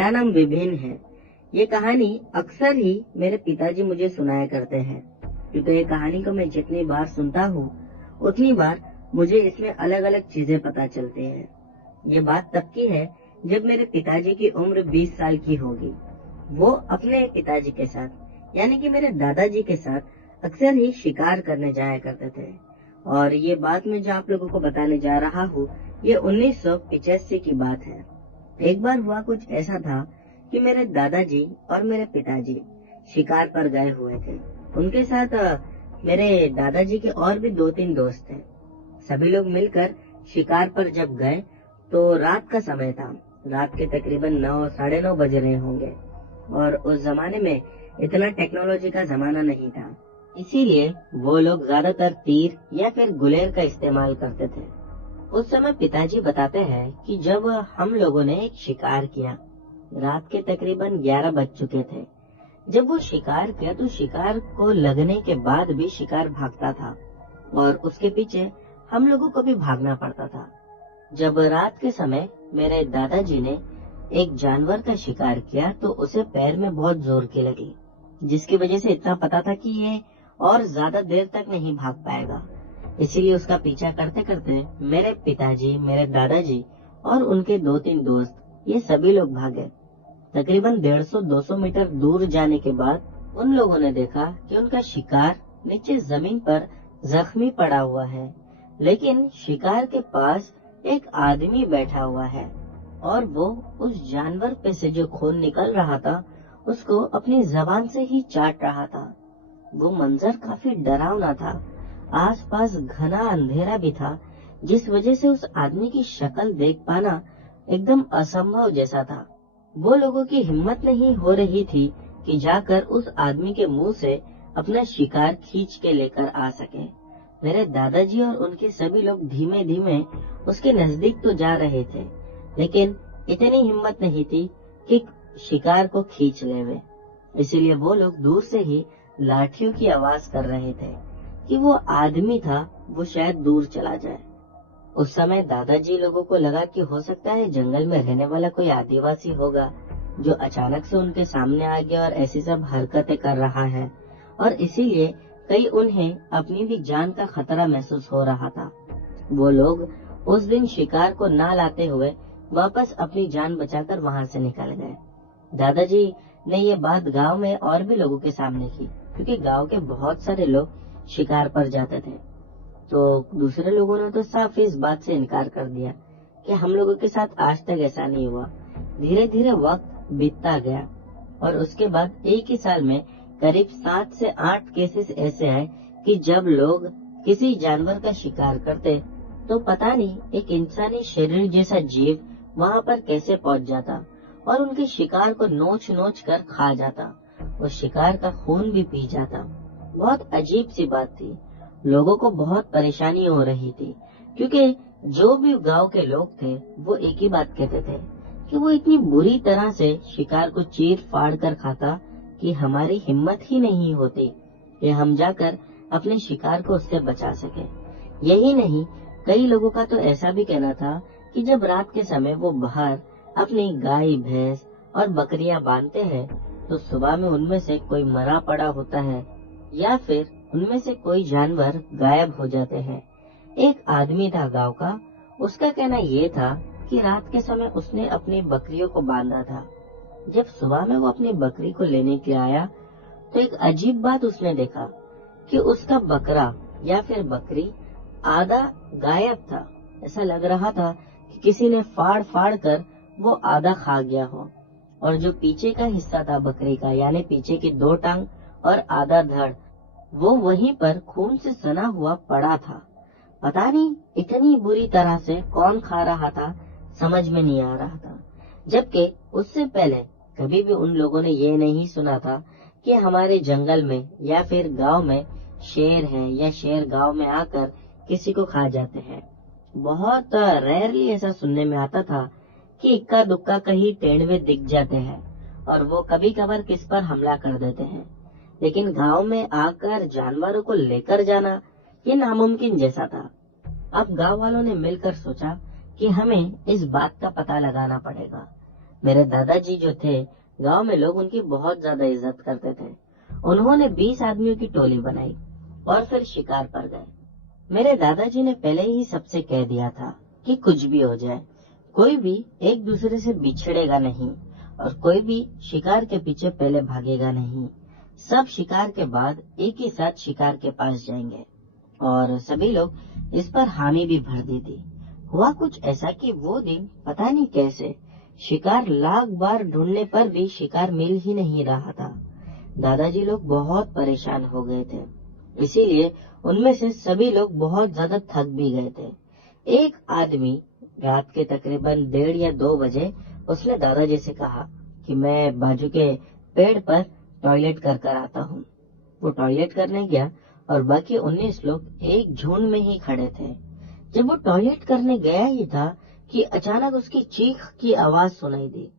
मेरा नाम विभिन्न है। ये कहानी अक्सर ही मेरे पिताजी मुझे सुनाया करते हैं, क्योंकि ये कहानी को मैं जितनी बार सुनता हूँ उतनी बार मुझे इसमें अलग अलग चीजें पता चलती हैं। ये बात तब की है जब मेरे पिताजी की उम्र 20 साल की होगी। वो अपने पिताजी के साथ यानी कि मेरे दादाजी के साथ अक्सर ही शिकार करने जाया करते थे। और ये बात मैं जो आप लोगों को बताने जा रहा हूँ, ये 1985 की बात है। एक बार हुआ कुछ ऐसा था कि मेरे दादाजी और मेरे पिताजी शिकार पर गए हुए थे। उनके साथ मेरे दादाजी के और भी 2-3 दोस्त थे। सभी लोग मिलकर शिकार पर जब गए तो रात का समय था। रात के तकरीबन 9 साढ़े 9 बज रहे होंगे। और उस जमाने में इतना टेक्नोलॉजी का जमाना नहीं था, इसीलिए वो लोग ज्यादातर तीर या फिर गुलेर का इस्तेमाल करते थे। उस समय पिताजी बताते हैं कि जब हम लोगों ने एक शिकार किया, रात के तकरीबन 11 बज चुके थे। जब वो शिकार किया तो शिकार को लगने के बाद भी शिकार भागता था और उसके पीछे हम लोगों को भी भागना पड़ता था। जब रात के समय मेरे दादाजी ने एक जानवर का शिकार किया तो उसे पैर में बहुत जोर की लगी, जिसकी वजह से इतना पता था कि ये और ज्यादा देर तक नहीं भाग पाएगा। इसीलिए उसका पीछा करते करते मेरे पिताजी, मेरे दादाजी और उनके 2-3 दोस्त, ये सभी लोग भागे। तकरीबन 150-200 मीटर दूर जाने के बाद उन लोगों ने देखा कि उनका शिकार नीचे जमीन पर जख्मी पड़ा हुआ है, लेकिन शिकार के पास एक आदमी बैठा हुआ है और वो उस जानवर पे से जो खून निकल रहा था उसको अपनी जबान से ही चाट रहा था। वो मंजर काफी डरावना था। आसपास घना अंधेरा भी था, जिस वजह से उस आदमी की शक्ल देख पाना एकदम असंभव जैसा था। वो लोगों की हिम्मत नहीं हो रही थी कि जाकर उस आदमी के मुंह से अपना शिकार खींच के लेकर आ सके। मेरे दादाजी और उनके सभी लोग धीमे धीमे उसके नजदीक तो जा रहे थे, लेकिन इतनी हिम्मत नहीं थी कि शिकार को खींच ले वे। इसीलिए वो लोग दूर से ही लाठियों की आवाज कर रहे थे कि वो आदमी था वो शायद दूर चला जाए। उस समय दादाजी लोगों को लगा कि हो सकता है जंगल में रहने वाला कोई आदिवासी होगा जो अचानक से उनके सामने आ गया और ऐसी सब हरकतें कर रहा है, और इसीलिए कई उन्हें अपनी भी जान का खतरा महसूस हो रहा था। वो लोग उस दिन शिकार को ना लाते हुए वापस अपनी जान बचाकर वहाँ से निकल गए। दादाजी ने ये बात गांव में और भी लोगों के सामने की, क्योंकि गांव के बहुत सारे लोग शिकार पर जाते थे। तो दूसरे लोगों ने तो साफ इस बात से इनकार कर दिया कि हम लोगों के साथ आज तक ऐसा नहीं हुआ। धीरे धीरे वक्त बीतता गया और उसके बाद एक ही साल में करीब 7 से 8 केसेस ऐसे आए कि जब लोग किसी जानवर का शिकार करते तो पता नहीं एक इंसानी शरीर जैसा जीव वहाँ पर कैसे पहुँच जाता और उनके शिकार को नोच नोच कर खा जाता और शिकार का खून भी पी जाता। बहुत अजीब सी बात थी। लोगों को बहुत परेशानी हो रही थी, क्योंकि जो भी गांव के लोग थे वो एक ही बात कहते थे कि वो इतनी बुरी तरह से शिकार को चीर फाड़ कर खाता कि हमारी हिम्मत ही नहीं होती कि हम जाकर अपने शिकार को उससे बचा सके। यही नहीं, कई लोगों का तो ऐसा भी कहना था कि जब रात के समय वो बाहर अपनी गाय, भैंस और बकरियां बांधते हैं तो सुबह में उनमें से कोई मरा पड़ा होता है या फिर उनमें से कोई जानवर गायब हो जाते हैं। एक आदमी था गांव का, उसका कहना ये था कि रात के समय उसने अपनी बकरियों को बांधा था। जब सुबह में वो अपनी बकरी को लेने के लिए आया तो एक अजीब बात उसने देखा कि उसका बकरा या फिर बकरी आधा गायब था। ऐसा लग रहा था कि किसी ने फाड़ फाड़ कर वो आधा खा गया हो, और जो पीछे का हिस्सा था बकरी का, यानी पीछे की 2 टांग और आधा धड़, वो वहीं पर खून से सना हुआ पड़ा था। पता नहीं इतनी बुरी तरह से कौन खा रहा था, समझ में नहीं आ रहा था। जबकि उससे पहले कभी भी उन लोगों ने ये नहीं सुना था कि हमारे जंगल में या फिर गांव में शेर है या शेर गांव में आकर किसी को खा जाते हैं। बहुत रेयरली ऐसा सुनने में आता था कि इक्का दुक्का कहीं तेंदुए दिख जाते हैं और वो कभी कभार किस पर हमला कर देते हैं, लेकिन गांव में आकर जानवरों को लेकर जाना ये नामुमकिन जैसा था। अब गांव वालों ने मिलकर सोचा कि हमें इस बात का पता लगाना पड़ेगा। मेरे दादाजी जो थे, गांव में लोग उनकी बहुत ज्यादा इज्जत करते थे। उन्होंने 20 आदमियों की टोली बनाई और फिर शिकार पर गए। मेरे दादाजी ने पहले ही सबसे कह दिया था कि कुछ भी हो जाए, कोई भी एक दूसरे से बिछड़ेगा नहीं और कोई भी शिकार के पीछे पहले भागेगा नहीं। सब शिकार के बाद एक ही साथ शिकार के पास जाएंगे। और सभी लोग इस पर हामी भी भर दी थी। हुआ कुछ ऐसा कि वो दिन पता नहीं कैसे शिकार लाख बार ढूंढने पर भी शिकार मिल ही नहीं रहा था। दादाजी लोग बहुत परेशान हो गए थे, इसीलिए उनमें से सभी लोग बहुत ज्यादा थक भी गए थे। एक आदमी रात के तकरीबन 1:30 या 2 बजे उसने दादाजी से कहा कि मैं बाजू के पेड़ पर टॉयलेट कर कर आता हूँ। वो टॉयलेट करने गया और बाकी 19 लोग एक झुंड में ही खड़े थे। जब वो टॉयलेट करने गया ही था कि अचानक उसकी चीख की आवाज सुनाई दी।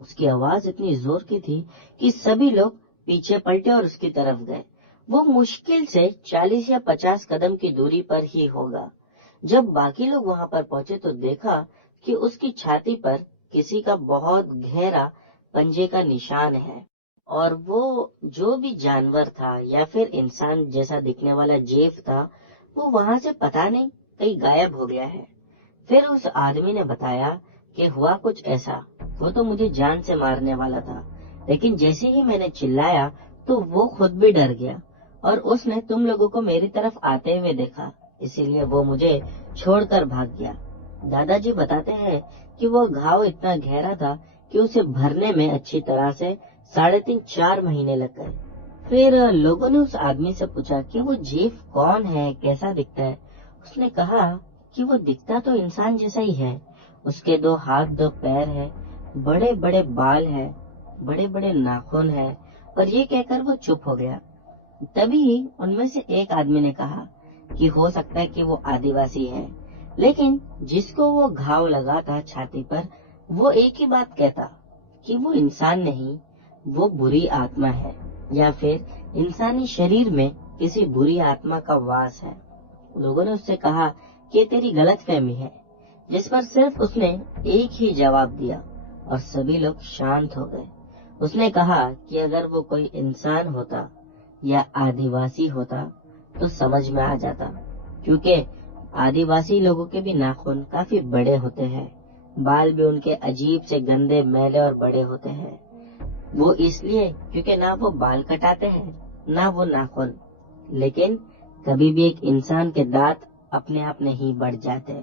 उसकी आवाज इतनी जोर की थी कि सभी लोग पीछे पलटे और उसकी तरफ गए। वो मुश्किल से 40 या 50 कदम की दूरी पर ही होगा। जब बाकी लोग वहां पर पहुंचे तो देखा कि उसकी छाती पर किसी का बहुत गहरा पंजे का निशान है और वो जो भी जानवर था या फिर इंसान जैसा दिखने वाला जीव था, वो वहां से पता नहीं कहीं गायब हो गया है। फिर उस आदमी ने बताया कि हुआ कुछ ऐसा, वो तो मुझे जान से मारने वाला था, लेकिन जैसे ही मैंने चिल्लाया तो वो खुद भी डर गया और उसने तुम लोगों को मेरी तरफ आते हुए देखा, इसीलिए वो मुझे छोड़कर भाग गया। दादाजी बताते हैं कि वो घाव इतना गहरा था कि उसे भरने में अच्छी तरह से 3.5-4 महीने लग गए। फिर लोगों ने उस आदमी से पूछा कि वो जीव कौन है, कैसा दिखता है। उसने कहा कि वो दिखता तो इंसान जैसा ही है। उसके 2 हाथ 2 पैर है, बड़े बड़े बाल है, बड़े बड़े नाखून है। और ये कहकर वो चुप हो गया। तभी उनमें से एक आदमी ने कहा कि हो सकता है कि वो आदिवासी है, लेकिन जिसको वो घाव लगा था छाती पर, वो एक ही बात कहता कि वो इंसान नहीं, वो बुरी आत्मा है या फिर इंसानी शरीर में किसी बुरी आत्मा का वास है। लोगों ने उससे कहा कि तेरी गलतफहमी है, जिस पर सिर्फ उसने एक ही जवाब दिया और सभी लोग शांत हो गए। उसने कहा कि अगर वो कोई इंसान होता या आदिवासी होता तो समझ में आ जाता, क्योंकि आदिवासी लोगों के भी नाखून काफी बड़े होते हैं, बाल भी उनके अजीब से गंदे, मैले और बड़े होते हैं। वो इसलिए क्योंकि ना वो बाल कटाते हैं ना वो नाखून। लेकिन कभी भी एक इंसान के दांत अपने आप नहीं बढ़ जाते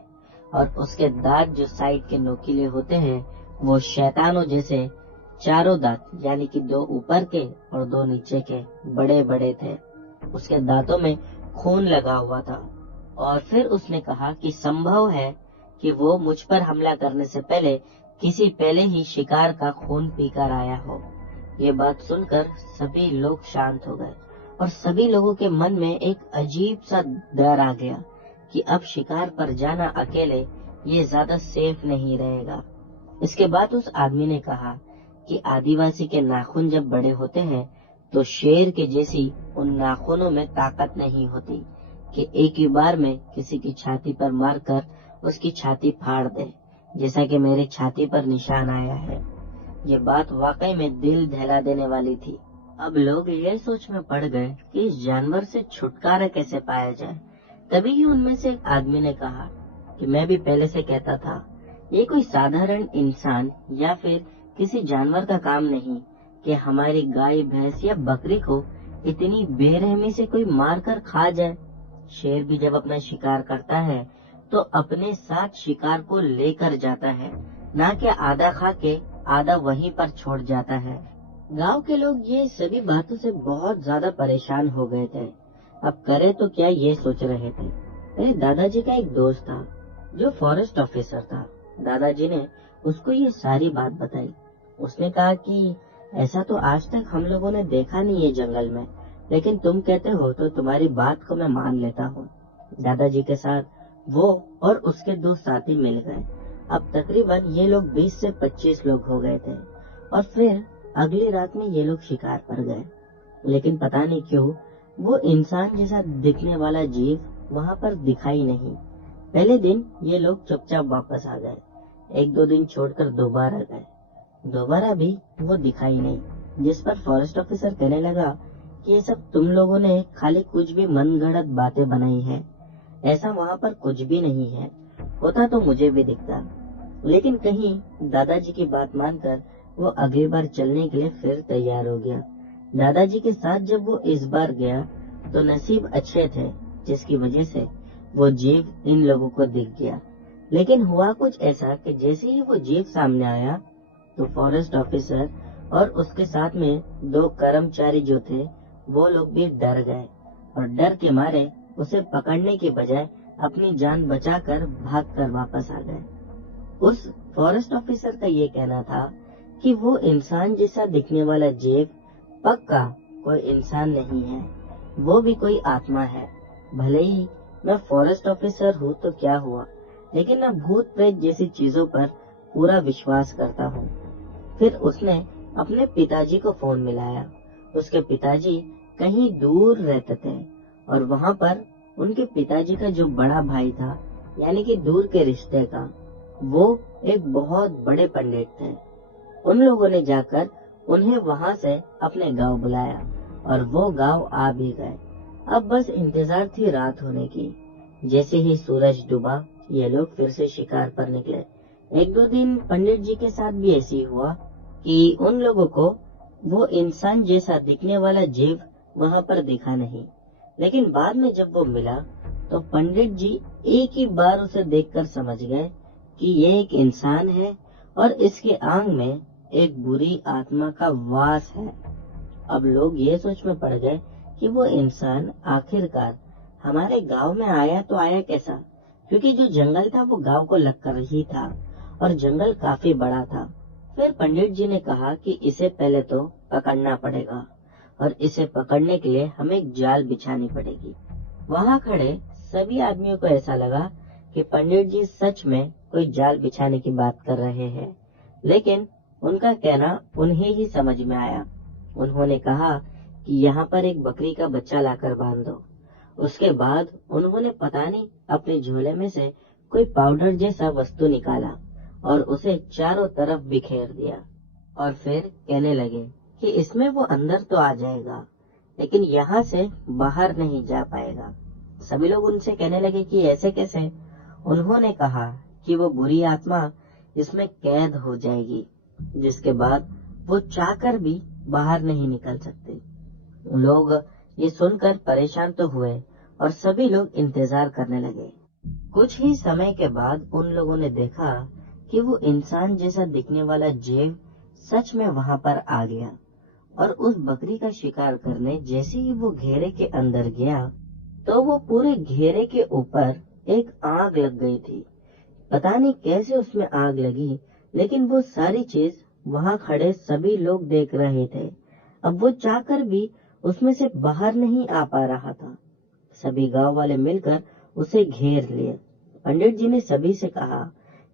और उसके दांत जो साइड के नोकीले होते हैं वो शैतानों जैसे 4 दांत, यानी कि 2 ऊपर के और 2 नीचे के, बड़े बड़े थे। उसके दांतों में खून लगा हुआ था। और फिर उसने कहा कि संभव है कि वो मुझ पर हमला करने से पहले किसी पहले ही शिकार का खून पीकर आया हो। ये बात सुनकर सभी लोग शांत हो गए और सभी लोगों के मन में एक अजीब सा डर आ गया कि अब शिकार पर जाना अकेले ये ज्यादा सेफ नहीं रहेगा। इसके बाद उस आदमी ने कहा कि आदिवासी के नाखून जब बड़े होते हैं तो शेर के जैसी उन नाखूनों में ताकत नहीं होती कि एक ही बार में किसी की छाती पर मारकर उसकी छाती फाड़ दे, जैसा कि मेरी छाती पर निशान आया है। ये बात वाकई में दिल दहला देने वाली थी। अब लोग ये सोच में पड़ गए कि इस जानवर से छुटकारा कैसे पाया जाए। तभी ही उनमें से एक आदमी ने कहा कि मैं भी पहले से कहता था, ये कोई साधारण इंसान या फिर किसी जानवर का काम नहीं कि हमारी गाय, भैंस या बकरी को इतनी बेरहमी से कोई मार कर खा जाए। शेर भी जब अपना शिकार करता है तो अपने साथ शिकार को लेकर जाता है, ना कि आधा खा के आधा वहीं पर छोड़ जाता है। गांव के लोग ये सभी बातों से बहुत ज्यादा परेशान हो गए थे। अब करे तो क्या, ये सोच रहे थे। मेरे दादाजी का एक दोस्त था जो फॉरेस्ट ऑफिसर था। दादाजी ने उसको ये सारी बात बताई। उसने कहा कि ऐसा तो आज तक हम लोगों ने देखा नहीं है जंगल में, लेकिन तुम कहते हो तो तुम्हारी बात को मैं मान लेता हूँ। दादाजी के साथ वो और उसके 2 साथी मिल गए। अब तकरीबन ये लोग 20 से 25 लोग हो गए थे और फिर अगली रात में ये लोग शिकार पर गए। लेकिन पता नहीं क्यों वो इंसान जैसा दिखने वाला जीव वहाँ पर दिखाई नहीं। पहले दिन ये लोग चुपचाप वापस आ गए। 1-2 दिन छोड़कर दोबारा गए। दोबारा भी वो दिखाई नहीं, जिस पर फॉरेस्ट ऑफिसर कहने लगा कि ये सब तुम लोगों ने खाली कुछ भी मनगढ़ंत बातें बनाई है, ऐसा वहाँ पर कुछ भी नहीं है, होता तो मुझे भी दिखता। लेकिन कहीं दादाजी की बात मानकर वो अगली बार चलने के लिए फिर तैयार हो गया। दादाजी के साथ जब वो इस बार गया तो नसीब अच्छे थे, जिसकी वजह से वो जीव इन लोगों को दिख गया। लेकिन हुआ कुछ ऐसा कि जैसे ही वो जीव सामने आया तो फॉरेस्ट ऑफिसर और उसके साथ में 2 कर्मचारी जो थे वो लोग भी डर गए और डर के मारे उसे पकड़ने के बजाय अपनी जान बचाकर भागकर वापस आ गए। उस फॉरेस्ट ऑफिसर का ये कहना था कि वो इंसान जैसा दिखने वाला जीव पक्का कोई इंसान नहीं है, वो भी कोई आत्मा है। भले ही मैं फॉरेस्ट ऑफिसर हूँ तो क्या हुआ, लेकिन मैं भूत प्रेत जैसी चीजों पर पूरा विश्वास करता हूँ। फिर उसने अपने पिताजी को फोन मिलाया। उसके पिताजी कहीं दूर रहते थे और वहाँ पर उनके पिताजी का जो बड़ा भाई था, यानी कि दूर के रिश्ते का, वो एक बहुत बड़े पंडित थे। उन लोगों ने जाकर उन्हें वहाँ से अपने गांव बुलाया और वो गांव आ भी गए। अब बस इंतजार थी रात होने की। जैसे ही सूरज डूबा ये लोग फिर से शिकार पर निकले। 1-2 दिन पंडित जी के साथ भी ऐसी हुआ कि उन लोगों को वो इंसान जैसा दिखने वाला जीव वहाँ पर दिखा नहीं, लेकिन बाद में जब वो मिला तो पंडित जी एक ही बार उसे देखकर समझ गए कि ये एक इंसान है और इसके आंग में एक बुरी आत्मा का वास है। अब लोग ये सोच में पड़ गए कि वो इंसान आखिरकार हमारे गांव में आया तो आया कैसा, क्योंकि जो जंगल था वो गांव को लगकर ही था और जंगल काफी बड़ा था। फिर पंडित जी ने कहा कि इसे पहले तो पकड़ना पड़ेगा और इसे पकड़ने के लिए हमें एक जाल बिछानी पड़ेगी। वहाँ खड़े सभी आदमियों को ऐसा लगा कि पंडित जी सच में कोई जाल बिछाने की बात कर रहे हैं, लेकिन उनका कहना उन्हें ही समझ में आया। उन्होंने कहा कि यहाँ पर एक बकरी का बच्चा लाकर बांध दो। उसके बाद उन्होंने पता नहीं अपने झोले में से कोई पाउडर जैसा वस्तु निकाला और उसे चारों तरफ बिखेर दिया और फिर कहने लगे कि इसमें वो अंदर तो आ जाएगा, लेकिन यहाँ से बाहर नहीं जा पाएगा। सभी लोग उनसे कहने लगे कि ऐसे कैसे? उन्होंने कहा कि वो बुरी आत्मा इसमें कैद हो जाएगी, जिसके बाद वो चाहकर भी बाहर नहीं निकल सकते। लोग ये सुनकर परेशान तो हुए और सभी लोग इंतजार करने लगे। कुछ ही समय के बाद उन लोगों ने देखा कि वो इंसान जैसा दिखने वाला जीव सच में वहाँ पर आ गया और उस बकरी का शिकार करने जैसे ही वो घेरे के अंदर गया तो वो पूरे घेरे के ऊपर एक आग लग गई थी। पता नहीं कैसे उसमें आग लगी, लेकिन वो सारी चीज वहाँ खड़े सभी लोग देख रहे थे। अब वो चाहकर भी उसमें से बाहर नहीं आ पा रहा था। सभी गांव वाले मिलकर उसे घेर लिए। पंडित जी ने सभी से कहा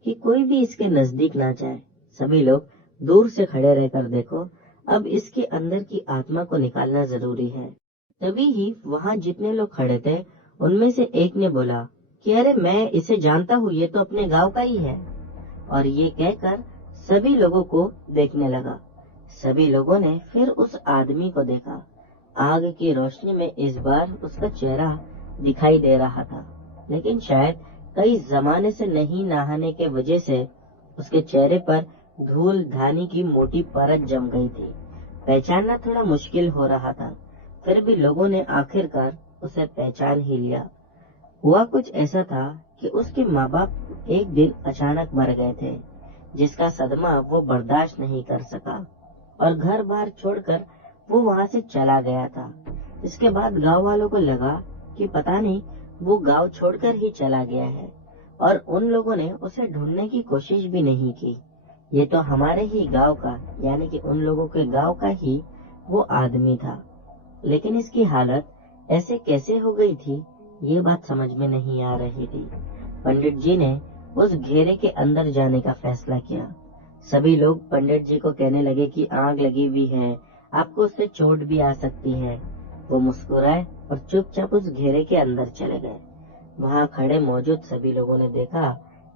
कि कोई भी इसके नजदीक ना जाए, सभी लोग दूर से खड़े रहकर देखो, अब इसके अंदर की आत्मा को निकालना जरूरी है। तभी ही वहाँ जितने लोग खड़े थे उनमें से एक ने बोला कि अरे मैं इसे जानता हूँ, ये तो अपने गांव का ही है। और ये कहकर सभी लोगों को देखने लगा। सभी लोगों ने फिर उस आदमी को देखा। आग की रोशनी में इस बार उसका चेहरा दिखाई दे रहा था, लेकिन शायद कई जमाने से नहीं नहाने के वजह से उसके चेहरे पर धूल धानी की मोटी परत जम गई थी। पहचानना थोड़ा मुश्किल हो रहा था, फिर भी लोगों ने आखिरकार उसे पहचान ही लिया। हुआ कुछ ऐसा था कि उसके माँ बाप एक दिन अचानक मर गए थे, जिसका सदमा वो बर्दाश्त नहीं कर सका और घर बार छोड़कर वो वहाँ से चला गया था। इसके बाद गांव वालों को लगा कि पता नहीं वो गांव छोड़कर ही चला गया है और उन लोगों ने उसे ढूंढने की कोशिश भी नहीं की। ये तो हमारे ही गांव का, यानी कि उन लोगों के गांव का ही वो आदमी था, लेकिन इसकी हालत ऐसे कैसे हो गई थी ये बात समझ में नहीं आ रही थी। पंडित जी ने उस घेरे के अंदर जाने का फैसला किया। सभी लोग पंडित जी को कहने लगे कि आग लगी हुई है, आपको उससे चोट भी आ सकती है। वो मुस्कुराए और चुपचाप उस घेरे के अंदर चले गए। वहाँ खड़े मौजूद सभी लोगों ने देखा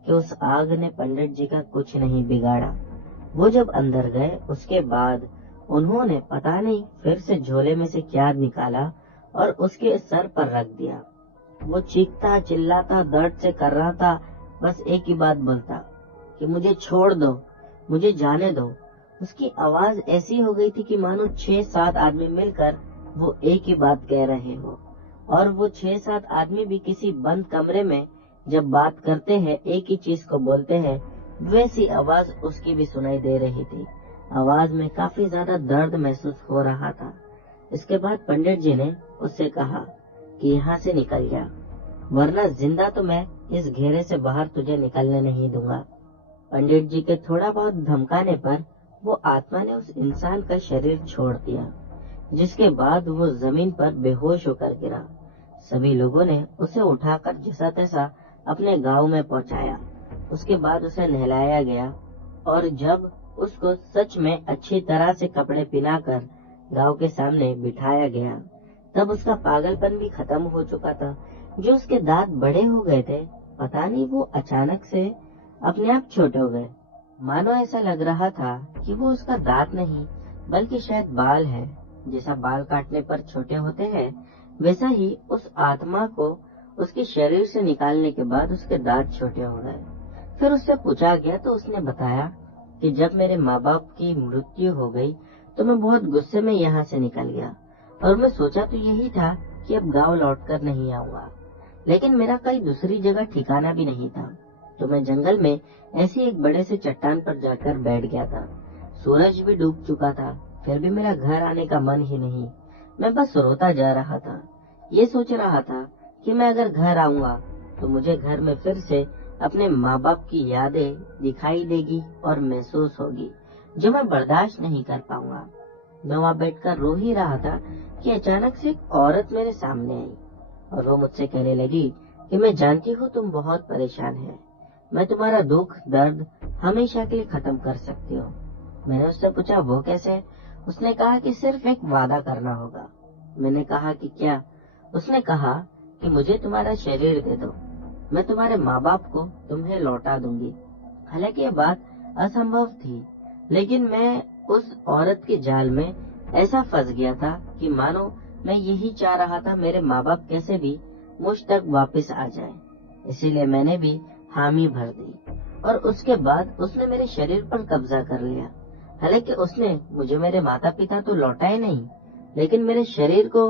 कि उस आग ने पंडित जी का कुछ नहीं बिगाड़ा। वो जब अंदर गए उसके बाद उन्होंने पता नहीं फिर से झोले में से क्या निकाला और उसके सर पर रख दिया। वो चीखता चिल्लाता दर्द से कर रहा था, बस एक ही बात बोलता कि मुझे छोड़ दो, मुझे जाने दो। उसकी आवाज ऐसी हो गई थी कि मानो 6-7 आदमी मिलकर वो एक ही बात कह रहे हो, और वो 6-7 आदमी भी किसी बंद कमरे में जब बात करते हैं, एक ही चीज को बोलते हैं, वैसी आवाज उसकी भी सुनाई दे रही थी। आवाज में काफी ज्यादा दर्द महसूस हो रहा था। इसके बाद पंडित जी ने उससे कहा कि यहाँ से निकल जा, वरना जिंदा तो मैं इस घेरे से बाहर तुझे निकलने नहीं दूंगा। पंडित जी के थोड़ा बहुत धमकाने पर वो आत्मा ने उस इंसान का शरीर छोड़ दिया, जिसके बाद वो जमीन पर बेहोश होकर गिरा। सभी लोगों ने उसे उठाकर जैसा तैसा अपने गांव में पहुंचाया। उसके बाद उसे नहलाया गया और जब उसको सच में अच्छी तरह से कपड़े पहनाकर गांव के सामने बिठाया गया, तब उसका पागलपन भी खत्म हो चुका था। जो उसके दांत बड़े हो गए थे, पता नहीं वो अचानक से अपने आप छोटे हो गए। मानो ऐसा लग रहा था कि वो उसका दांत नहीं बल्कि शायद बाल है। जैसा बाल काटने पर छोटे होते हैं, वैसा ही उस आत्मा को उसके शरीर से निकालने के बाद उसके दांत छोटे हो गए। फिर उससे पूछा गया तो उसने बताया कि जब मेरे माँ बाप की मृत्यु हो गई तो मैं बहुत गुस्से में यहाँ से निकल गया, और मैं सोचा तो यही था कि अब गांव लौटकर नहीं आऊंगा, लेकिन मेरा कहीं दूसरी जगह ठिकाना भी नहीं था। तो मैं जंगल में ऐसी एक बड़े से चट्टान पर जाकर बैठ गया था। सूरज भी डूब चुका था, फिर भी मेरा घर आने का मन ही नहीं। मैं बस रोता जा रहा था। ये सोच रहा था कि मैं अगर घर आऊंगा तो मुझे घर में फिर से अपने माँ बाप की यादें दिखाई देगी और महसूस होगी, जो मैं बर्दाश्त नहीं कर पाऊंगा। मैं वहाँ बैठकर रो ही रहा था कि अचानक से एक औरत मेरे सामने आई और वो मुझसे कहने लगी कि मैं जानती हूँ तुम बहुत परेशान है, मैं तुम्हारा दुख दर्द हमेशा के लिए खत्म कर सकती हूँ। मैंने उससे पूछा वो कैसे? उसने कहा कि सिर्फ एक वादा करना होगा। मैंने कहा कि क्या? उसने कहा कि मुझे तुम्हारा शरीर दे दो, मैं तुम्हारे माँ बाप को तुम्हें लौटा दूंगी। हालांकि ये बात असंभव थी, लेकिन मैं उस औरत के जाल में ऐसा फंस गया था कि मानो मैं यही चाह रहा था मेरे माँ बाप कैसे भी मुझ तक वापस आ जाए। इसीलिए मैंने भी हामी भर दी और उसके बाद उसने मेरे शरीर पर कब्जा कर लिया। हालांकि उसने मुझे मेरे माता पिता तो लौटाए नहीं, लेकिन मेरे शरीर को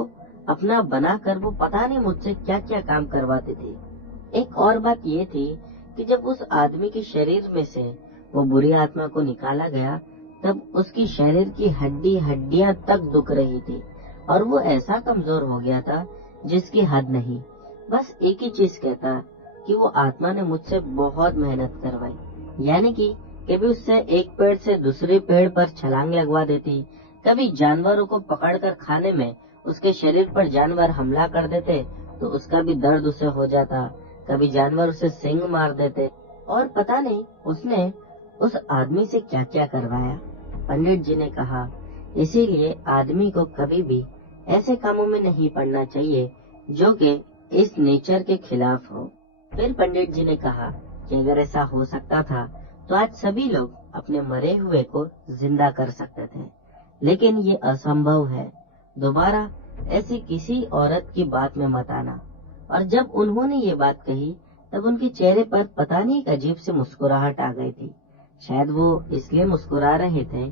अपना बनाकर वो पता नहीं मुझसे क्या क्या काम करवाती थी। एक और बात ये थी कि जब उस आदमी के शरीर में से वो बुरी आत्मा को निकाला गया, तब उसकी शरीर की हड्डियां तक दुख रही थी और वो ऐसा कमजोर हो गया था जिसकी हद नहीं। बस एक ही चीज कहता कि वो आत्मा ने मुझसे बहुत मेहनत करवाई, यानी कि कभी उससे एक पेड़ से दूसरे पेड़ पर छलांग लगवा देती, कभी जानवरों को पकड़कर खाने में उसके शरीर पर जानवर हमला कर देते तो उसका भी दर्द उसे हो जाता, कभी जानवर उसे सींग मार देते, और पता नहीं उसने उस आदमी से क्या क्या करवाया। पंडित जी ने कहा इसीलिए आदमी को कभी भी ऐसे कामों में नहीं पड़ना चाहिए जो कि इस नेचर के खिलाफ हो। फिर पंडित जी ने कहा कि अगर ऐसा हो सकता था तो आज सभी लोग अपने मरे हुए को जिंदा कर सकते थे, लेकिन ये असंभव है। दोबारा ऐसी किसी औरत की बात में मत आना। और जब उन्होंने ये बात कही तब उनके चेहरे पर पता नहीं एक अजीब सी मुस्कुराहट आ गई थी। शायद वो इसलिए मुस्कुरा रहे थे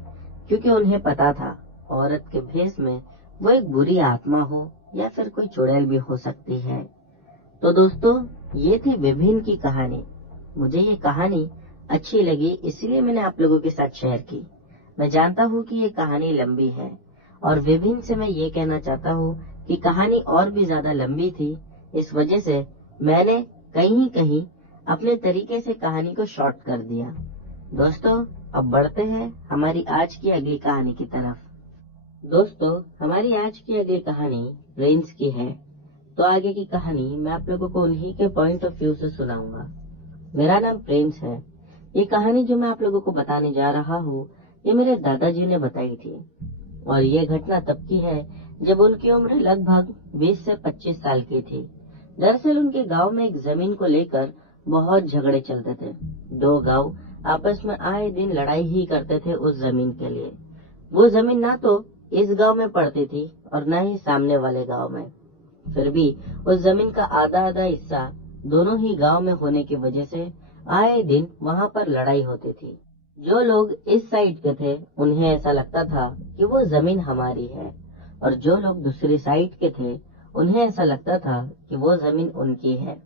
क्योंकि उन्हें पता था औरत के भेष में वो एक बुरी आत्मा हो या फिर कोई चुड़ैल भी हो सकती है। तो दोस्तों, ये थी विभिन्न की कहानी। मुझे ये कहानी अच्छी लगी, इसलिए मैंने आप लोगों के साथ शेयर की। मैं जानता हूँ कि ये कहानी लंबी है और विभिन्न से मैं ये कहना चाहता हूँ कि कहानी और भी ज्यादा लंबी थी, इस वजह से मैंने कहीं कहीं अपने तरीके से कहानी को शॉर्ट कर दिया। दोस्तों, अब बढ़ते हैं हमारी आज की अगली कहानी की तरफ। दोस्तों, हमारी आज की अगली कहानी प्रिंस की है। तो आगे की कहानी मैं आप लोगों को उन्हीं के पॉइंट ऑफ व्यू से सुनाऊंगा। मेरा नाम प्रिंस है। ये कहानी जो मैं आप लोगों को बताने जा रहा हूँ, ये मेरे दादाजी ने बताई थी और ये घटना तब की है जब उनकी उम्र लगभग 20 से 25 साल की थी। दरअसल उनके गांव में एक जमीन को लेकर बहुत झगड़े चलते थे। दो गांव आपस में आए दिन लड़ाई ही करते थे उस जमीन के लिए। वो जमीन ना तो इस गांव में पड़ती थी और न ही सामने वाले गांव में। फिर भी उस जमीन का आधा आधा हिस्सा दोनों ही गांव में होने की वजह से आए दिन वहां पर लड़ाई होती थी। जो लोग इस साइड के थे उन्हें ऐसा लगता था कि वो जमीन हमारी है, और जो लोग दूसरी साइड के थे उन्हें ऐसा लगता था कि वो जमीन उनकी है।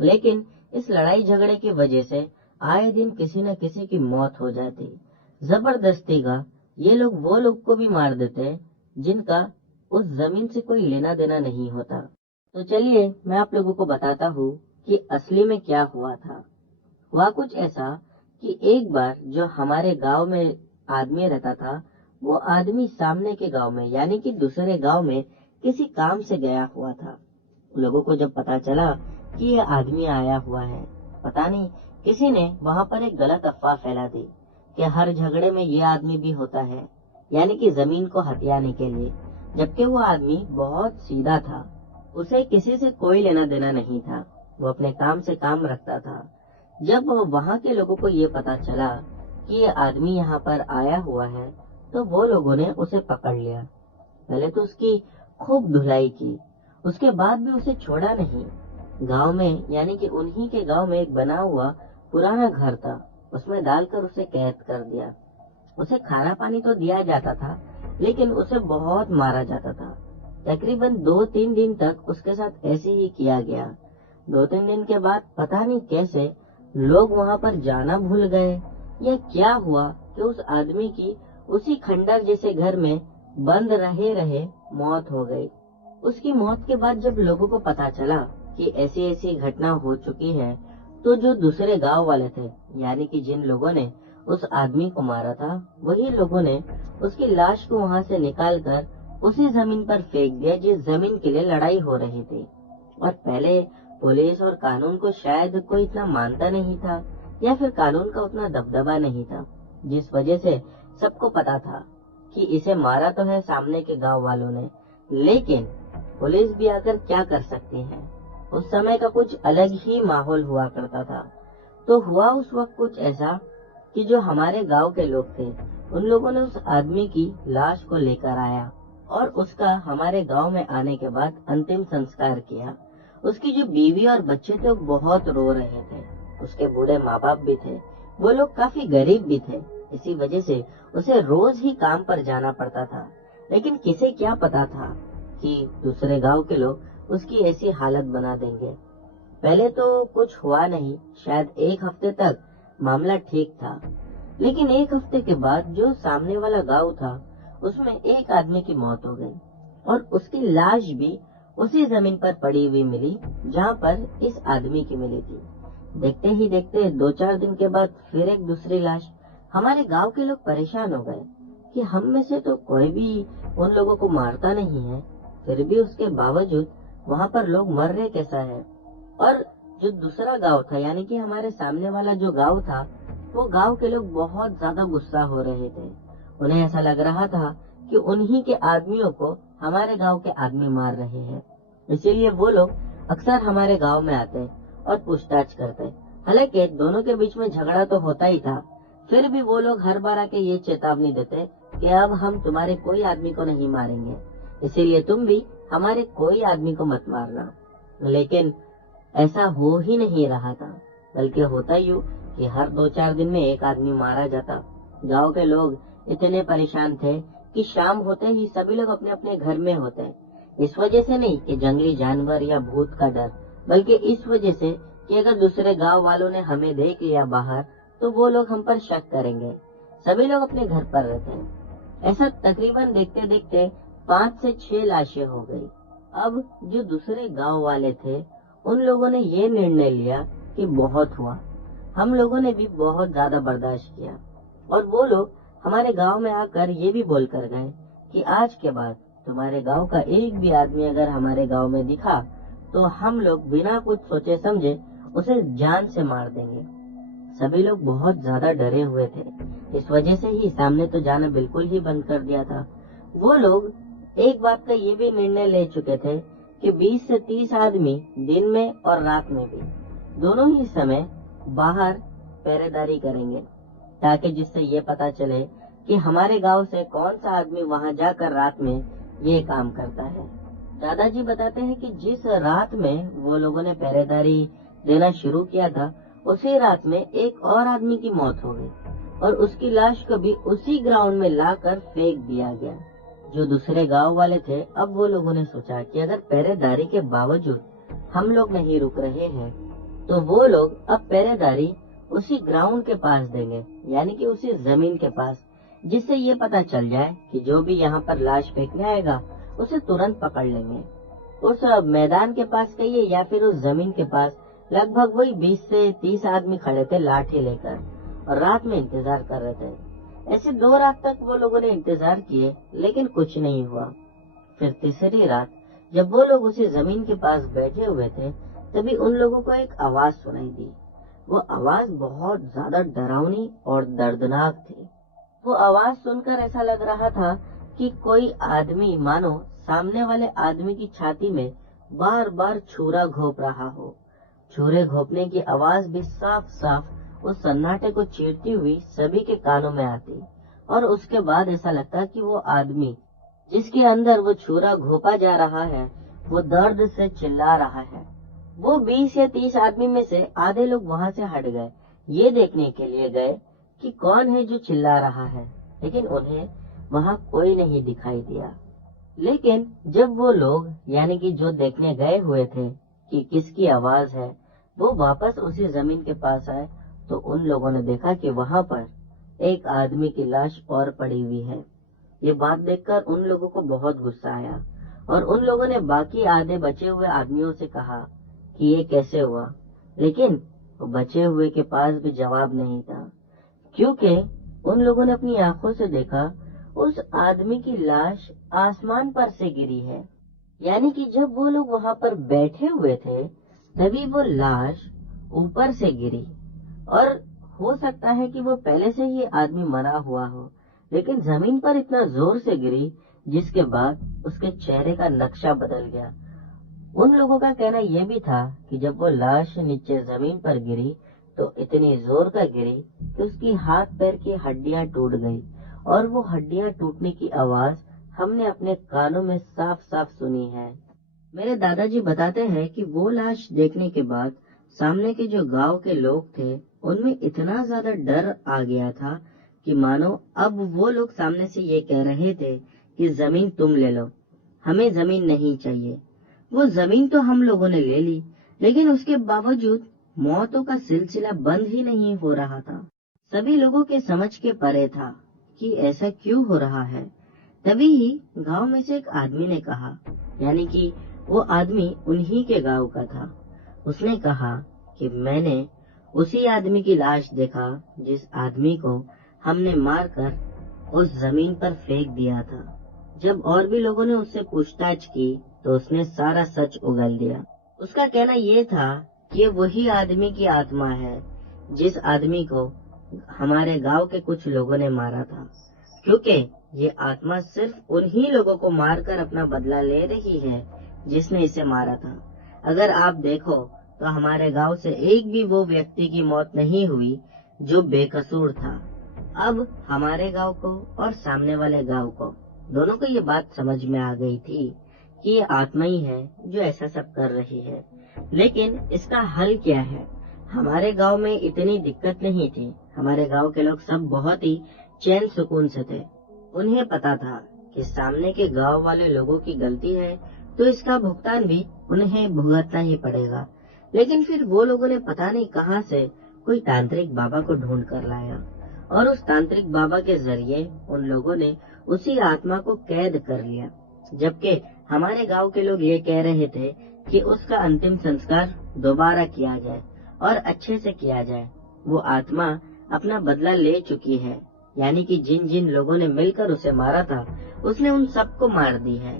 लेकिन इस लड़ाई झगड़े की वजह से आए दिन किसी न किसी की मौत हो जाती। जबरदस्ती का ये लोग वो लोग को भी मार देते जिनका उस जमीन से कोई लेना देना नहीं होता। तो चलिए मैं आप लोगों को बताता हूँ कि असली में क्या हुआ था। हुआ कुछ ऐसा कि एक बार जो हमारे गांव में आदमी रहता था, वो आदमी सामने के गांव में यानी कि दूसरे गांव में किसी काम से गया हुआ था। लोगों को जब पता चला कि ये आदमी आया हुआ है, पता नहीं किसी ने वहां पर एक गलत अफवाह फैला दी कि हर झगड़े में ये आदमी भी होता है, यानी कि जमीन को हथियाने के लिए। जबकि वो आदमी बहुत सीधा था, उसे किसी से कोई लेना देना नहीं था, वो अपने काम से काम रखता था। जब वहाँ के लोगों को ये पता चला कि ये आदमी यहाँ पर आया हुआ है, तो वो लोगों ने उसे पकड़ लिया। पहले तो उसकी खूब धुलाई की, उसके बाद भी उसे छोड़ा नहीं। गांव में यानी कि उन्हीं के गांव में एक बना हुआ पुराना घर था, उसमें डालकर उसे कैद कर दिया। उसे खाना पानी तो दिया जाता था, लेकिन उसे बहुत मारा जाता था। तकरीबन 2-3 दिन तक उसके साथ ऐसे ही किया गया। 2-3 दिन के बाद पता नहीं कैसे लोग वहाँ पर जाना भूल गए या क्या हुआ कि उस आदमी की उसी खंडर जैसे घर में बंद रहे रहे मौत हो गई। उसकी मौत के बाद जब लोगों को पता चला कि ऐसी ऐसी घटना हो चुकी है, तो जो दूसरे गांव वाले थे यानी कि जिन लोगों ने उस आदमी को मारा था, वही लोगों ने उसकी लाश को वहाँ से निकालकर उसी जमीन पर फेंक दिया जिस जमीन के लिए लड़ाई हो रही थी। और पहले पुलिस और कानून को शायद कोई इतना मानता नहीं था, या फिर कानून का उतना दबदबा नहीं था, जिस वजह से सबको पता था कि इसे मारा तो है सामने के गांव वालों ने, लेकिन पुलिस भी आकर क्या कर सकती है। उस समय का कुछ अलग ही माहौल हुआ करता था। तो हुआ उस वक्त कुछ ऐसा कि जो हमारे गांव के लोग थे, उन लोगों ने उस आदमी की लाश को लेकर आया और उसका हमारे गांव में आने के बाद अंतिम संस्कार किया। उसकी जो बीवी और बच्चे थे वो बहुत रो रहे थे, उसके बूढ़े माँ बाप भी थे, वो लोग काफी गरीब भी थे, इसी वजह से उसे रोज ही काम पर जाना पड़ता था। लेकिन किसे क्या पता था कि दूसरे गांव के लोग उसकी ऐसी हालत बना देंगे। पहले तो कुछ हुआ नहीं, शायद 1 हफ्ते तक मामला ठीक था, लेकिन 1 हफ्ते के बाद जो सामने वाला गांव था उसमें एक आदमी की मौत हो गई और उसकी लाश भी उसी जमीन पर पड़ी हुई मिली जहाँ पर इस आदमी की मिली थी। देखते ही देखते 2-4 दिन के बाद फिर एक दूसरी लाश। हमारे गांव के लोग परेशान हो गए कि हम में से तो कोई भी उन लोगों को मारता नहीं है, फिर भी उसके बावजूद वहाँ पर लोग मर रहे कैसा है। और जो दूसरा गांव था यानी कि हमारे सामने वाला जो गांव था, वो गांव के लोग बहुत ज्यादा गुस्सा हो रहे थे। उन्हें ऐसा लग रहा था कि उन्हीं के आदमियों को हमारे गांव के आदमी मार रहे हैं, इसीलिए वो लोग अक्सर हमारे गांव में आते और पूछताछ करते। हालांकि दोनों के बीच में झगड़ा तो होता ही था, फिर भी वो लोग हर बार आके ये चेतावनी देते कि अब हम तुम्हारे कोई आदमी को नहीं मारेंगे, इसीलिए तुम भी हमारे कोई आदमी को मत मारना। लेकिन ऐसा हो ही नहीं रहा था, बल्कि होता यूं कि हर 2-4 दिन में एक आदमी मारा जाता। गांव के लोग इतने परेशान थे कि शाम होते ही सभी लोग अपने अपने घर में होते। इस वजह से नहीं कि जंगली जानवर या भूत का डर, बल्कि इस वजह से कि अगर दूसरे गांव वालों ने हमें देख लिया बाहर, तो वो लोग हम पर शक करेंगे। सभी लोग अपने घर पर रहते हैं। ऐसा तकरीबन देखते देखते 5 से 6 लाशें हो गई। अब जो दूसरे गांव वाले थे, उन लोगों ने ये निर्णय लिया कि बहुत हुआ। हम लोगों ने भी बहुत ज्यादा बर्दाश्त किया और वो लोग हमारे गांव में आकर ये भी बोल कर गए कि आज के बाद तुम्हारे गांव का एक भी आदमी अगर हमारे गांव में दिखा तो हम लोग बिना कुछ सोचे समझे उसे जान से मार देंगे। सभी लोग बहुत ज्यादा डरे हुए थे, इस वजह से ही सामने तो जाना बिल्कुल ही बंद कर दिया था। वो लोग एक बात का ये भी निर्णय ले चुके थे कि 20 से 30 आदमी दिन में और रात में भी दोनों ही समय बाहर पहरेदारी करेंगे। ताकि जिससे ये पता चले कि हमारे गांव से कौन सा आदमी वहां जाकर रात में ये काम करता है। दादाजी बताते हैं कि जिस रात में वो लोगों ने पहरेदारी देना शुरू किया था, उसी रात में एक और आदमी की मौत हो गई और उसकी लाश को भी उसी ग्राउंड में लाकर फेंक दिया गया। जो दूसरे गांव वाले थे, अब वो लोगों ने सोचा कि अगर पहरेदारी के बावजूद हम लोग नहीं रुक रहे हैं, तो वो लोग अब पहरेदारी उसी ग्राउंड के पास देंगे, यानी कि उसी जमीन के पास, जिससे ये पता चल जाए कि जो भी यहाँ पर लाश फेंकने आएगा उसे तुरंत पकड़ लेंगे। उस मैदान के पास कहिए या फिर उस जमीन के पास लगभग वही 20 से 30 आदमी खड़े थे लाठी लेकर और रात में इंतजार कर रहे थे। ऐसे 2 रात तक वो लोगों ने इंतजार किए, लेकिन कुछ नहीं हुआ। फिर तीसरी रात जब वो लोग उसी जमीन के पास बैठे हुए थे, तभी उन लोगों को एक आवाज सुनाई दी। वो आवाज बहुत ज्यादा डरावनी और दर्दनाक थी। वो आवाज सुनकर ऐसा लग रहा था कि कोई आदमी मानो सामने वाले आदमी की छाती में बार बार छुरा घोंप रहा हो। छुरे घोंपने की आवाज भी साफ साफ उस सन्नाटे को चीरती हुई सभी के कानों में आती और उसके बाद ऐसा लगता कि वो आदमी जिसके अंदर वो छुरा घोंपा जा रहा है, वो दर्द से चिल्ला रहा है। वो 20 या 30 आदमी में से आधे लोग वहाँ से हट गए, ये देखने के लिए गए कि कौन है जो चिल्ला रहा है, लेकिन उन्हें वहाँ कोई नहीं दिखाई दिया। लेकिन जब वो लोग यानी कि जो देखने गए हुए थे कि किसकी आवाज है, वो वापस उसी जमीन के पास आए, तो उन लोगों ने देखा कि वहाँ पर एक आदमी की लाश और पड़ी हुई है। ये बात देखकर उन लोगों को बहुत गुस्सा आया और उन लोगों ने बाकी आधे बचे हुए आदमियों से कहा कि ये कैसे हुआ, लेकिन वो बचे हुए के पास भी जवाब नहीं था, क्योंकि उन लोगों ने अपनी आंखों से देखा उस आदमी की लाश आसमान पर से गिरी है। यानी कि जब वो लोग वहाँ पर बैठे हुए थे, तभी वो लाश ऊपर से गिरी और हो सकता है कि वो पहले से ही आदमी मरा हुआ हो, लेकिन जमीन पर इतना जोर से गिरी जिसके बाद उसके चेहरे का नक्शा बदल गया। उन लोगों का कहना यह भी था कि जब वो लाश नीचे जमीन पर गिरी तो इतनी जोर का गिरी कि उसकी हाथ पैर की हड्डियां टूट गई और वो हड्डियां टूटने की आवाज हमने अपने कानों में साफ साफ सुनी है। मेरे दादाजी बताते हैं कि वो लाश देखने के बाद सामने के जो गांव के लोग थे, उनमें इतना ज्यादा डर आ गया था कि मानो अब वो लोग सामने से ये कह रहे थे कि जमीन तुम ले लो, हमें जमीन नहीं चाहिए। वो जमीन तो हम लोगों ने ले ली, लेकिन उसके बावजूद मौतों का सिलसिला बंद ही नहीं हो रहा था। सभी लोगों के समझ के परे था कि ऐसा क्यों हो रहा है। तभी ही गांव में से एक आदमी ने कहा, यानी कि वो आदमी उन्हीं के गांव का था। उसने कहा कि मैंने उसी आदमी की लाश देखा जिस आदमी को हमने मारकर उस जमीन पर फेंक दिया था। जब और भी लोगों ने उससे पूछताछ की तो उसने सारा सच उगल दिया। उसका कहना ये था कि वही आदमी की आत्मा है जिस आदमी को हमारे गांव के कुछ लोगों ने मारा था, क्योंकि ये आत्मा सिर्फ उन्हीं लोगों को मारकर अपना बदला ले रही है जिसने इसे मारा था। अगर आप देखो तो हमारे गांव से एक भी वो व्यक्ति की मौत नहीं हुई जो बेकसूर था। अब हमारे गांव को और सामने वाले गांव को दोनों को ये बात समझ में आ गई थी कि ये आत्मा ही है जो ऐसा सब कर रही है। लेकिन इसका हल क्या है? हमारे गांव में इतनी दिक्कत नहीं थी। हमारे गांव के लोग सब बहुत ही चैन सुकून से थे। उन्हें पता था कि सामने के गांव वाले लोगों की गलती है तो इसका भुगतान भी उन्हें भुगतना ही पड़ेगा। लेकिन फिर वो लोगों ने पता नहीं कहां से कोई तांत्रिक बाबा को ढूंढ कर लाया और उस तांत्रिक बाबा के जरिए उन लोगों ने उसी आत्मा को कैद कर लिया, जबकि हमारे गांव के लोग ये कह रहे थे कि उसका अंतिम संस्कार दोबारा किया जाए और अच्छे से किया जाए। वो आत्मा अपना बदला ले चुकी है, यानी कि जिन जिन लोगों ने मिलकर उसे मारा था उसने उन सबको मार दी है,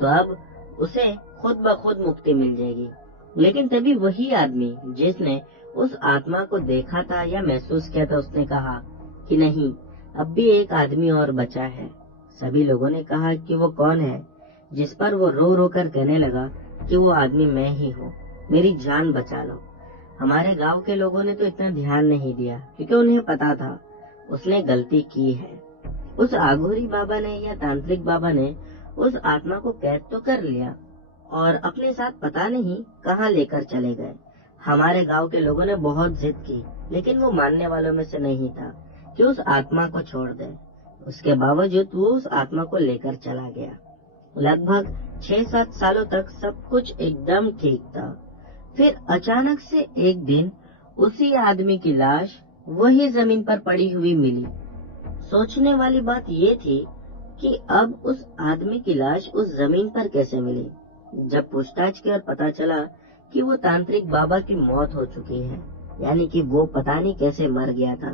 तो अब उसे खुद ब खुद मुक्ति मिल जाएगी। लेकिन तभी वही आदमी जिसने उस आत्मा को देखा था या महसूस किया था, उसने कहा कि नहीं, अब भी एक आदमी और बचा है। सभी लोगों ने कहा कि वो कौन है, जिस पर वो रो रो कर कहने लगा कि वो आदमी मैं ही हूँ, मेरी जान बचा लो। हमारे गांव के लोगों ने तो इतना ध्यान नहीं दिया क्योंकि उन्हें पता था उसने गलती की है। उस आघोरी बाबा ने या तांत्रिक बाबा ने उस आत्मा को कैद तो कर लिया और अपने साथ पता नहीं कहाँ लेकर चले गए। हमारे गांव के लोगों ने बहुत जिद की, लेकिन वो मानने वालों में से नहीं था कि उस आत्मा को छोड़ दे। उसके बावजूद वो उस आत्मा को लेकर चला गया। लगभग 6-7 सालों तक सब कुछ एकदम ठीक था। फिर अचानक से एक दिन उसी आदमी की लाश वही जमीन पर पड़ी हुई मिली। सोचने वाली बात ये थी कि अब उस आदमी की लाश उस जमीन पर कैसे मिली। जब पूछताछ की और पता चला कि वो तांत्रिक बाबा की मौत हो चुकी है, यानी कि वो पता नहीं कैसे मर गया था।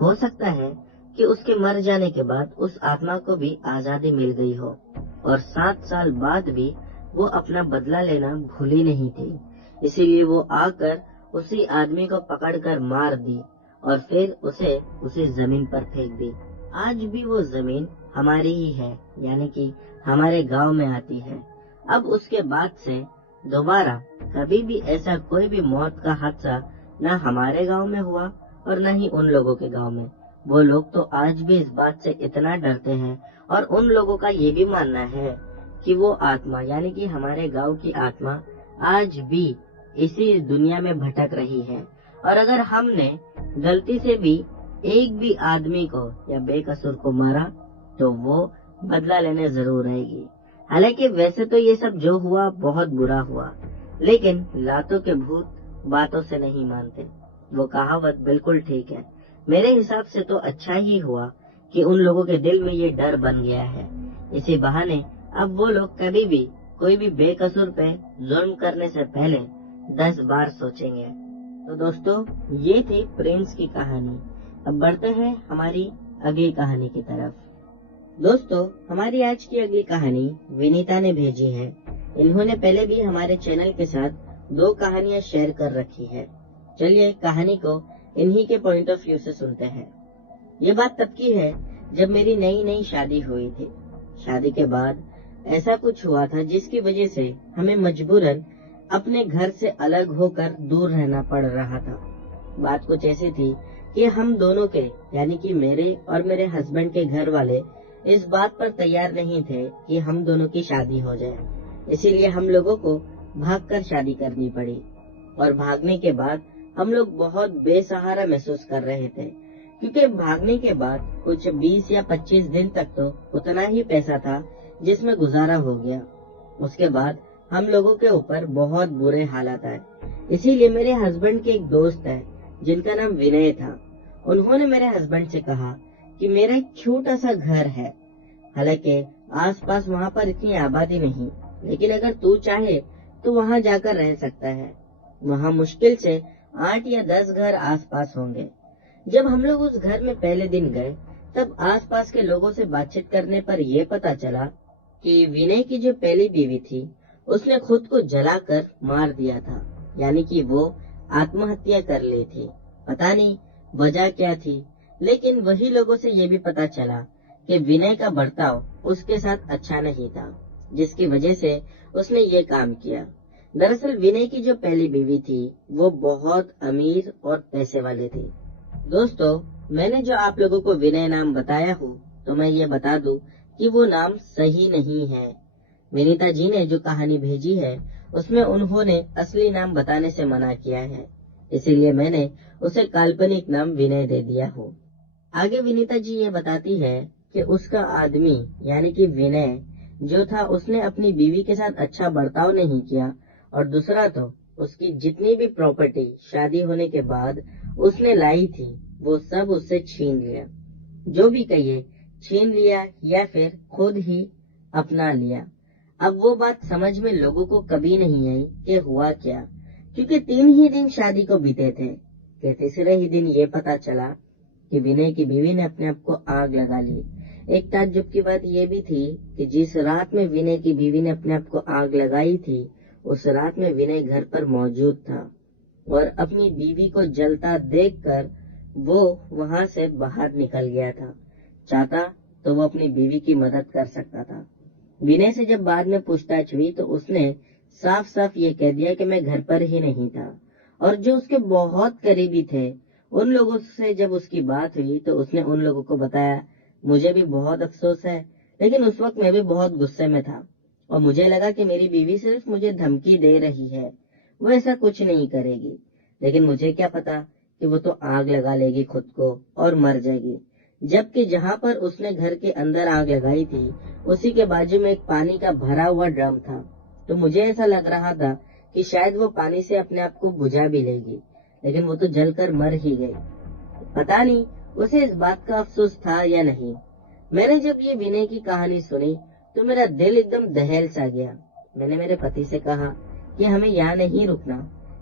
हो सकता है कि उसके मर जाने के बाद उस आत्मा को भी आजादी मिल गई हो और 7 साल बाद भी वो अपना बदला लेना भूली नहीं थी। इसीलिए वो आकर उसी आदमी को पकड़कर मार दी और फिर उसे उसी जमीन पर फेंक दी। आज भी वो जमीन हमारी ही है, यानी कि हमारे गांव में आती है। अब उसके बाद से दोबारा कभी भी ऐसा कोई भी मौत का हादसा न हमारे गांव में हुआ और न ही उन लोगों के गांव में। वो लोग तो आज भी इस बात से इतना डरते हैं और उन लोगों का ये भी मानना है कि वो आत्मा, यानी कि हमारे गांव की आत्मा आज भी इसी दुनिया में भटक रही है। और अगर हमने गलती से भी एक भी आदमी को या बेकसूर को मारा तो वो बदला लेने जरूर आएगी। हालांकि वैसे तो ये सब जो हुआ बहुत बुरा हुआ, लेकिन लातों के भूत बातों से नहीं मानते। वो कहावत बिल्कुल ठीक है। मेरे हिसाब से तो अच्छा ही हुआ कि उन लोगों के दिल में ये डर बन गया है। इसी बहाने अब वो लोग कभी भी कोई भी बेकसूर पे जुल्म करने से पहले 10 बार सोचेंगे। तो दोस्तों, ये थी प्रिंस की कहानी। अब बढ़ते हैं हमारी अगली कहानी की तरफ। दोस्तों, हमारी आज की अगली कहानी विनीता ने भेजी है। इन्होंने पहले भी हमारे चैनल के साथ 2 कहानियां शेयर कर रखी है। चलिए कहानी को इन्हीं के पॉइंट ऑफ व्यू से सुनते हैं। ये बात तब की है जब मेरी नई नई शादी हुई थी। शादी के बाद ऐसा कुछ हुआ था जिसकी वजह से हमें मजबूरन अपने घर से अलग होकर दूर रहना पड़ रहा था। बात कुछ ऐसी थी कि हम दोनों के, यानी कि मेरे और मेरे हस्बैंड के घर वाले इस बात पर तैयार नहीं थे कि हम दोनों की शादी हो जाए। इसीलिए हम लोगों को भागकर शादी करनी पड़ी और भागने के बाद हम लोग बहुत बेसहारा महसूस कर रहे थे, क्योंकि भागने के बाद कुछ 20 या 25 दिन तक तो उतना ही पैसा था जिसमें गुजारा हो गया। उसके बाद हम लोगों के ऊपर बहुत बुरे हालात आए। इसीलिए मेरे हस्बैंड के एक दोस्त है जिनका नाम विनय था। उन्होंने मेरे हस्बैंड से कहा कि मेरा एक छोटा सा घर है, हालांकि आसपास वहाँ पर इतनी आबादी नहीं, लेकिन अगर तू चाहे तो वहाँ जाकर रह सकता है। वहाँ मुश्किल से 8 या 10 घर आसपास होंगे। जब हम लोग उस घर में पहले दिन गए तब आसपास के लोगों से बातचीत करने पर यह पता चला कि विनय की जो पहली बीवी थी उसने खुद को जलाकर मार दिया था, यानी कि वो आत्महत्या कर ली थी। पता नहीं वजह क्या थी, लेकिन वही लोगों से ये भी पता चला कि विनय का बर्ताव उसके साथ अच्छा नहीं था, जिसकी वजह से उसने ये काम किया। दरअसल विनय की जो पहली बीवी थी वो बहुत अमीर और पैसे वाली थी। दोस्तों, मैंने जो आप लोगों को विनय नाम बताया हूँ, तो मैं ये बता दूं कि वो नाम सही नहीं है। विनीता जी ने जो कहानी भेजी है उसमें उन्होंने असली नाम बताने से मना किया है, इसीलिए मैंने उसे काल्पनिक नाम विनय दे दिया हो। आगे विनीता जी ये बताती है कि उसका आदमी यानी कि विनय जो था उसने अपनी बीवी के साथ अच्छा बर्ताव नहीं किया, और दूसरा तो उसकी जितनी भी प्रॉपर्टी शादी होने के बाद उसने लाई थी वो सब उससे छीन लिया। जो भी कहिए, छीन लिया या फिर खुद ही अपना लिया। अब वो बात समझ में लोगों को कभी नहीं आई कि हुआ क्या, क्योंकि 3 ही दिन शादी को बीते थे कि तीसरे ही दिन ये पता चला कि विनय की बीवी ने अपने आप को आग लगा ली। एक ताज्जुब की बात ये भी थी कि जिस रात में विनय की बीवी ने अपने आप को आग लगाई थी उस रात में विनय घर पर मौजूद था और अपनी बीवी को जलता देखकर वो वहाँ से बाहर निकल गया था। चाहता तो वो अपनी बीवी की मदद कर सकता था। विनय से जब बाद में पूछताछ हुई तो उसने साफ साफ ये कह दिया कि मैं घर पर ही नहीं था, और जो उसके बहुत करीबी थे उन लोगों से जब उसकी बात हुई तो उसने उन लोगों को बताया, मुझे भी बहुत अफसोस है, लेकिन उस वक्त मैं भी बहुत गुस्से में था और मुझे लगा कि मेरी बीवी सिर्फ मुझे धमकी दे रही है, वो ऐसा कुछ नहीं करेगी। लेकिन मुझे क्या पता कि वो तो आग लगा लेगी खुद को और मर जाएगी। जबकि जहाँ पर उसने घर के अंदर आग लगाई थी उसी के बाजू में एक पानी का भरा हुआ ड्रम था। तो मुझे ऐसा लग रहा था कि शायद वो पानी से अपने आप को बुझा भी लेगी, लेकिन वो तो जलकर मर ही गई। पता नहीं उसे इस बात का अफसोस था या नहीं। मैंने जब ये विनय की कहानी सुनी तो मेरा दिल एकदम दहल सा गया। मैंने मेरे पति से कहा कि हमें यहाँ नहीं रुकना,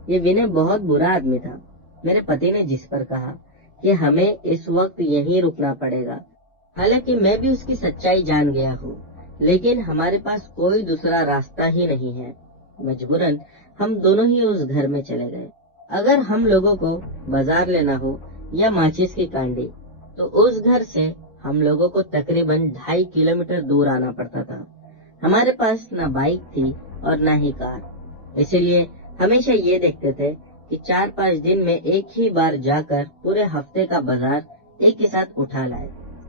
ये विनय बहुत बुरा आदमी था। मेरे पति ने जिस पर कहा कि हमें इस वक्त यहीं रुकना पड़ेगा। हालांकि मैं भी उसकी सच्चाई जान गया हूँ, लेकिन हमारे पास कोई दूसरा रास्ता ही नहीं है। मजबूरन हम दोनों ही उस घर में चले गए। अगर हम लोगों को बाजार लेना हो या माचिस की कांडी, तो उस घर से हम लोगों को तकरीबन 2.5 किलोमीटर दूर आना पड़ता था। हमारे पास न बाइक थी और न ही कार, इसलिए हमेशा ये देखते थे कि 4-5 दिन में एक ही बार जाकर पूरे हफ्ते का बाजार एक के साथ उठा लाए।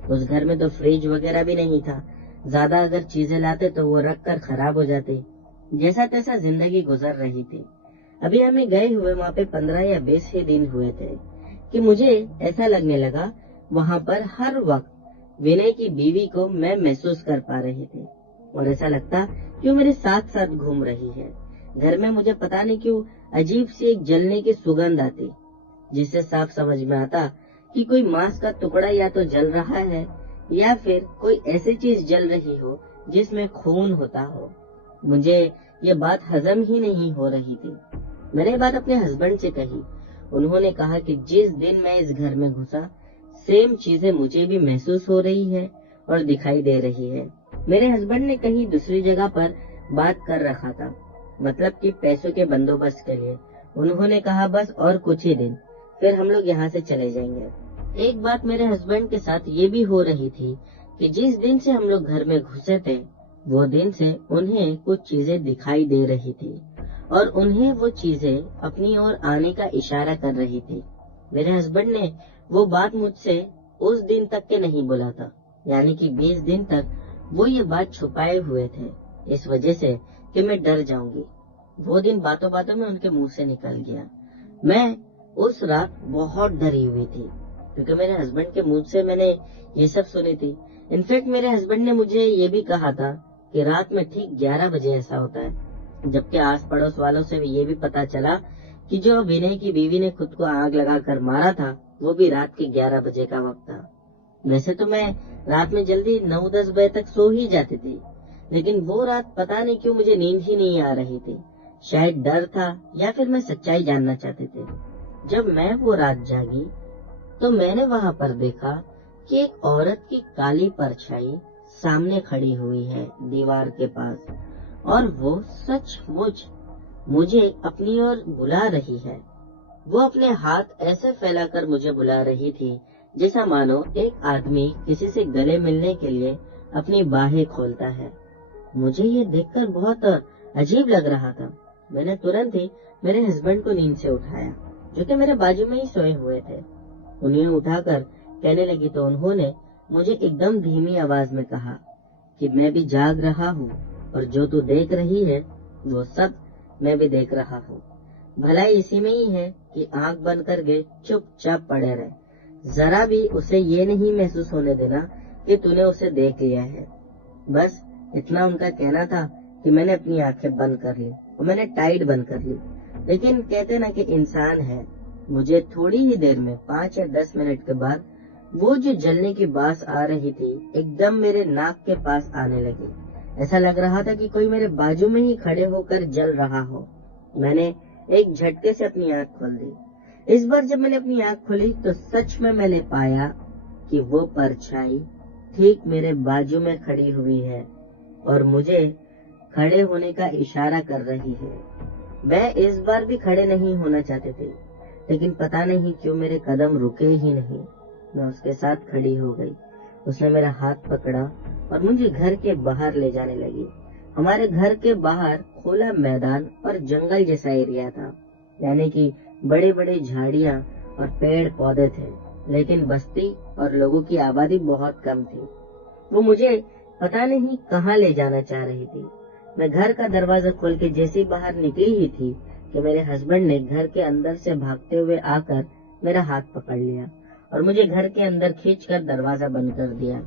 उस घर में तो फ्रिज वगैरह भी नहीं था, ज्यादा अगर चीजें लाते तो वो रख कर खराब हो जाती। जैसा तैसा जिंदगी गुजर रही थी। अभी हमें गए हुए वहाँ पे 15 या 20 ही दिन हुए थे कि मुझे ऐसा लगने लगा वहाँ पर हर वक्त विनय की बीवी को मैं महसूस कर पा रही थी और ऐसा लगता कि वो मेरे साथ साथ घूम रही है। घर में मुझे पता नहीं क्यों अजीब सी एक जलने की सुगंध आती, जिससे साफ समझ में आता कि कोई मांस का टुकड़ा या तो जल रहा है या फिर कोई ऐसी चीज जल रही हो जिसमें खून होता हो। मुझे ये बात हजम ही नहीं हो रही थी। मैंने बात अपने हस्बैंड से कही। उन्होंने कहा कि जिस दिन मैं इस घर में घुसा सेम चीजें मुझे भी महसूस हो रही है और दिखाई दे रही है। मेरे हस्बैंड ने कहीं दूसरी जगह पर बात कर रखा था, मतलब कि पैसों के बंदोबस्त के लिए। उन्होंने कहा बस और कुछ ही दिन फिर हम लोग यहाँ से चले जाएंगे। एक बात मेरे हस्बैंड के साथ ये भी हो रही थी कि जिस दिन से हम लोग घर में घुसे थे वो दिन से उन्हें कुछ चीजें दिखाई दे रही थी और उन्हें वो चीजें अपनी ओर आने का इशारा कर रही थी। मेरे हस्बैंड ने वो बात मुझसे उस दिन तक के नहीं बोला था, यानी कि 20 दिन तक वो ये बात छुपाए हुए थे, इस वजह से कि मैं डर जाऊंगी। वो दिन बातों बातों में उनके मुंह से निकल गया। मैं उस रात बहुत डरी हुई थी क्योंकि मेरे हस्बैंड के मुंह से मैंने ये सब सुनी थी। इनफैक्ट मेरे हस्बैंड ने मुझे ये भी कहा था कि रात में ठीक 11 बजे ऐसा होता है, जबकि आस पड़ोस वालों से ये भी पता चला कि जो विनय की बीवी ने खुद को आग लगाकर मारा था वो भी रात के 11 बजे का वक्त था। वैसे तो मैं रात में जल्दी 9-10 बजे तक सो ही जाती थी, लेकिन वो रात पता नहीं क्यों मुझे नींद ही नहीं आ रही थी। शायद डर था या फिर मैं सच्चाई जानना चाहती थी। जब मैं वो रात जागी तो मैंने वहाँ पर देखा कि एक औरत की काली परछाई सामने खड़ी हुई है दीवार के पास और वो सचमुच मुझे अपनी ओर बुला रही है। वो अपने हाथ ऐसे फैलाकर मुझे बुला रही थी जैसा मानो एक आदमी किसी से गले मिलने के लिए अपनी बाहें खोलता है। मुझे ये देखकर बहुत अजीब लग रहा था। मैंने तुरंत ही मेरे हस्बैंड को नींद से उठाया, जो कि मेरे बाजू में ही सोए हुए थे। उन्हें उठाकर कहने लगी तो उन्होंने मुझे एकदम धीमी आवाज में कहा कि मैं भी जाग रहा हूँ और जो तू देख रही है वो सब मैं भी देख रहा हूँ। भलाई इसी में ही है कि आंख बंद करके चुपचाप पड़े रहे, जरा भी उसे ये नहीं महसूस होने देना कि तूने उसे देख लिया है। बस इतना उनका कहना था कि मैंने अपनी आंखें बंद कर ली और मैंने टाइट बंद कर ली। लेकिन कहते ना कि इंसान है, मुझे थोड़ी ही देर में 5 या 10 मिनट के बाद वो जो जलने की बास आ रही थी एकदम मेरे नाक के पास आने लगी। ऐसा लग रहा था कि कोई मेरे बाजू में ही खड़े होकर जल रहा हो। मैंने एक झटके से अपनी आंख खोल दी। इस बार जब मैंने अपनी आंख खोली तो सच में मैंने पाया कि वो परछाई ठीक मेरे बाजू में खड़ी हुई है और मुझे खड़े होने का इशारा कर रही है। मैं इस बार भी खड़े नहीं होना चाहते थे, लेकिन पता नहीं क्यों मेरे कदम रुके ही नहीं। मैं उसके साथ खड़ी हो गई। उसने मेरा हाथ पकड़ा और मुझे घर के बाहर ले जाने लगी। हमारे घर के बाहर खुला मैदान और जंगल जैसा एरिया था, यानी कि बड़े बड़े झाड़ियाँ और पेड़ पौधे थे, लेकिन बस्ती और लोगों की आबादी बहुत कम थी। वो मुझे पता नहीं कहाँ ले जाना चाह रही थी। मैं घर का दरवाजा खोल के जैसे बाहर निकली ही थी कि मेरे हस्बैंड ने घर के अंदर से भागते हुए आकर मेरा हाथ पकड़ लिया और मुझे घर के अंदर खींचकर दरवाजा बंद कर दिया।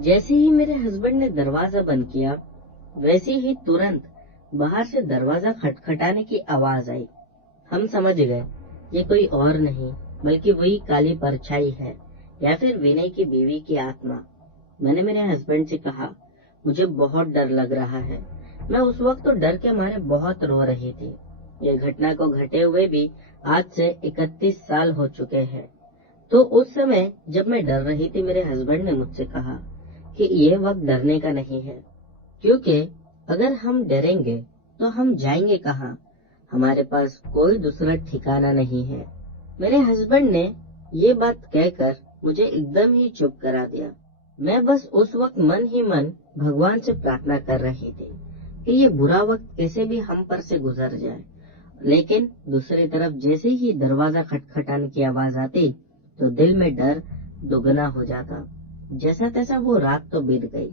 जैसे ही मेरे हस्बैंड ने दरवाजा बंद किया, वैसे ही तुरंत बाहर से दरवाजा खटखटाने की आवाज आई। हम समझ गए ये कोई और नहीं बल्कि वही काली परछाई है या फिर विनय की बीवी की आत्मा। मैंने मेरे हस्बैंड से कहा, मुझे बहुत डर लग रहा है। मैं उस वक्त तो डर के मारे बहुत रो रही थी। ये घटना को घटे हुए भी आज से 31 साल हो चुके हैं। तो उस समय जब मैं डर रही थी, मेरे हस्बैंड ने मुझसे कहा कि ये वक्त डरने का नहीं है, क्योंकि अगर हम डरेंगे तो हम जाएंगे कहाँ? हमारे पास कोई दूसरा ठिकाना नहीं है। मेरे हस्बैंड ने ये बात कहकर मुझे एकदम ही चुप करा दिया। मैं बस उस वक्त मन ही मन भगवान से प्रार्थना कर रही थी कि ये बुरा वक्त कैसे भी हम पर से गुजर जाए। लेकिन दूसरी तरफ जैसे ही दरवाजा खटखटाने की आवाज आती तो दिल में डर दुगना हो जाता। जैसा तैसा वो रात तो बीत गई।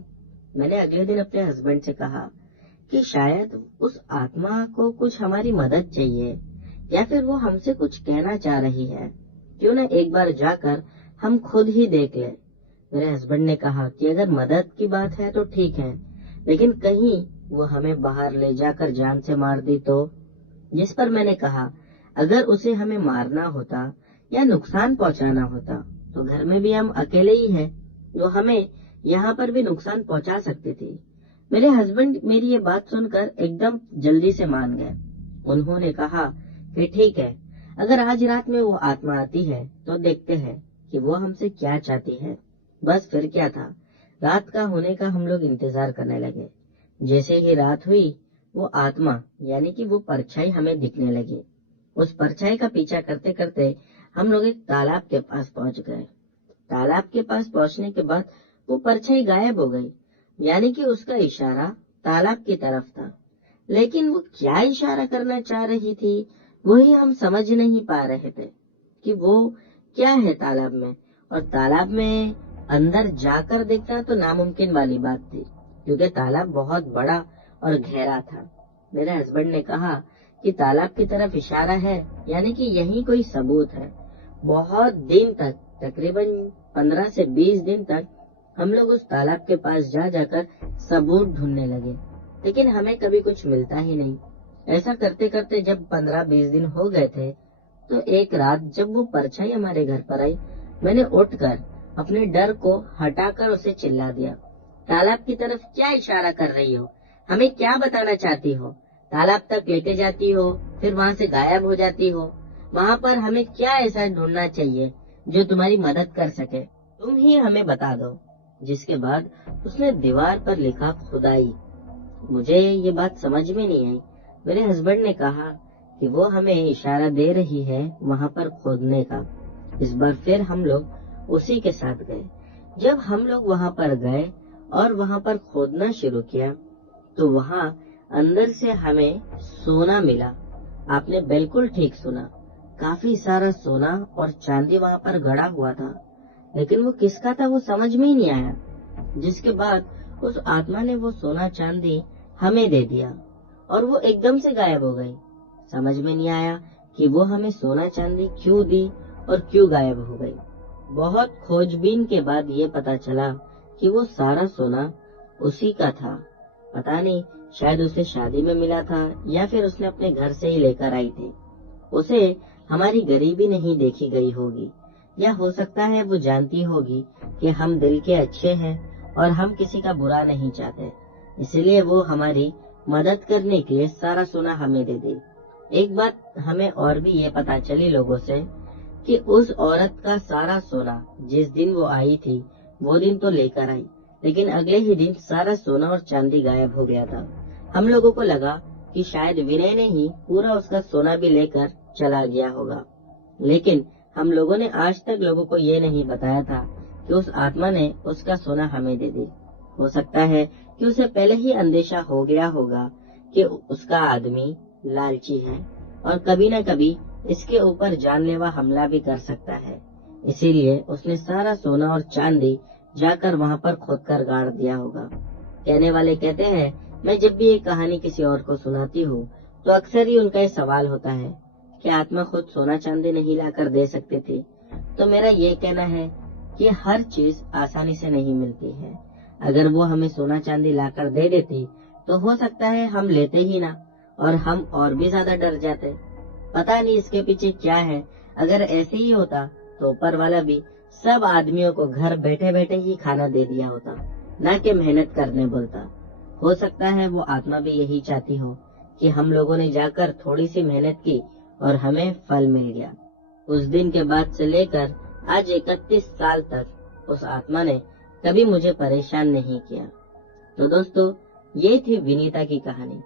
मैंने अगले दिन अपने हस्बैंड से कहा कि शायद उस आत्मा को कुछ हमारी मदद चाहिए या फिर वो हमसे कुछ कहना चाह रही है। क्यों न एक बार जाकर हम खुद ही देख ले। मेरे हस्बैंड ने कहा कि अगर मदद की बात है तो ठीक है, लेकिन कहीं वो हमें बाहर ले जाकर जान से मार दी तो? जिस पर मैंने कहा, अगर उसे हमें मारना होता या नुकसान पहुंचाना होता तो घर में भी हम अकेले ही हैं, जो हमें यहाँ पर भी नुकसान पहुंचा सकती थी। मेरे हस्बैंड मेरी ये बात सुनकर एकदम जल्दी से मान गए। उन्होंने कहा कि ठीक है, अगर आज रात में वो आत्मा आती है तो देखते हैं कि वो हमसे क्या चाहती है। बस फिर क्या था, रात का होने का हम लोग इंतजार करने लगे। जैसे ही रात हुई, वो आत्मा यानी कि वो परछाई हमें दिखने लगी। उस परछाई का पीछा करते करते हम लोग एक तालाब के पास पहुंच गए। तालाब के पास पहुंचने के बाद वो परछाई गायब हो गई, यानी कि उसका इशारा तालाब की तरफ था। लेकिन वो क्या इशारा करना चाह रही थी, वही हम समझ नहीं पा रहे थे कि वो क्या है तालाब में। और तालाब में अंदर जाकर देखना तो नामुमकिन वाली बात थी, क्योंकि तालाब बहुत बड़ा और गहरा था। मेरे हस्बैंड ने कहा कि तालाब की तरफ इशारा है, यानी कि यही कोई सबूत है। बहुत दिन तक, तकरीबन 15 से 20 दिन तक हम लोग उस तालाब के पास जा जाकर सबूत ढूंढने लगे, लेकिन हमें कभी कुछ मिलता ही नहीं। ऐसा करते करते जब 15-20 दिन हो गए थे, तो एक रात जब वो परछाई हमारे घर पर आई, मैंने उठकर अपने डर को हटाकर उसे चिल्ला दिया, तालाब की तरफ क्या इशारा कर रही हो? हमें क्या बताना चाहती हो? तालाब तक लेके जाती हो, फिर वहाँ से गायब हो जाती हो। वहाँ पर हमें क्या ऐसा ढूंढना चाहिए जो तुम्हारी मदद कर सके? तुम ही हमें बता दो। जिसके बाद उसने दीवार पर लिखा खुदाई। मुझे ये बात समझ में नहीं आई। मेरे हस्बैंड ने कहा कि वो हमें इशारा दे रही है वहाँ पर खोदने का। इस बार फिर हम लोग उसी के साथ गए। जब हम लोग वहाँ पर गए और वहाँ पर खोदना शुरू किया तो वहाँ अंदर से हमें सोना मिला। आपने बिल्कुल ठीक सुना, काफी सारा सोना और चांदी वहाँ पर गड़ा हुआ था, लेकिन वो किसका था वो समझ में ही नहीं आया। जिसके बाद उस आत्मा ने वो सोना चांदी हमें दे दिया और वो एकदम से गायब हो गई। समझ में नहीं आया कि वो हमें सोना चांदी क्यों दी और क्यों गायब हो गई। बहुत खोजबीन के बाद ये पता चला कि वो सारा सोना उसी का था। पता नहीं, शायद उसे शादी में मिला था या फिर उसने अपने घर से ही लेकर आई थी। उसे हमारी गरीबी नहीं देखी गई होगी, या हो सकता है वो जानती होगी कि हम दिल के अच्छे हैं और हम किसी का बुरा नहीं चाहते, इसलिए वो हमारी मदद करने के लिए सारा सोना हमें दे दी। एक बात हमें और भी ये पता चली लोगों से कि उस औरत का सारा सोना जिस दिन वो आई थी वो दिन तो लेकर आई, लेकिन अगले ही दिन सारा सोना और चांदी गायब हो गया था। हम लोगों को लगा कि शायद विनय ने ही पूरा उसका सोना भी लेकर चला गया होगा, लेकिन हम लोगों ने आज तक लोगों को ये नहीं बताया था कि उस आत्मा ने उसका सोना हमें दे दी। हो सकता है कि उसे पहले ही अंदेशा हो गया होगा कि उसका आदमी लालची है और कभी न कभी इसके ऊपर जानलेवा हमला भी कर सकता है। इसीलिए उसने सारा सोना और चांदी जाकर वहाँ पर खोदकर गाड़ दिया होगा। कहने वाले कहते हैं, मैं जब भी ये कहानी किसी और को सुनाती हूँ तो अक्सर ही उनका ये सवाल होता है कि आत्मा खुद सोना चांदी नहीं लाकर दे सकती थी। तो मेरा ये कहना है कि हर चीज आसानी से नहीं मिलती है। अगर वो हमें सोना चांदी लाकर दे देती तो हो सकता है हम लेते ही ना, और हम और भी ज्यादा डर जाते। पता नहीं इसके पीछे क्या है। अगर ऐसे ही होता तो ऊपर वाला भी सब आदमियों को घर बैठे बैठे ही खाना दे दिया होता, ना कि मेहनत करने बोलता। हो सकता है वो आत्मा भी यही चाहती हो कि हम लोगों ने जाकर थोड़ी सी मेहनत की और हमें फल मिल गया। उस दिन के बाद से लेकर आज 31 साल तक उस आत्मा ने कभी मुझे परेशान नहीं किया। तो दोस्तों, ये थी विनीता की कहानी।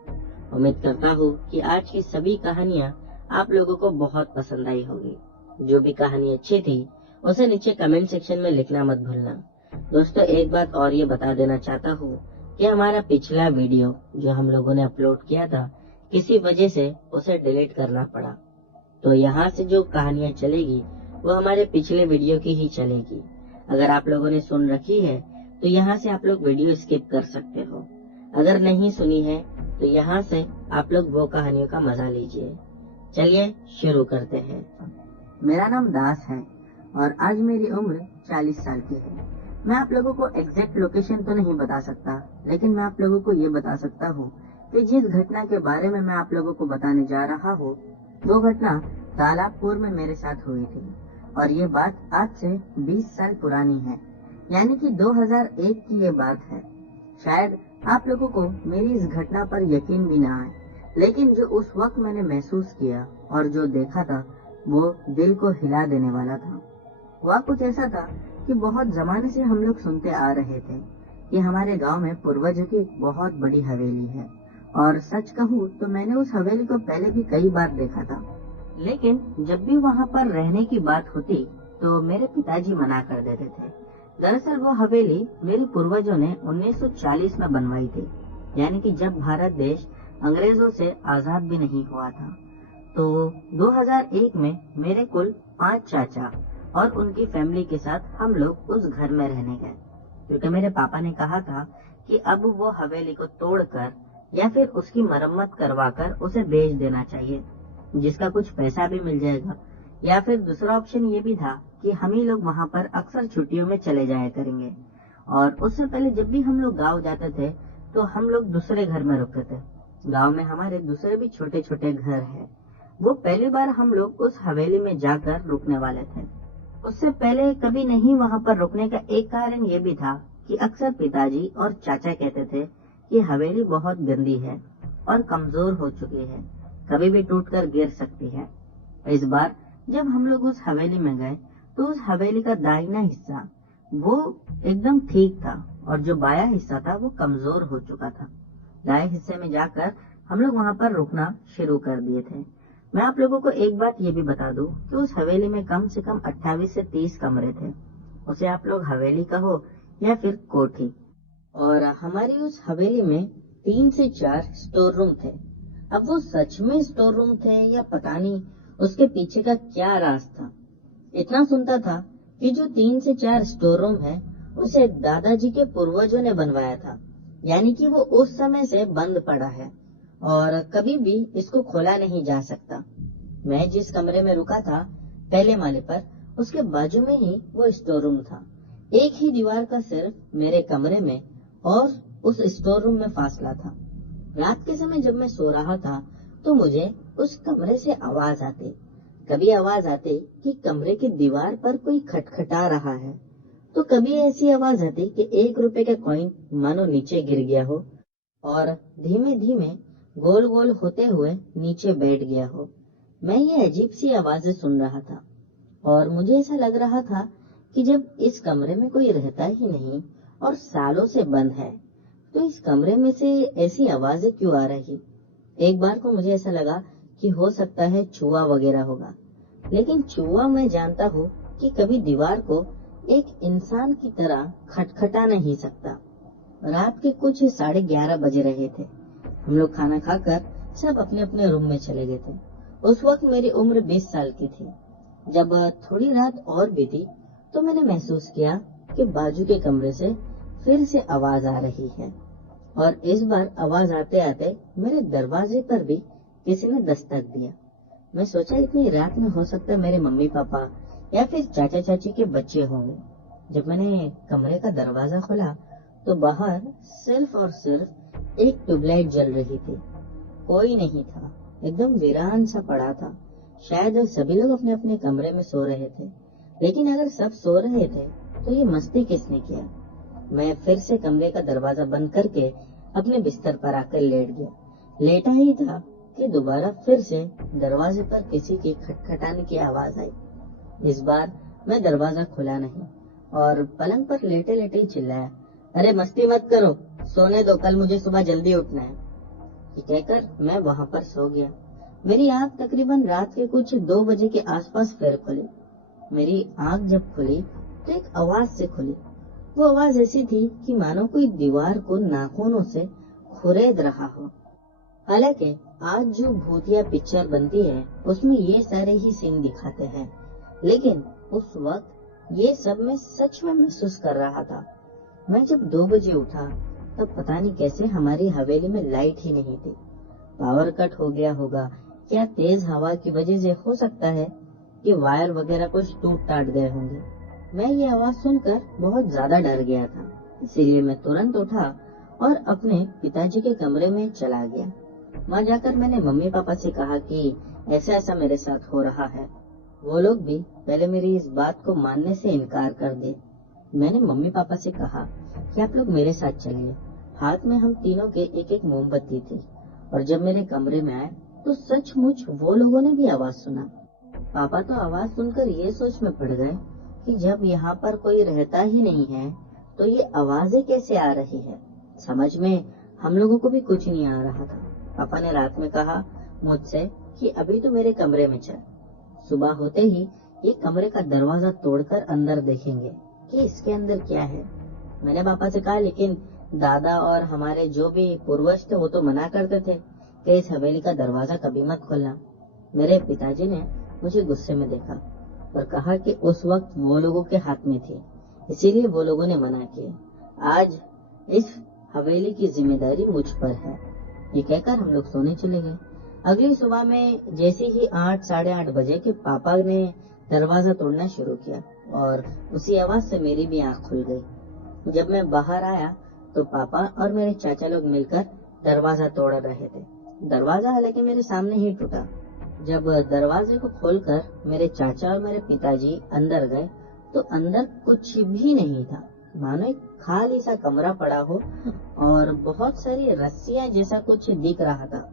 उम्मीद करता हूँ कि आज की सभी कहानियाँ आप लोगों को बहुत पसंद आई होगी। जो भी कहानी अच्छी थी उसे नीचे कमेंट सेक्शन में लिखना मत भूलना। दोस्तों, एक बात और ये बता देना चाहता हूँ कि हमारा पिछला वीडियो जो हम लोगों ने अपलोड किया था, किसी वजह से उसे डिलीट करना पड़ा। तो यहाँ से जो कहानियाँ चलेगी वो हमारे पिछले वीडियो की ही चलेगी। अगर आप लोगों ने सुन रखी है तो यहाँ से आप लोग वीडियो स्किप कर सकते हो। अगर नहीं सुनी है तो यहाँ से आप लोग वो कहानियों का मजा लीजिए। चलिए शुरू करते हैं। मेरा नाम दास है और आज मेरी उम्र 40 साल की है। मैं आप लोगों को एग्जैक्ट लोकेशन तो नहीं बता सकता, लेकिन मैं आप लोगों को ये बता सकता हूँ कि जिस घटना के बारे में मैं आप लोगों को बताने जा रहा हूँ वो घटना तालाबपुर में मेरे साथ हुई थी। और ये बात आज से 20 साल पुरानी है, यानी कि 2001 की ये बात है। शायद आप लोगों को मेरी इस घटना पर यकीन भी ना आए, लेकिन जो उस वक्त मैंने महसूस किया और जो देखा था वो दिल को हिला देने वाला था। वह कुछ ऐसा था कि बहुत जमाने से हम लोग सुनते आ रहे थे कि हमारे गांव में पूर्वजों की बहुत बड़ी हवेली है, और सच कहूँ तो मैंने उस हवेली को पहले भी कई बार देखा था, लेकिन जब भी वहाँ पर रहने की बात होती तो मेरे पिताजी मना कर देते थे। दरअसल वो हवेली मेरे पूर्वजों ने 1940 में बनवाई थी, यानी कि जब भारत देश अंग्रेजों से आजाद भी नहीं हुआ था। तो 2001 में मेरे कुल 5 चाचा और उनकी फैमिली के साथ हम लोग उस घर में रहने गए, क्योंकि मेरे पापा ने कहा था कि अब वो हवेली को तोड़कर या फिर उसकी मरम्मत करवाकर उसे बेच देना चाहिए, जिसका कुछ पैसा भी मिल जाएगा। या फिर दूसरा ऑप्शन ये भी था कि हम ही लोग वहाँ पर अक्सर छुट्टियों में चले जाया करेंगे। और उससे पहले जब भी हम लोग गाँव जाते थे तो हम लोग दूसरे घर में रुकते थे। गाँव में हमारे दूसरे भी छोटे छोटे घर है। वो पहली बार हम लोग उस हवेली में जाकर रुकने वाले थे। उससे पहले कभी नहीं वहाँ पर रुकने का एक कारण ये भी था कि अक्सर पिताजी और चाचा कहते थे कि हवेली बहुत गंदी है और कमजोर हो चुकी है, कभी भी टूटकर गिर सकती है। इस बार जब हम लोग उस हवेली में गए तो उस हवेली का दाहिना हिस्सा वो एकदम ठीक था और जो बाया हिस्सा था वो कमजोर हो चुका था। दाएं हिस्से में जाकर हम लोग वहाँ पर रुकना शुरू कर दिए थे। मैं आप लोगों को एक बात ये भी बता दूं कि उस हवेली में कम से कम 28 से 30 कमरे थे। उसे आप लोग हवेली कहो या फिर कोठी। और हमारी उस हवेली में 3 से 4 स्टोर रूम थे। अब वो सच में स्टोर रूम थे या पता नहीं उसके पीछे का क्या राज था। इतना सुनता था कि जो 3 से 4 स्टोर रूम है उसे दादाजी के पूर्वजों ने बनवाया था, यानी कि वो उस समय से बंद पड़ा है और कभी भी इसको खोला नहीं जा सकता। मैं जिस कमरे में रुका था पहले माले पर, उसके बाजू में ही वो स्टोर रूम था। एक ही दीवार का सिर्फ मेरे कमरे में और उस स्टोर रूम में फासला था। रात के समय जब मैं सो रहा था तो मुझे उस कमरे से आवाज आती। कभी आवाज आती कि कमरे की दीवार पर कोई खटखटा रहा है, तो कभी ऐसी आवाज आती कि 1 रुपए का कॉइन मानो नीचे गिर गया हो और धीमे धीमे गोल गोल होते हुए नीचे बैठ गया हो। मैं ये अजीब सी आवाजें सुन रहा था और मुझे ऐसा लग रहा था कि जब इस कमरे में कोई रहता ही नहीं और सालों से बंद है तो इस कमरे में से ऐसी आवाजें क्यों आ रही। एक बार को मुझे ऐसा लगा कि हो सकता है चूहा वगैरह होगा, लेकिन चूहा मैं जानता हूँ कि कभी दीवार को एक इंसान की तरह खटखटा नहीं सकता। रात के कुछ 11:30 बज रहे थे। हम लोग खाना खाकर सब अपने अपने रूम में चले गए थे उस वक्त मेरी उम्र 20 साल की थी। जब थोड़ी रात और बीती तो मैंने महसूस किया कि बाजू के कमरे से फिर से आवाज आ रही है, और इस बार आवाज आते आते मेरे दरवाजे पर भी किसी ने दस्तक दिया। मैं सोचा इतनी रात में हो सकता है मेरे मम्मी पापा या फिर चाचा चाची के बच्चे होंगे। जब मैंने कमरे का दरवाजा खोला तो बाहर सिर्फ और सिर्फ एक ट्यूबलाइट जल रही थी। कोई नहीं था, एकदम वीरान सा पड़ा था। शायद सभी लोग अपने अपने कमरे में सो रहे थे, लेकिन अगर सब सो रहे थे तो ये मस्ती किसने किया। मैं फिर से कमरे का दरवाजा बंद करके अपने बिस्तर पर आकर लेट गया। लेटा ही था कि दोबारा फिर से दरवाजे पर किसी के खटखटाने की आवाज आई। इस बार मैं दरवाजा खुला नहीं और पलंग पर लेटे लेटे चिल्लाया, अरे मस्ती मत करो, सोने दो, कल मुझे सुबह जल्दी उठना है। ये कहकर मैं वहां पर सो गया। मेरी आंख तकरीबन रात के कुछ 2 बजे के आसपास फिर खुली। मेरी आंख जब खुली तो एक आवाज से खुली। वो आवाज ऐसी थी कि मानो कोई दीवार को नाखूनों से खुरेद रहा हो। हालांकि आज जो भूतिया पिक्चर बनती है उसमें ये सारे ही सीन दिखाते हैं, लेकिन उस वक्त ये सब मैं सच में महसूस कर रहा था। मैं जब 2 बजे उठा तब पता नहीं कैसे हमारी हवेली में लाइट ही नहीं थी। पावर कट हो गया होगा, क्या तेज हवा की वजह से हो सकता है कि वायर वगैरह कुछ टूट टाट गए होंगे। मैं ये आवाज सुनकर बहुत ज्यादा डर गया था, इसीलिए मैं तुरंत उठा और अपने पिताजी के कमरे में चला गया। वहाँ जाकर मैंने मम्मी पापा से कहा कि ऐसा ऐसा मेरे साथ हो रहा है। वो लोग भी पहले मेरी इस बात को मानने से इनकार कर दिए। मैंने मम्मी पापा से कहा कि आप लोग मेरे साथ चलिए। हाथ में हम तीनों के एक एक मोमबत्ती थी, और जब मेरे कमरे में आए तो सचमुच वो लोगों ने भी आवाज सुना। पापा तो आवाज सुनकर ये सोच में पड़ गए कि जब यहाँ पर कोई रहता ही नहीं है तो ये आवाजें कैसे आ रही है। समझ में हम लोगों को भी कुछ नहीं आ रहा था। पापा ने रात में कहा मुझसे कि अभी तो मेरे कमरे में चल, सुबह होते ही ये कमरे का दरवाजा तोड़कर अंदर देखेंगे कि इसके अंदर क्या है। मैंने पापा से कहा लेकिन दादा और हमारे जो भी पूर्वज थे वो तो मना करते थे कि इस हवेली का दरवाजा कभी मत खोलना। मेरे पिताजी ने मुझे गुस्से में देखा और कहा कि उस वक्त वो लोगों के हाथ में थी, इसीलिए वो लोगों ने मना किया। आज इस हवेली की जिम्मेदारी मुझ पर है। ये कहकर हम लोग सोने चले गए। अगली सुबह में जैसे ही 8 साढ़े 8 बजे के पापा ने दरवाजा तोड़ना शुरू किया और उसी आवाज से मेरी भी आंख खुल गई। जब मैं बाहर आया तो पापा और मेरे चाचा लोग मिलकर दरवाजा तोड़ रहे थे। दरवाजा हालांकि मेरे सामने ही टूटा। जब दरवाजे को खोलकर मेरे चाचा और मेरे पिताजी अंदर गए तो अंदर कुछ भी नहीं था, मानो एक खाली सा कमरा पड़ा हो और बहुत सारी रस्सियां जैसा कुछ दिख रहा था।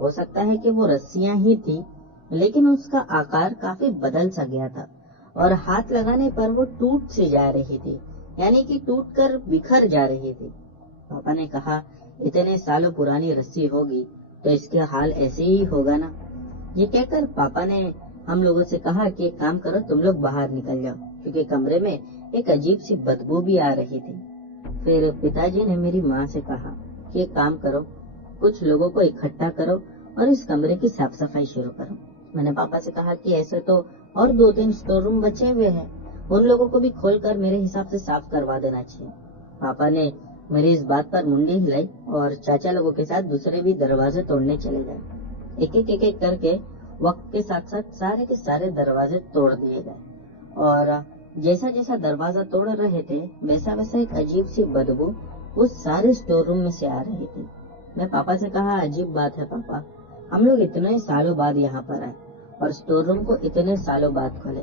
हो सकता है कि वो रस्सियां ही थी, लेकिन उसका आकार काफी बदल सा गया था और हाथ लगाने पर वो टूट सी जा रही थी, यानी कि टूटकर बिखर जा रही थी। पापा ने कहा इतने सालों पुरानी रस्सी होगी तो इसके हाल ऐसे ही होगा ना। ये कहकर पापा ने हम लोगों से कहा कि एक काम करो, तुम लोग बाहर निकल जाओ, क्योंकि कमरे में एक अजीब सी बदबू भी आ रही थी। फिर पिताजी ने मेरी माँ से कहा कि एक काम करो, कुछ लोगों को इकट्ठा करो और इस कमरे की साफ सफाई शुरू करो। मैंने पापा से कहा कि ऐसे तो और 2-3 स्टोर रूम बचे हुए हैं, उन लोगों को भी खोलकर मेरे हिसाब से साफ करवा देना चाहिए। पापा ने मेरी इस बात पर मुंडी हिलाई और चाचा लोगों के साथ दूसरे भी दरवाजे तोड़ने चले गए। एक एक करके वक्त के साथ साथ सारे के सारे दरवाजे तोड़ दिए गए और जैसा जैसा दरवाजा तोड़ रहे थे वैसा वैसा एक अजीब सी बदबू उस सारे स्टोर रूम में से आ रही थी। मैं पापा से कहा अजीब बात है पापा, हम लोग इतने सालों बाद यहाँ पर आए और स्टोर रूम को इतने सालों बाद खोले,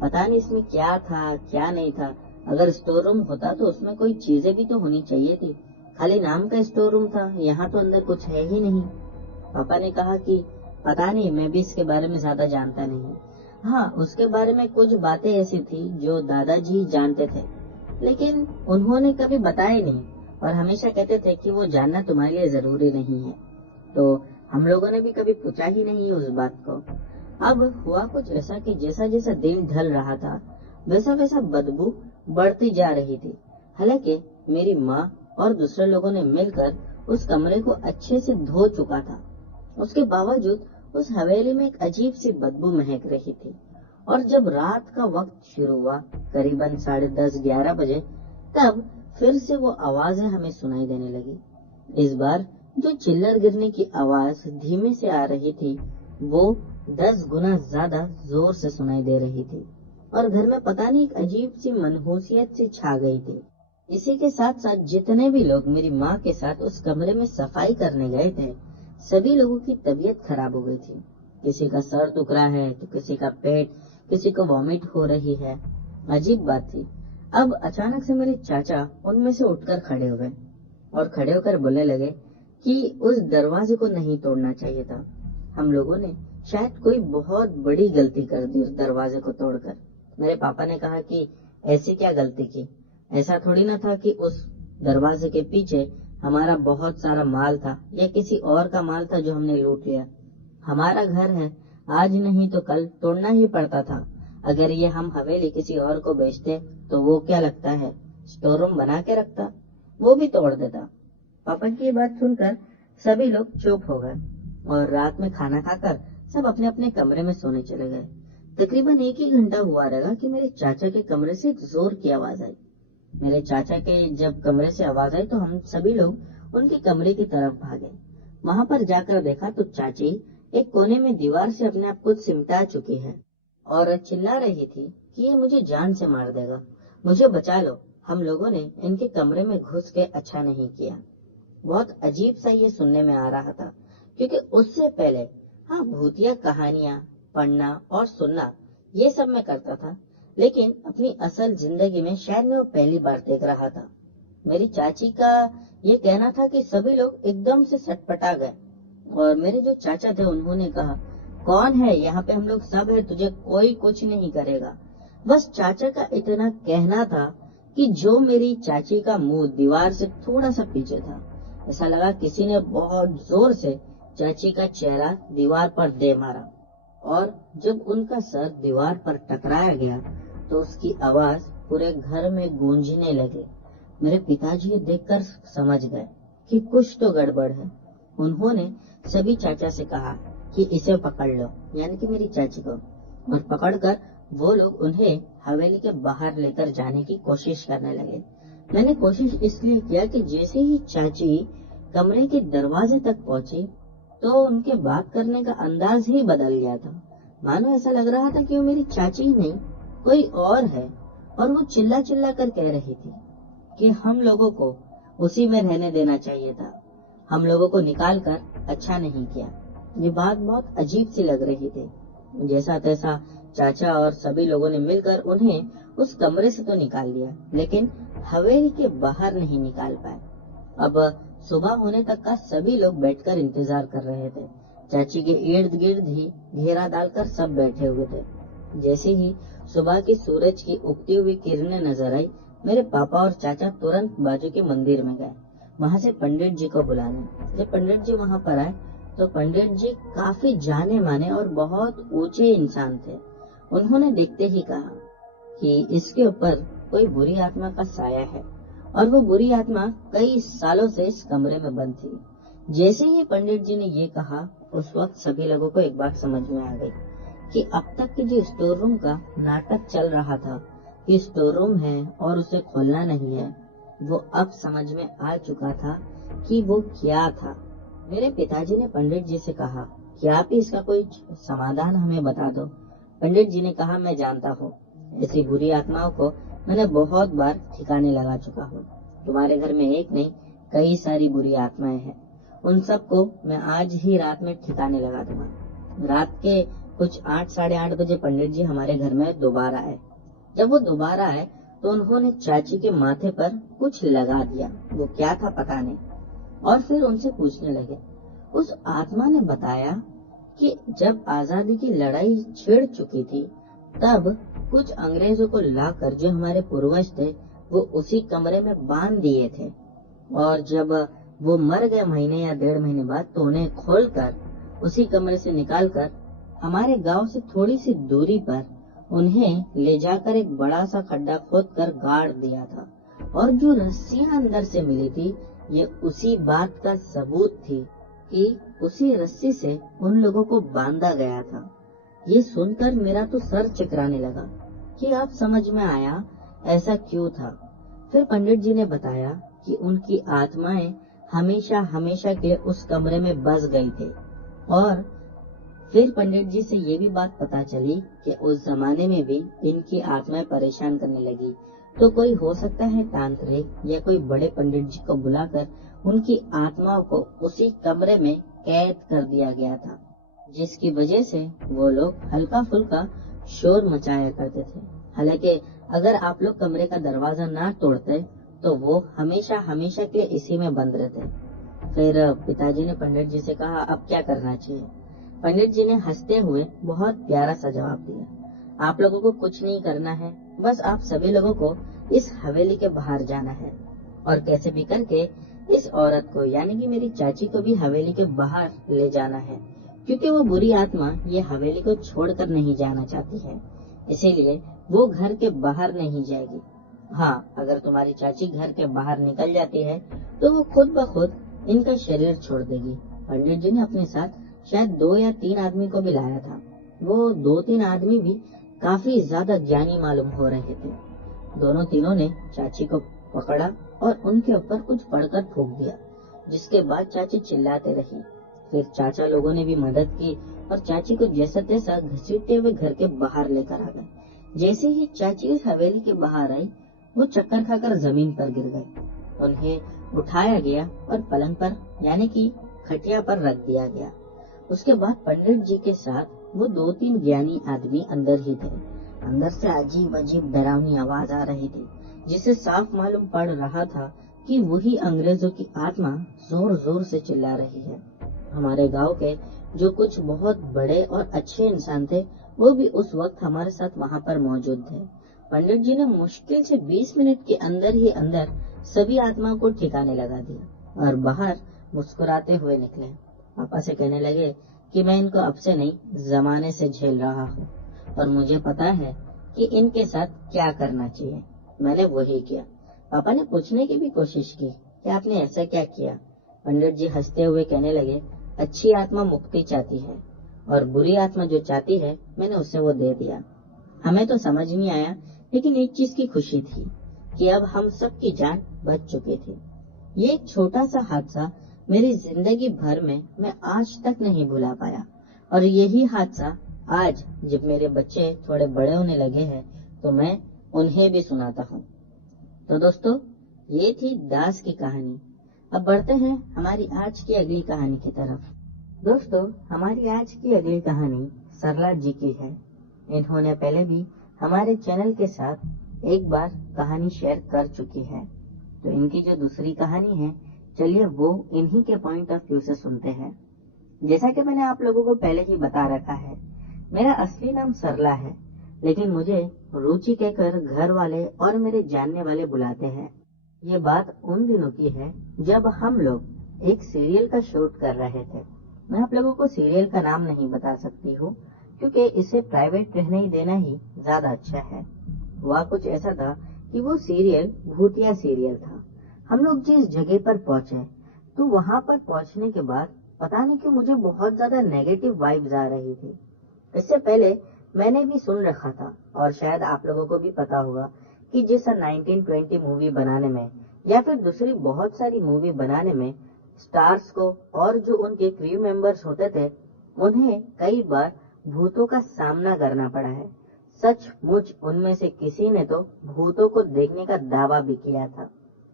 पता नहीं इसमें क्या था क्या नहीं था। अगर स्टोर रूम होता तो उसमें कोई चीजें भी तो होनी चाहिए थी, खाली नाम का स्टोर रूम था, यहाँ तो अंदर कुछ है ही नहीं। पापा ने कहा कि पता नहीं, मैं भी इसके बारे में ज्यादा जानता नहीं। हाँ, उसके बारे में कुछ बातें ऐसी थी जो दादाजी जानते थे, लेकिन उन्होंने कभी बताया नहीं और हमेशा कहते थे कि वो जानना तुम्हारे लिए जरूरी नहीं है। तो हम लोगों ने भी कभी पूछा ही नहीं उस बात को। अब हुआ कुछ ऐसा कि जैसा जैसा दिन ढल रहा था वैसा वैसा बदबू बढ़ती जा रही थी। हालांकि मेरी माँ और दूसरे लोगों ने मिलकर उस कमरे को अच्छे से धो चुका था, उसके बावजूद उस हवेली में एक अजीब सी बदबू महक रही थी। और जब रात का वक्त शुरू हुआ, करीबन 10:30-11 बजे, तब फिर से वो आवाजें हमें सुनाई देने लगी। इस बार जो चिल्लर गिरने की आवाज धीमे से आ रही थी, वो 10 गुना ज्यादा जोर से सुनाई दे रही थी और घर में पता नहीं एक अजीब सी मनहूसियत सी छा गई थी। इसी के साथ साथ जितने भी लोग मेरी माँ के साथ उस कमरे में सफाई करने गए थे, सभी लोगों की तबीयत खराब हो गई थी। किसी का सर दुख रहा है तो किसी का पेट, किसी को वॉमिट हो रही है। अजीब बात थी, अब अचानक से मेरे चाचा उनमें से उठकर खड़े हो गए और खड़े होकर बोलने लगे कि उस दरवाजे को नहीं तोड़ना चाहिए था। हम लोगों ने शायद कोई बहुत बड़ी गलती कर दी उस दरवाजे को तोड़कर। मेरे पापा ने कहा कि ऐसी क्या गलती की, ऐसा थोड़ी ना था कि उस दरवाजे के पीछे हमारा बहुत सारा माल था या किसी और का माल था जो हमने लूट लिया। हमारा घर है, आज नहीं तो कल तोड़ना ही पड़ता था। अगर ये हम हवेली किसी और को बेचते तो वो क्या लगता है, स्टोर रूम बना के रखता, वो भी तोड़ देता। पापा की ये बात सुनकर सभी लोग चुप हो गए और रात में खाना खाकर सब अपने अपने कमरे में सोने चले गए। तकरीबन 1 ही घंटा हुआ रहेगा कि मेरे चाचा के कमरे से एक जोर की आवाज आई। मेरे चाचा के जब कमरे से आवाज आई तो हम सभी लोग उनके कमरे की तरफ भागे। वहां पर जाकर देखा तो चाची एक कोने में दीवार से अपने आप को सिमटा चुकी है और चिल्ला रही थी कि ये मुझे जान से मार देगा, मुझे बचा लो। हम लोगों ने इनके कमरे में घुस के अच्छा नहीं किया। बहुत अजीब सा ये सुनने में आ रहा था, क्योंकि उससे पहले हाँ, भूतिया कहानियां पढ़ना और सुनना ये सब मैं करता था, लेकिन अपनी असल जिंदगी में शायद मैं वो पहली बार देख रहा था। मेरी चाची का ये कहना था कि सभी लोग एकदम से सटपटा गए और मेरे जो चाचा थे उन्होंने कहा, कौन है यहाँ पे, हम लोग सब है, तुझे कोई कुछ नहीं करेगा। बस चाचा का इतना कहना था कि जो मेरी चाची का मुंह दीवार से थोड़ा सा पीछे था, ऐसा लगा किसी ने बहुत जोर से चाची का चेहरा दीवार पर दे मारा और जब उनका सर दीवार पर टकराया गया तो उसकी आवाज पूरे घर में गूंजने लगे। मेरे पिताजी ये देखकर समझ गए कि कुछ तो गड़बड़ है। उन्होंने सभी चाचा से कहा कि इसे पकड़ लो, यानी कि मेरी चाची को, और पकड़कर वो लोग उन्हें हवेली के बाहर लेकर जाने की कोशिश करने लगे। मैंने कोशिश इसलिए किया कि जैसे ही चाची कमरे के दरवाजे तक पहुंची तो उनके बात करने का अंदाज ही बदल गया था। मानो ऐसा लग रहा था कि वो मेरी चाची ही नहीं कोई और है, और वो चिल्ला चिल्ला कर कह रही थी कि हम लोगों को उसी में रहने देना चाहिए था, हम लोगों को निकाल कर अच्छा नहीं किया। ये बात बहुत अजीब सी लग रही थी। जैसा तैसा चाचा और सभी लोगों ने मिलकर उन्हें उस कमरे से तो निकाल दिया, लेकिन हवेली के बाहर नहीं निकाल पाए। अब सुबह होने तक का सभी लोग बैठकर इंतजार कर रहे थे। चाची के इर्द गिर्द ही घेरा डालकर सब बैठे हुए थे। जैसे ही सुबह की सूरज की उगती हुई किरणें नजर आई, मेरे पापा और चाचा तुरंत बाजू के मंदिर में गए, वहां से पंडित जी को बुलाने। जब पंडित जी वहां पर आए तो पंडित जी काफी जाने माने और बहुत ऊंचे इंसान थे। उन्होंने देखते ही कहा कि इसके ऊपर कोई बुरी आत्मा का साया है और वो बुरी आत्मा कई सालों से इस कमरे में बंद थी। जैसे ही पंडित जी ने ये कहा, उस वक्त सभी लोगों को एक बात समझ में आ गई कि अब तक के जो स्टोर रूम का नाटक चल रहा था कि स्टोर रूम है और उसे खोलना नहीं है, वो अब समझ में आ चुका था कि वो क्या था। मेरे पिताजी ने पंडित जी से कहा कि आप ही इसका कोई समाधान हमें बता दो। पंडित जी ने कहा, मैं जानता हूँ, ऐसी बुरी आत्माओं को मैंने बहुत बार ठिकाने लगा चुका हूँ। तुम्हारे घर में एक नहीं कई सारी बुरी आत्माएं हैं, उन सबको मैं आज ही रात में ठिकाने लगा दूंगा। रात के कुछ 8-8:30 बजे पंडित जी हमारे घर में दोबारा आए। जब वो दोबारा आए तो उन्होंने चाची के माथे पर कुछ लगा दिया, वो क्या था पता नहीं, और फिर उनसे पूछने लगे। उस आत्मा ने बताया कि जब आजादी की लड़ाई छिड़ चुकी थी तब कुछ अंग्रेजों को लाकर जो हमारे पूर्वज थे वो उसी कमरे में बांध दिए थे, और जब वो मर गए महीने या 1.5 महीने बाद तो उन्हें खोलकर उसी कमरे से निकालकर हमारे गांव से थोड़ी सी दूरी पर उन्हें ले जाकर एक बड़ा सा खड्डा खोदकर गाड़ दिया था। और जो रस्सियां अंदर से मिली थी ये उसी बात का सबूत थी कि उसी रस्सी से उन लोगों को बांधा गया था। ये सुनकर मेरा तो सर चकराने लगा कि अब समझ में आया ऐसा क्यों था। फिर पंडित जी ने बताया कि उनकी आत्माएं हमेशा हमेशा के उस कमरे में बस गई थी। और फिर पंडित जी से ये भी बात पता चली कि उस जमाने में भी इनकी आत्माएं परेशान करने लगी, तो कोई हो सकता है तांत्रिक या कोई बड़े पंडित जी को बुलाकर उनकी आत्माओं को उसी कमरे में कैद कर दिया गया था, जिसकी वजह से वो लोग हल्का फुल्का शोर मचाया करते थे। हालांकि अगर आप लोग कमरे का दरवाजा ना तोड़ते तो वो हमेशा हमेशा के लिए इसी में बंद रहते। फिर पिताजी ने पंडित जी से कहा, अब क्या करना चाहिए। पंडित जी ने हंसते हुए बहुत प्यारा सा जवाब दिया, आप लोगों को कुछ नहीं करना है, बस आप सभी लोगों को इस हवेली के बाहर जाना है और कैसे भी करके इस औरत को यानी कि मेरी चाची को भी हवेली के बाहर ले जाना है, क्योंकि वो बुरी आत्मा ये हवेली को छोड़कर नहीं जाना चाहती है, इसीलिए वो घर के बाहर नहीं जाएगी। हाँ, अगर तुम्हारी चाची घर के बाहर निकल जाती है तो वो खुद ब खुद इनका शरीर छोड़ देगी। पंडित जी ने अपने साथ शायद 2 या 3 आदमी को भी लाया था। वो 2-3 आदमी भी काफी ज्यादा ज्ञानी मालूम हो रहे थे। दोनों तीनों ने चाची को पकड़ा और उनके ऊपर कुछ पढ़कर फूंक दिया, जिसके बाद चाची चिल्लाते रही। फिर चाचा लोगों ने भी मदद की और चाची को जैसा तैसा घसीटते हुए घर के बाहर लेकर आ गए। जैसे ही चाची इस हवेली के बाहर आई, वो चक्कर खाकर जमीन पर गिर गए। उन्हें उठाया गया और पलंग पर यानी कि खटिया पर रख दिया गया। उसके बाद पंडित जी के साथ वो 2-3 ज्ञानी आदमी अंदर ही थे। अंदर से अजीब अजीब डरावनी आवाज आ रही थी, जिससे साफ मालूम पड़ रहा था कि वही अंग्रेजों की आत्मा जोर जोर से चिल्ला रही है। हमारे गांव के जो कुछ बहुत बड़े और अच्छे इंसान थे, वो भी उस वक्त हमारे साथ वहां पर मौजूद थे। पंडित जी ने मुश्किल से 20 मिनट के अंदर ही अंदर सभी आत्माओं को ठिकाने लगा दिया और बाहर मुस्कुराते हुए निकले। पापा से कहने लगे कि मैं इनको अब से नहीं, जमाने से झेल रहा हूँ और मुझे पता है कि इनके साथ क्या करना चाहिए। मैंने वही किया। पापा ने पूछने की भी कोशिश की कि आपने ऐसा क्या किया। पंडित जी हंसते हुए कहने लगे, अच्छी आत्मा मुक्ति चाहती है और बुरी आत्मा जो चाहती है मैंने उसे वो दे दिया। हमें तो समझ नहीं आया, लेकिन एक चीज की खुशी थी कि अब हम सब की जान बच चुकी थी। ये एक छोटा सा हादसा मेरी जिंदगी भर में मैं आज तक नहीं भुला पाया और यही हादसा आज जब मेरे बच्चे थोड़े बड़े होने लगे हैं तो मैं उन्हें भी सुनाता हूँ। तो दोस्तों, ये थी दास की कहानी। अब बढ़ते हैं हमारी आज की अगली कहानी की तरफ। दोस्तों, हमारी आज की अगली कहानी सरला जी की है। इन्होंने पहले भी हमारे चैनल के साथ एक बार कहानी शेयर कर चुकी है, तो इनकी जो दूसरी कहानी है, चलिए वो इन्हीं के पॉइंट ऑफ व्यू से सुनते हैं। जैसा कि मैंने आप लोगों को पहले ही बता रखा है, मेरा असली नाम सरला है, लेकिन मुझे रुचि कहकर घर वाले और मेरे जानने वाले बुलाते हैं। ये बात उन दिनों की है जब हम लोग एक सीरियल का शूट कर रहे थे। मैं आप लोगों को सीरियल का नाम नहीं बता सकती हूँ, क्योंकि इसे प्राइवेट रहने ही देना ही ज्यादा अच्छा है। वह कुछ ऐसा था कि वो सीरियल भूतिया सीरियल था। हम लोग जिस जगह पर पहुंचे तो वहां पर पहुंचने के बाद पता नहीं क्यों मुझे बहुत ज्यादा नेगेटिव वाइब्स आ रही थी। इससे पहले मैंने भी सुन रखा था और शायद आप लोगों को भी पता होगा कि जैसा 1920 मूवी बनाने में या फिर दूसरी बहुत सारी मूवी बनाने में स्टार्स को और जो उनके क्रू मेंबर्स होते थे उन्हें कई बार भूतों का सामना करना पड़ा है। सचमुच उनमें से किसी ने तो भूतों को देखने का दावा भी किया था।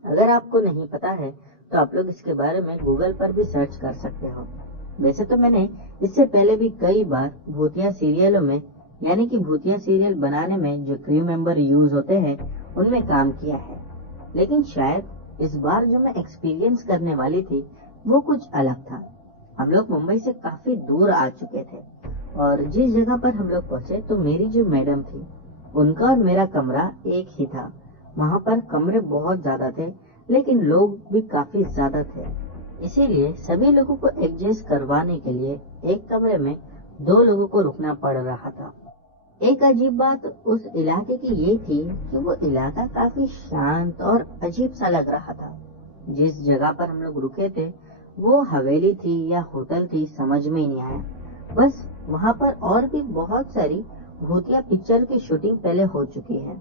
अगर आपको नहीं पता है तो आप लोग इसके बारे में गूगल पर भी सर्च कर सकते हो। वैसे तो मैंने इससे पहले भी कई बार भूतिया सीरियलों में यानी कि भूतिया सीरियल बनाने में जो क्रू मेंबर यूज होते हैं उनमें काम किया है, लेकिन शायद इस बार जो मैं एक्सपीरियंस करने वाली थी वो कुछ अलग था। हम लोग मुंबई से काफी दूर आ चुके थे और जिस जगह पर हम लोग पहुंचे तो मेरी जो मैडम थी उनका और मेरा कमरा एक ही था। वहाँ पर कमरे बहुत ज्यादा थे लेकिन लोग भी काफी ज्यादा थे, इसीलिए सभी लोगों को एडजस्ट करवाने के लिए एक कमरे में 2 लोगों को रुकना पड़ रहा था। एक अजीब बात उस इलाके की ये थी कि वो इलाका काफी शांत और अजीब सा लग रहा था। जिस जगह पर हम लोग रुके थे वो हवेली थी या होटल थी समझ में ही नहीं आया। बस वहाँ पर और भी बहुत सारी भूतिया पिक्चर की शूटिंग पहले हो चुकी है।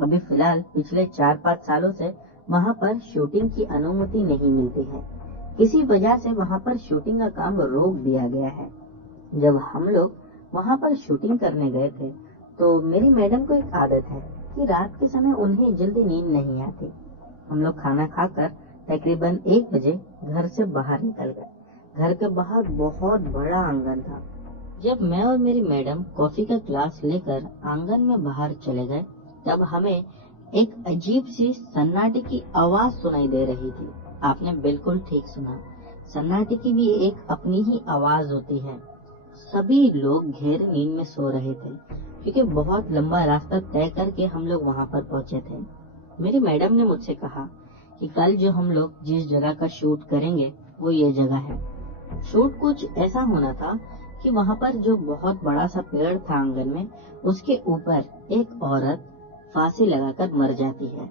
अभी फिलहाल पिछले 4-5 सालों से वहाँ पर शूटिंग की अनुमति नहीं मिलती है। किसी वजह से वहाँ पर शूटिंग का काम रोक दिया गया है। जब हम लोग वहाँ पर शूटिंग करने गए थे तो मेरी मैडम को एक आदत है कि रात के समय उन्हें जल्दी नींद नहीं आती। हम लोग खाना खाकर तकरीबन 1 बजे घर से बाहर निकल गए। घर के बाहर बहुत बड़ा आंगन था। जब मैं और मेरी मैडम कॉफी का ग्लास लेकर आंगन में बाहर चले गए तब हमें एक अजीब सी सन्नाटे की आवाज सुनाई दे रही थी। आपने बिल्कुल ठीक सुना, सन्नाटे की भी एक अपनी ही आवाज होती है। सभी लोग गहरी नींद में सो रहे थे क्योंकि बहुत लंबा रास्ता तय करके हम लोग वहाँ पर पहुँचे थे। मेरी मैडम ने मुझसे कहा कि कल जो हम लोग जिस जगह का शूट करेंगे वो ये जगह है। शूट कुछ ऐसा होना था कि वहाँ पर जो बहुत बड़ा सा पेड़ था आंगन में, उसके ऊपर एक औरत फांसी लगाकर मर जाती है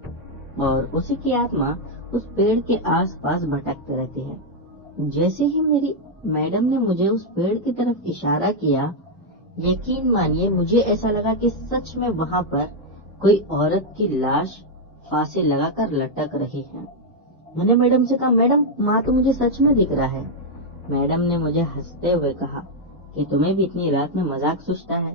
और उसी की आत्मा उस पेड़ के आसपास भटकती रहती है। जैसे ही मेरी मैडम ने मुझे उस पेड़ की तरफ इशारा किया, यकीन मानिए मुझे ऐसा लगा कि सच में वहाँ पर कोई औरत की लाश फांसी लगाकर लटक रही है। मैंने मैडम से कहा, मैडम वहाँ तो मुझे सच में दिख रहा है। मैडम ने मुझे हंसते हुए कहा कि तुम्हें भी इतनी रात में मजाक सूझता है।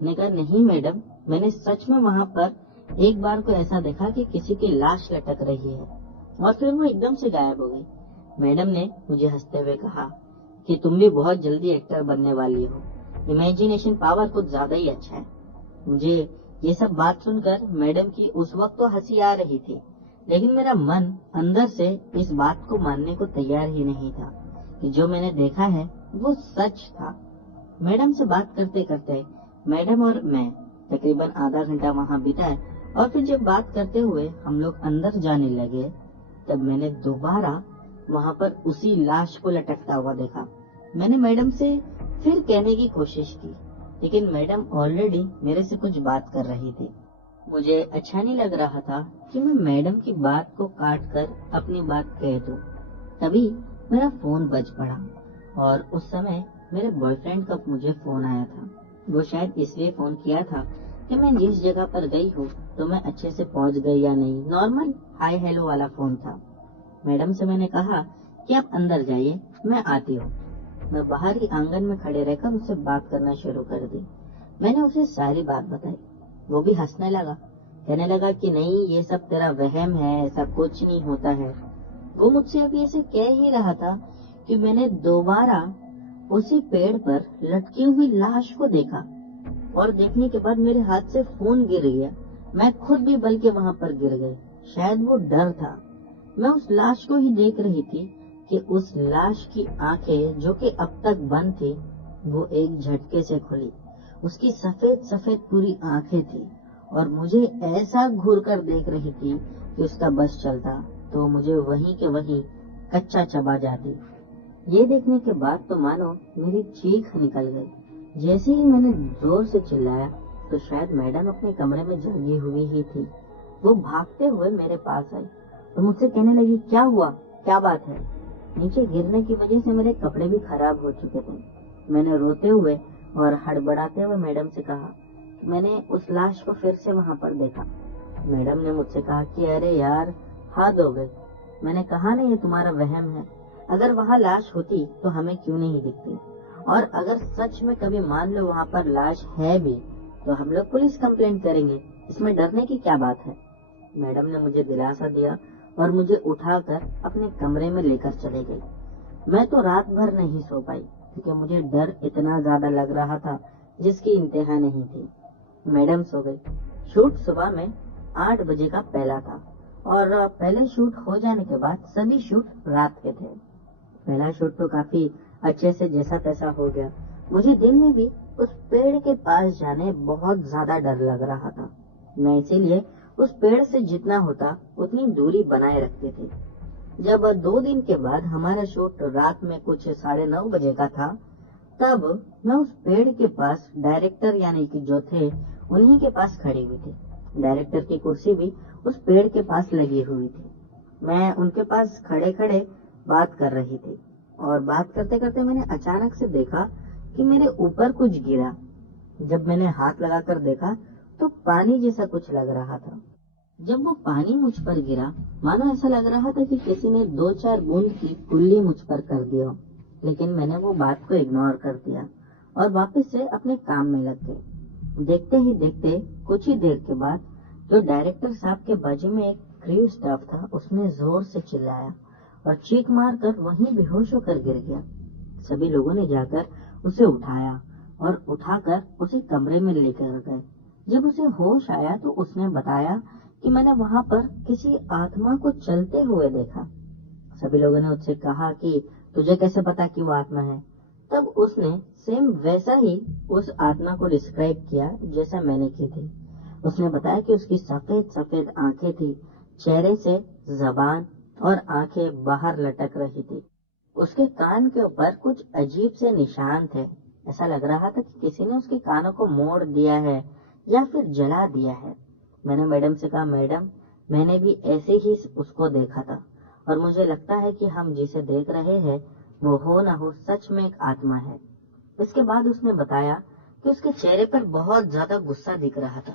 मैंने कहा नहीं मैडम, मैंने सच में वहाँ पर एक बार को ऐसा देखा कि किसी की लाश लटक रही है और फिर वो एकदम से गायब हो गई। मैडम ने मुझे हंसते हुए कहा कि तुम भी बहुत जल्दी एक्टर बनने वाली हो, इमेजिनेशन पावर कुछ ज्यादा ही अच्छा है। मुझे ये सब बात सुनकर मैडम की उस वक्त तो हंसी आ रही थी, लेकिन मेरा मन अंदर से इस बात को मानने को तैयार ही नहीं था कि जो मैंने देखा है वो सच था। मैडम से बात करते करते मैडम और मैं तकरीबन आधा घंटा वहाँ बिताए और फिर जब बात करते हुए हम लोग अंदर जाने लगे तब मैंने दोबारा वहाँ पर उसी लाश को लटकता हुआ देखा। मैंने मैडम से फिर कहने की कोशिश की, लेकिन मैडम ऑलरेडी मेरे से कुछ बात कर रही थी। मुझे अच्छा नहीं लग रहा था कि मैं मैडम की बात को काट कर अपनी बात कह दूं। तभी मेरा फोन बज पड़ा और उस समय मेरे बॉयफ्रेंड का मुझे फोन आया था। वो शायद इसलिए फोन किया था कि मैं जिस जगह पर गई हूँ तो मैं अच्छे से पहुँच गई या नहीं। नॉर्मल हाय हेलो वाला फोन था। मैडम से मैंने कहा कि आप अंदर जाइए, मैं आती हूँ। मैं बाहर ही आंगन में खड़े रहकर उससे बात करना शुरू कर दी। मैंने उसे सारी बात बताई। वो भी हंसने लगा, कहने लगा कि नहीं ये सब तेरा वहम है, ऐसा कुछ नहीं होता है। वो मुझसे अभी ऐसे कह ही रहा था कि मैंने दोबारा उसी पेड़ पर लटकी हुई लाश को देखा और देखने के बाद मेरे हाथ से फोन गिर गया। मैं खुद भी बल्कि वहाँ पर गिर गई। शायद वो डर था। मैं उस लाश को ही देख रही थी कि उस लाश की आंखें जो कि अब तक बंद थी वो एक झटके से खुली। उसकी सफेद सफेद पूरी आंखें थी और मुझे ऐसा घूर कर देख रही थी कि उसका बस चलता तो मुझे वहीं के वहीं कच्चा चबा जाती। ये देखने के बाद तो मानो मेरी चीख निकल गई। जैसे ही मैंने जोर से चिल्लाया तो शायद मैडम अपने कमरे में जगी हुई ही थी। वो भागते हुए मेरे पास आई और मुझसे कहने लगी, क्या हुआ, क्या बात है। नीचे गिरने की वजह से मेरे कपड़े भी खराब हो चुके थे। मैंने रोते हुए और हड़बड़ाते हुए मैडम से कहा कि मैंने उस लाश को फिर से वहाँ पर देखा। मैडम ने मुझसे कहा कि अरे यार हद हो गई। मैंने कहा नहीं, ये तुम्हारा वहम है। अगर वहाँ लाश होती तो हमें क्यों नहीं दिखती, और अगर सच में कभी मान लो वहाँ पर लाश है भी तो हम लोग पुलिस कंप्लेंट करेंगे, इसमें डरने की क्या बात है। मैडम ने मुझे दिलासा दिया और मुझे उठाकर अपने कमरे में लेकर चले गई। मैं तो रात भर नहीं सो पाई क्योंकि मुझे डर इतना ज्यादा लग रहा था जिसकी इंतहा नहीं थी। मैडम सो गई। शूट सुबह में 8 बजे का पहला था और पहले शूट हो जाने के बाद सभी शूट रात के थे। पहला शूट तो काफी अच्छे से जैसा तैसा हो गया। मुझे दिन में भी उस पेड़ के पास जाने बहुत ज्यादा डर लग रहा था। मैं इसीलिए उस पेड़ से जितना होता उतनी दूरी बनाए रखती थी। जब 2 दिन के बाद हमारा शूट रात में कुछ 9:30 बजे का था, तब मैं उस पेड़ के पास डायरेक्टर यानी कि जो थे उन्हीं के पास खड़ी हुई थी। डायरेक्टर की कुर्सी भी उस पेड़ के पास लगी हुई थी। मैं उनके पास खड़े खड़े बात कर रही थी। और बात करते करते मैंने अचानक से देखा कि मेरे ऊपर कुछ गिरा। जब मैंने हाथ लगाकर देखा तो पानी जैसा कुछ लग रहा था। जब वो पानी मुझ पर गिरा, मानो ऐसा लग रहा था कि किसी ने 2-4 बूंद की कुल्ली मुझ पर कर दिया। लेकिन मैंने वो बात को इग्नोर कर दिया और वापस से अपने काम में लग गए। देखते ही देखते कुछ ही देर के बाद जो डायरेक्टर साहब के बाजू में एक क्रू स्टाफ था, उसने जोर से चिल्लाया और चीख मार कर वहीं बेहोश होकर गिर गया। सभी लोगों ने जाकर उसे उठाया और उठाकर उसे कमरे में लेकर गए। जब उसे होश आया तो उसने बताया कि मैंने वहां पर किसी आत्मा को चलते हुए देखा। सभी लोगों ने उससे कहा कि तुझे कैसे पता कि वो आत्मा है? तब उसने सेम वैसा ही उस आत्मा को डिस्क्राइब किया जैसा मैंने की थी। उसने बताया कि उसकी सफेद सफेद आंखें थी, चेहरे से जबान और आंखें बाहर लटक रही थी। उसके कान के ऊपर कुछ अजीब से निशान थे। ऐसा लग रहा था कि किसी ने उसके कानों को मोड़ दिया है या फिर जला दिया है। मैंने मैडम से कहा, मैडम मैंने भी ऐसे ही उसको देखा था और मुझे लगता है कि हम जिसे देख रहे हैं वो हो ना हो सच में एक आत्मा है। इसके बाद उसने बताया कि उसके चेहरे पर बहुत ज्यादा गुस्सा दिख रहा था।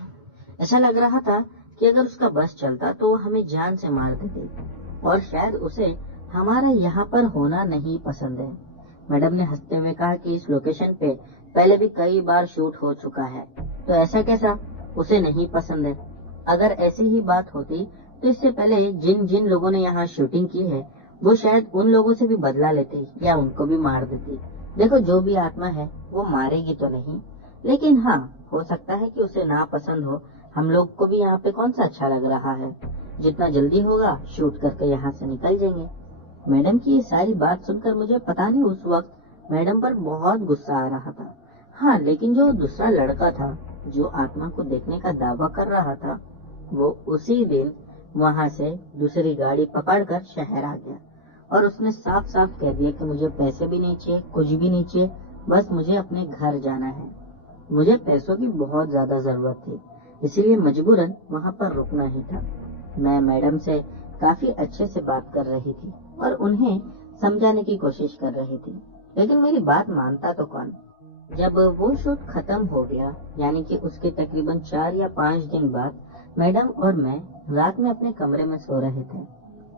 ऐसा लग रहा था कि अगर उसका बस चलता तो वो हमें जान से मार देती और शायद उसे हमारा यहाँ पर होना नहीं पसंद है। मैडम ने हंसते हुए कहा कि इस लोकेशन पे पहले भी कई बार शूट हो चुका है, तो ऐसा कैसा उसे नहीं पसंद है? अगर ऐसी ही बात होती तो इससे पहले जिन जिन लोगों ने यहाँ शूटिंग की है वो शायद उन लोगों से भी बदला लेती या उनको भी मार देती। देखो, जो भी आत्मा है वो मारेगी तो नहीं, लेकिन हाँ, हो सकता है कि उसे ना पसंद हो। हम लोग को भी यहाँ पे कौन सा अच्छा लग रहा है। जितना जल्दी होगा शूट करके यहाँ से निकल जाएंगे। मैडम की ये सारी बात सुनकर मुझे पता नहीं उस वक्त मैडम पर बहुत गुस्सा आ रहा था। हाँ, लेकिन जो दूसरा लड़का था जो आत्मा को देखने का दावा कर रहा था, वो उसी दिन वहां से दूसरी गाड़ी पकड़कर शहर आ गया और उसने साफ साफ कह दिया कि मुझे पैसे भी नहीं चाहिए, कुछ भी नहीं चाहिए, बस मुझे अपने घर जाना है। मुझे पैसों की बहुत ज्यादा जरूरत थी, इसीलिए मजबूरन वहां पर रुकना ही था। मैं मैडम से काफी अच्छे से बात कर रही थी और उन्हें समझाने की कोशिश कर रही थी, लेकिन मेरी बात मानता तो कौन। जब वो शूट खत्म हो गया, यानी कि उसके तकरीबन 4 या 5 दिन बाद मैडम और मैं रात में अपने कमरे में सो रहे थे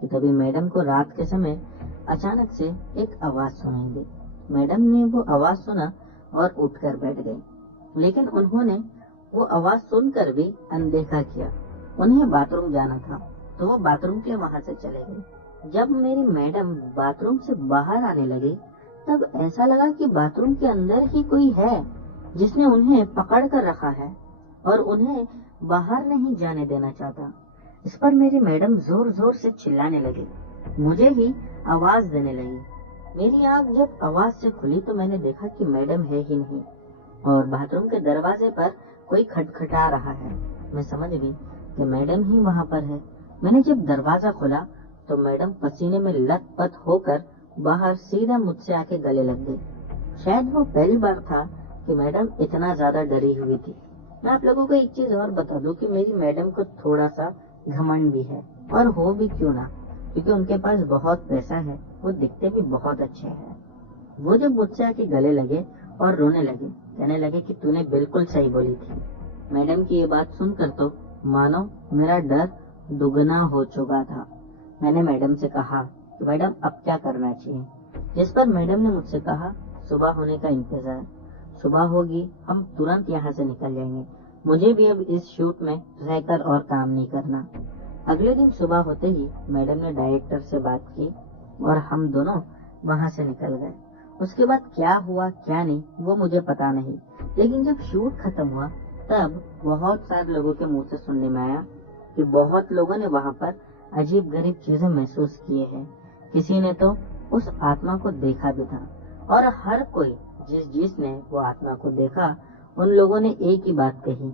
कि तभी मैडम को रात के समय अचानक से एक आवाज सुनाई दी। मैडम ने वो आवाज सुना और उठकर बैठ गई, लेकिन उन्होंने वो आवाज सुनकर भी अनदेखा किया। उन्हें बाथरूम जाना था तो वो बाथरूम के वहां से चले गए। जब मेरी मैडम बाथरूम से बाहर आने लगी तब ऐसा लगा कि बाथरूम के अंदर ही कोई है जिसने उन्हें पकड़ कर रखा है और उन्हें बाहर नहीं जाने देना चाहता। इस पर मेरी मैडम जोर जोर से चिल्लाने लगी, मुझे ही आवाज देने लगी। मेरी आंख जब आवाज से खुली तो मैंने देखा कि मैडम है ही नहीं और बाथरूम के दरवाजे पर कोई खटखटा रहा है। मैं समझ गई कि मैडम ही वहां पर है। मैंने जब दरवाजा खोला तो मैडम पसीने में लथपथ होकर बाहर सीधा मुझसे आके गले लग गई। शायद वो पहली बार था कि मैडम इतना ज्यादा डरी हुई थी। मैं आप लोगों को एक चीज और बता दूं कि मेरी मैडम को थोड़ा सा घमंड भी है, और हो भी क्यों ना, क्योंकि उनके पास बहुत पैसा है, वो दिखते भी बहुत अच्छे हैं। वो जब मुझसे आके गले लगे और रोने लगे, कहने लगे कि तूने बिल्कुल सही बोली थी। मैडम की ये बात सुनकर तो मानो मेरा डर दुगना हो चुका था। मैंने मैडम से कहा कि मैडम अब क्या करना चाहिए, जिस पर मैडम ने मुझसे कहा सुबह होने का इंतजार, सुबह होगी हम तुरंत यहाँ से निकल जाएंगे, मुझे भी अब इस शूट में रहकर और काम नहीं करना। अगले दिन सुबह होते ही मैडम ने डायरेक्टर से बात की और हम दोनों वहाँ से निकल गए। उसके बाद क्या हुआ क्या नहीं वो मुझे पता नहीं, लेकिन जब शूट खत्म हुआ तब बहुत सारे लोगों के मुंह से सुनने में आया कि बहुत लोगों ने वहाँ पर अजीब गरीब चीजें महसूस किए हैं। किसी ने तो उस आत्मा को देखा भी था और हर कोई जिसने वो आत्मा को देखा उन लोगों ने एक ही बात कही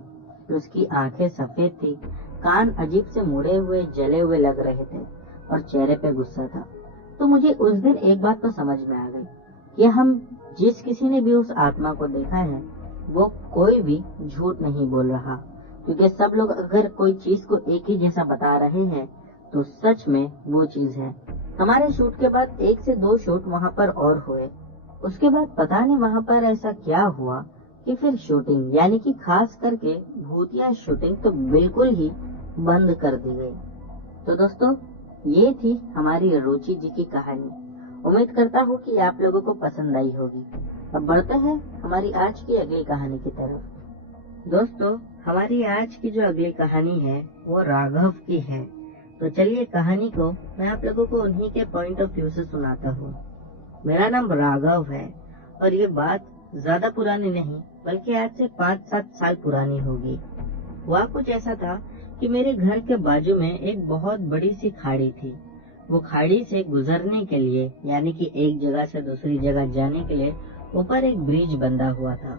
कि उसकी आंखें सफेद थी, कान अजीब से मुड़े हुए जले हुए लग रहे थे और चेहरे पे गुस्सा था। तो मुझे उस दिन एक बात तो समझ में आ गई कि हम जिस किसी ने भी उस आत्मा को देखा है वो कोई भी झूठ नहीं बोल रहा, क्योंकि सब लोग अगर कोई चीज को एक ही जैसा बता रहे हैं तो सच में वो चीज है। हमारे शूट के बाद 1 से 2 शूट वहाँ पर और हुए। उसके बाद पता नहीं वहाँ पर ऐसा क्या हुआ कि फिर शूटिंग यानी कि खास करके भूतिया शूटिंग तो बिल्कुल ही बंद कर दी गई। तो दोस्तों, ये थी हमारी रुचि जी की कहानी। उम्मीद करता हूँ कि आप लोगों को पसंद आई होगी। अब बढ़ते हैं हमारी आज की अगली कहानी की तरफ। दोस्तों, हमारी आज की जो अगली कहानी है वो राघव की है। तो चलिए कहानी को मैं आप लोगों को उन्हीं के पॉइंट ऑफ व्यू से सुनाता हूँ। मेरा नाम राघव है और ये बात ज्यादा पुरानी नहीं बल्कि आज से 5-7 साल पुरानी होगी। हुआ कुछ ऐसा था कि मेरे घर के बाजू में एक बहुत बड़ी सी खाड़ी थी। वो खाड़ी से गुजरने के लिए यानी कि एक जगह से दूसरी जगह जाने के लिए ऊपर एक ब्रिज बंधा हुआ था।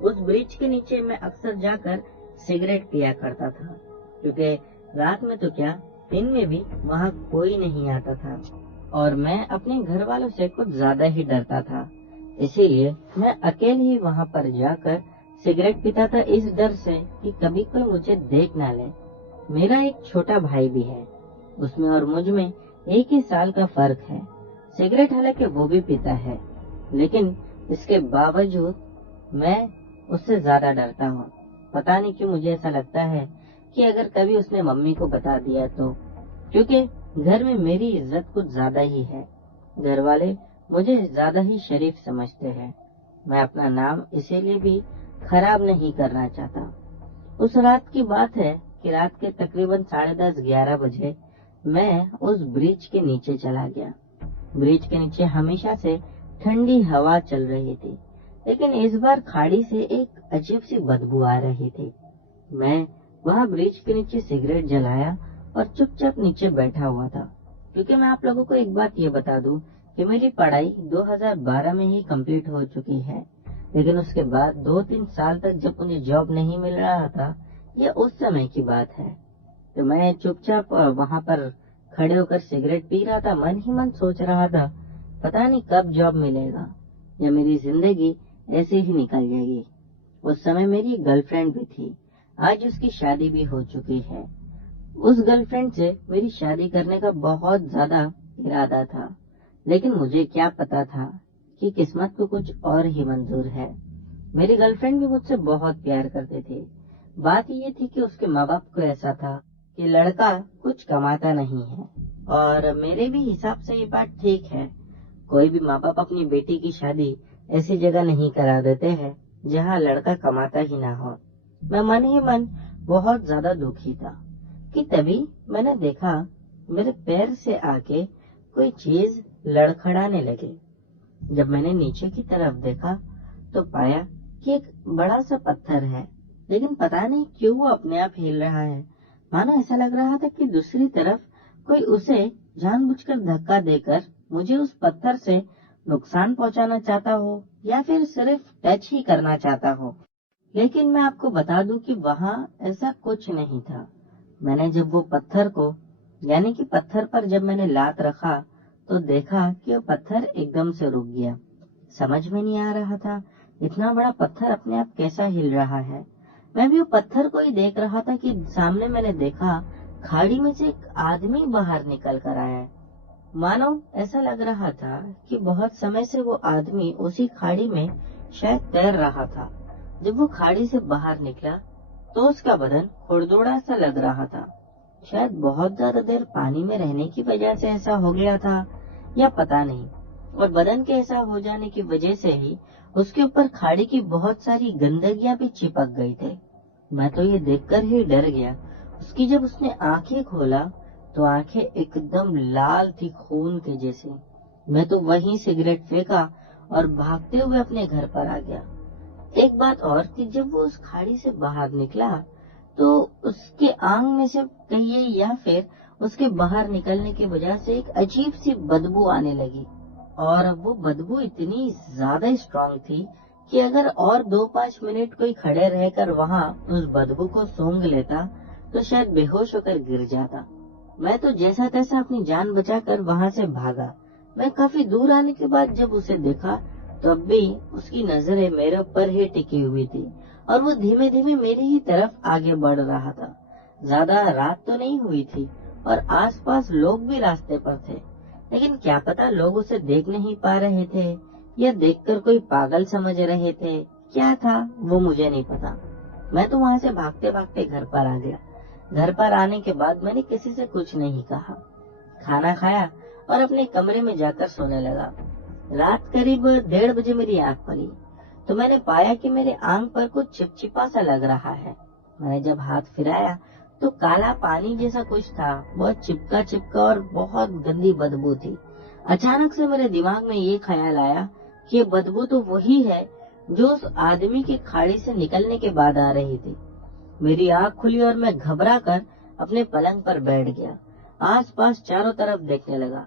उस ब्रिज के नीचे मैं अक्सर जाकर सिगरेट पिया करता था, क्योंकि रात में तो क्या दिन में भी वहाँ कोई नहीं आता था और मैं अपने घर वालों से कुछ ज्यादा ही डरता था। इसीलिए मैं अकेले ही वहाँ पर जाकर सिगरेट पीता था, इस डर से कि कभी कोई मुझे देख ना ले। मेरा एक छोटा भाई भी है, उसमें और मुझ में 1 ही साल का फर्क है। सिगरेट हालांकि वो भी पीता है, लेकिन इसके बावजूद मैं उससे ज्यादा डरता हूँ। पता नहीं क्यों मुझे ऐसा लगता है कि अगर कभी उसने मम्मी को बता दिया तो, क्योंकि घर में मेरी इज्जत कुछ ज्यादा ही है। घर वाले मुझे ज्यादा ही शरीफ समझते हैं। मैं अपना नाम इसीलिए भी खराब नहीं करना चाहता। उस रात की बात है कि रात के तकरीबन 10:30-11 बजे मैं उस ब्रिज के नीचे चला गया। ब्रिज के नीचे हमेशा से ठंडी हवा चल रही थी, लेकिन इस बार खाड़ी से एक अजीब सी बदबू आ रही थी। मैं वहाँ ब्रिज के नीचे सिगरेट जलाया और चुपचाप नीचे बैठा हुआ था, क्योंकि मैं आप लोगों को एक बात ये बता दूं कि मेरी पढ़ाई 2012 में ही कंप्लीट हो चुकी है। लेकिन उसके बाद 2-3 साल तक जब मुझे जॉब नहीं मिल रहा था, ये उस समय की बात है, तो मैं चुपचाप वहाँ पर खड़े होकर सिगरेट पी रहा था। मन ही मन सोच रहा था, पता नहीं कब जॉब मिलेगा या मेरी जिंदगी ऐसे ही निकल जाएगी। उस समय मेरी गर्लफ्रेंड भी थी, आज उसकी शादी भी हो चुकी है। उस गर्लफ्रेंड से मेरी शादी करने का बहुत ज्यादा इरादा था, लेकिन मुझे क्या पता था कि किस्मत को कुछ और ही मंजूर है। मेरी गर्लफ्रेंड भी मुझसे बहुत प्यार करते थे। बात ये थी कि उसके माँ बाप को ऐसा था कि लड़का कुछ कमाता नहीं है, और मेरे भी हिसाब से ये बात ठीक है। कोई भी माँ बाप अपनी बेटी की शादी ऐसी जगह नहीं करा देते हैं जहाँ लड़का कमाता ही ना हो। मैं मन ही मन बहुत ज्यादा दुखी था कि तभी मैंने देखा मेरे पैर से आके कोई चीज लड़खड़ाने लगे। जब मैंने नीचे की तरफ देखा तो पाया कि एक बड़ा सा पत्थर है, लेकिन पता नहीं क्यों वो अपने आप हिल रहा है। मानो ऐसा लग रहा था कि दूसरी तरफ कोई उसे जानबूझकर धक्का देकर मुझे उस पत्थर से नुकसान पहुंचाना चाहता हो या फिर सिर्फ टच ही करना चाहता हो। लेकिन मैं आपको बता दूं कि वहाँ ऐसा कुछ नहीं था। मैंने जब वो पत्थर को यानी कि पत्थर पर जब मैंने लात रखा तो देखा कि वो पत्थर एकदम से रुक गया। समझ में नहीं आ रहा था इतना बड़ा पत्थर अपने आप कैसा हिल रहा है। मैं भी वो पत्थर को ही देख रहा था कि सामने मैंने देखा खाड़ी में से एक आदमी बाहर निकल कर आया है। मानो ऐसा लग रहा था कि बहुत समय से वो आदमी उसी खाड़ी में शायद तैर रहा था। जब वो खाड़ी से बाहर निकला तो उसका बदन खुरदुरा सा लग रहा था। शायद बहुत ज्यादा देर पानी में रहने की वजह से ऐसा हो गया था या पता नहीं, और बदन के ऐसा हो जाने की वजह से ही उसके ऊपर खाड़ी की बहुत सारी गंदगियां भी चिपक गई थे। मैं तो ये देखकर ही डर गया। उसकी जब उसने आंखें खोला तो आंखें एकदम लाल थी खून के जैसे। मैं तो वहीं सिगरेट फेंका और भागते हुए अपने घर पर आ गया। एक बात और कि जब वो उस खाड़ी से बाहर निकला तो उसके आंग में से कहिए या फिर उसके बाहर निकलने की वजह से एक अजीब सी बदबू आने लगी, और वो बदबू इतनी ज्यादा स्ट्रांग थी कि अगर और 2-5 मिनट कोई खड़े रहकर वहाँ उस बदबू को सूंघ लेता तो शायद बेहोश होकर गिर जाता। मैं तो जैसा तैसा अपनी जान बचाकर वहाँ से भागा। मैं काफी दूर आने के बाद जब उसे देखा तो अब भी उसकी नजरें मेरे ऊपर ही टिकी हुई थी और वो धीमे धीमे मेरी ही तरफ आगे बढ़ रहा था। ज्यादा रात तो नहीं हुई थी और आसपास लोग भी रास्ते पर थे। लेकिन क्या पता लोग उसे देख नहीं पा रहे थे या देखकर कोई पागल समझ रहे थे। क्या था वो मुझे नहीं पता। मैं तो वहाँ से भागते भागते घर पर आ गया। घर पर आने के बाद मैंने किसी से कुछ नहीं कहा, खाना खाया और अपने कमरे में जाकर सोने लगा। रात करीब 1:30 बजे मेरी आंख खुली तो मैंने पाया कि मेरे आंख पर कुछ चिपचिपा सा लग रहा है। मैंने जब हाथ फिराया तो काला पानी जैसा कुछ था, बहुत चिपका चिपका और बहुत गंदी बदबू थी। अचानक से मेरे दिमाग में ये ख्याल आया कि ये बदबू तो वही है जो उस आदमी की खाड़ी से निकलने के बाद आ रही थी। मेरी आंख खुली और मैं घबरा कर अपने पलंग पर बैठ गया। आसपास चारों तरफ देखने लगा।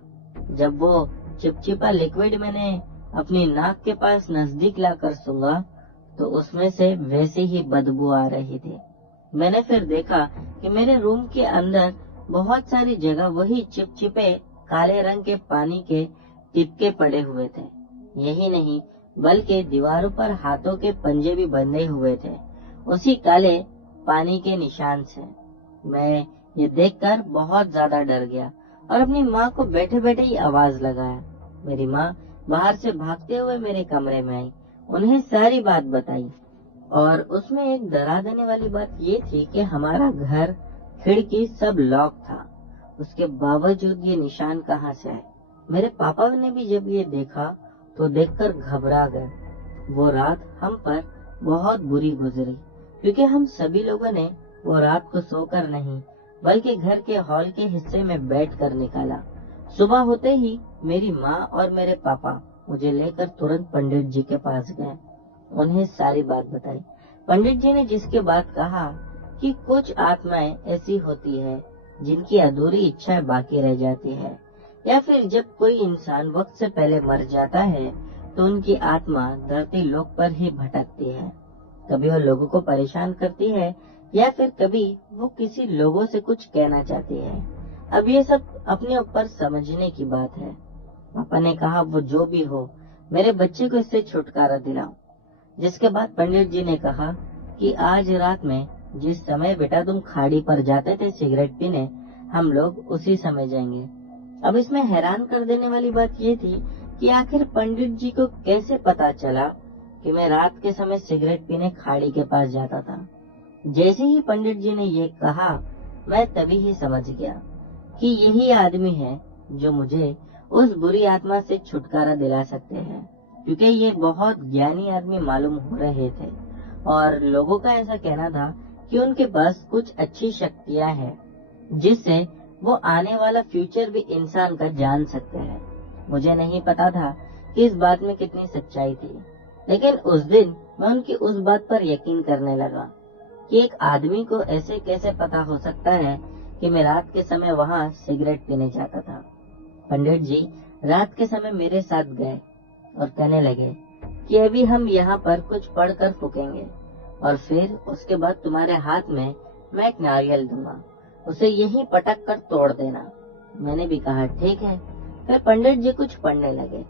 जब वो चिपचिपा लिक्विड मैंने अपनी नाक के पास नजदीक लाकर सूंघा तो उसमें से वैसे ही बदबू आ रही थी। मैंने फिर देखा कि मेरे रूम के अंदर बहुत सारी जगह वही चिपचिपे काले रंग के पानी के टिपके पड़े हुए थे। यही नहीं बल्कि दीवारों पर हाथों के पंजे भी बंधे हुए थे, उसी काले पानी के निशान से। मैं ये देखकर बहुत ज्यादा डर गया और अपनी माँ को बैठे बैठे ही आवाज लगाया। मेरी माँ बाहर से भागते हुए मेरे कमरे में आई, उन्हें सारी बात बताई और उसमें एक डरा देने वाली बात ये थी कि हमारा घर, खिड़की सब लॉक था। उसके बावजूद ये निशान कहाँ से आए। मेरे पापा ने भी जब ये देखा तो देखकर घबरा गए। वो रात हम पर बहुत बुरी गुजरी क्योंकि हम सभी लोगों ने वो रात को सोकर नहीं बल्कि घर के हॉल के हिस्से में बैठकर निकाला। सुबह होते ही मेरी माँ और मेरे पापा मुझे लेकर तुरंत पंडित जी के पास गए, उन्हें सारी बात बताई। पंडित जी ने जिसके बाद कहा कि कुछ आत्माएं ऐसी होती है जिनकी अधूरी इच्छाएं बाकी रह जाती है, या फिर जब कोई इंसान वक्त से पहले मर जाता है तो उनकी आत्मा धरती लोक पर ही भटकती है। कभी वो लोगों को परेशान करती है या फिर कभी वो किसी लोगों से कुछ कहना चाहती है। अब ये सब अपने ऊपर समझने की बात है। पापा ने कहा वो जो भी हो मेरे बच्चे को इससे छुटकारा दिलाओ। जिसके बाद पंडित जी ने कहा कि आज रात में जिस समय बेटा तुम खाड़ी पर जाते थे सिगरेट पीने, हम लोग उसी समय जाएंगे। अब इसमें हैरान कर देने वाली बात ये थी कि आखिर पंडित जी को कैसे पता चला कि मैं रात के समय सिगरेट पीने खाड़ी के पास जाता था। जैसे ही पंडित जी ने ये कहा मैं तभी ही समझ गया कि यही आदमी है जो मुझे उस बुरी आत्मा से छुटकारा दिला सकते हैं, क्योंकि ये बहुत ज्ञानी आदमी मालूम हो रहे थे और लोगों का ऐसा कहना था कि उनके पास कुछ अच्छी शक्तियां हैं जिससे वो आने वाला फ्यूचर भी इंसान का जान सकते हैं। मुझे नहीं पता था कि इस बात में कितनी सच्चाई थी, लेकिन उस दिन मैं उनकी उस बात पर यकीन करने लगा कि एक आदमी को ऐसे कैसे पता हो सकता है कि मैं रात के समय वहाँ सिगरेट पीने जाता था। पंडित जी रात के समय मेरे साथ गए और कहने लगे कि अभी हम यहाँ पर कुछ पढ़कर फूकेंगे और फिर उसके बाद तुम्हारे हाथ में मैं एक नारियल दूंगा, उसे यहीं पटक कर तोड़ देना। मैंने भी कहा ठीक है। फिर पंडित जी कुछ पढ़ने लगे,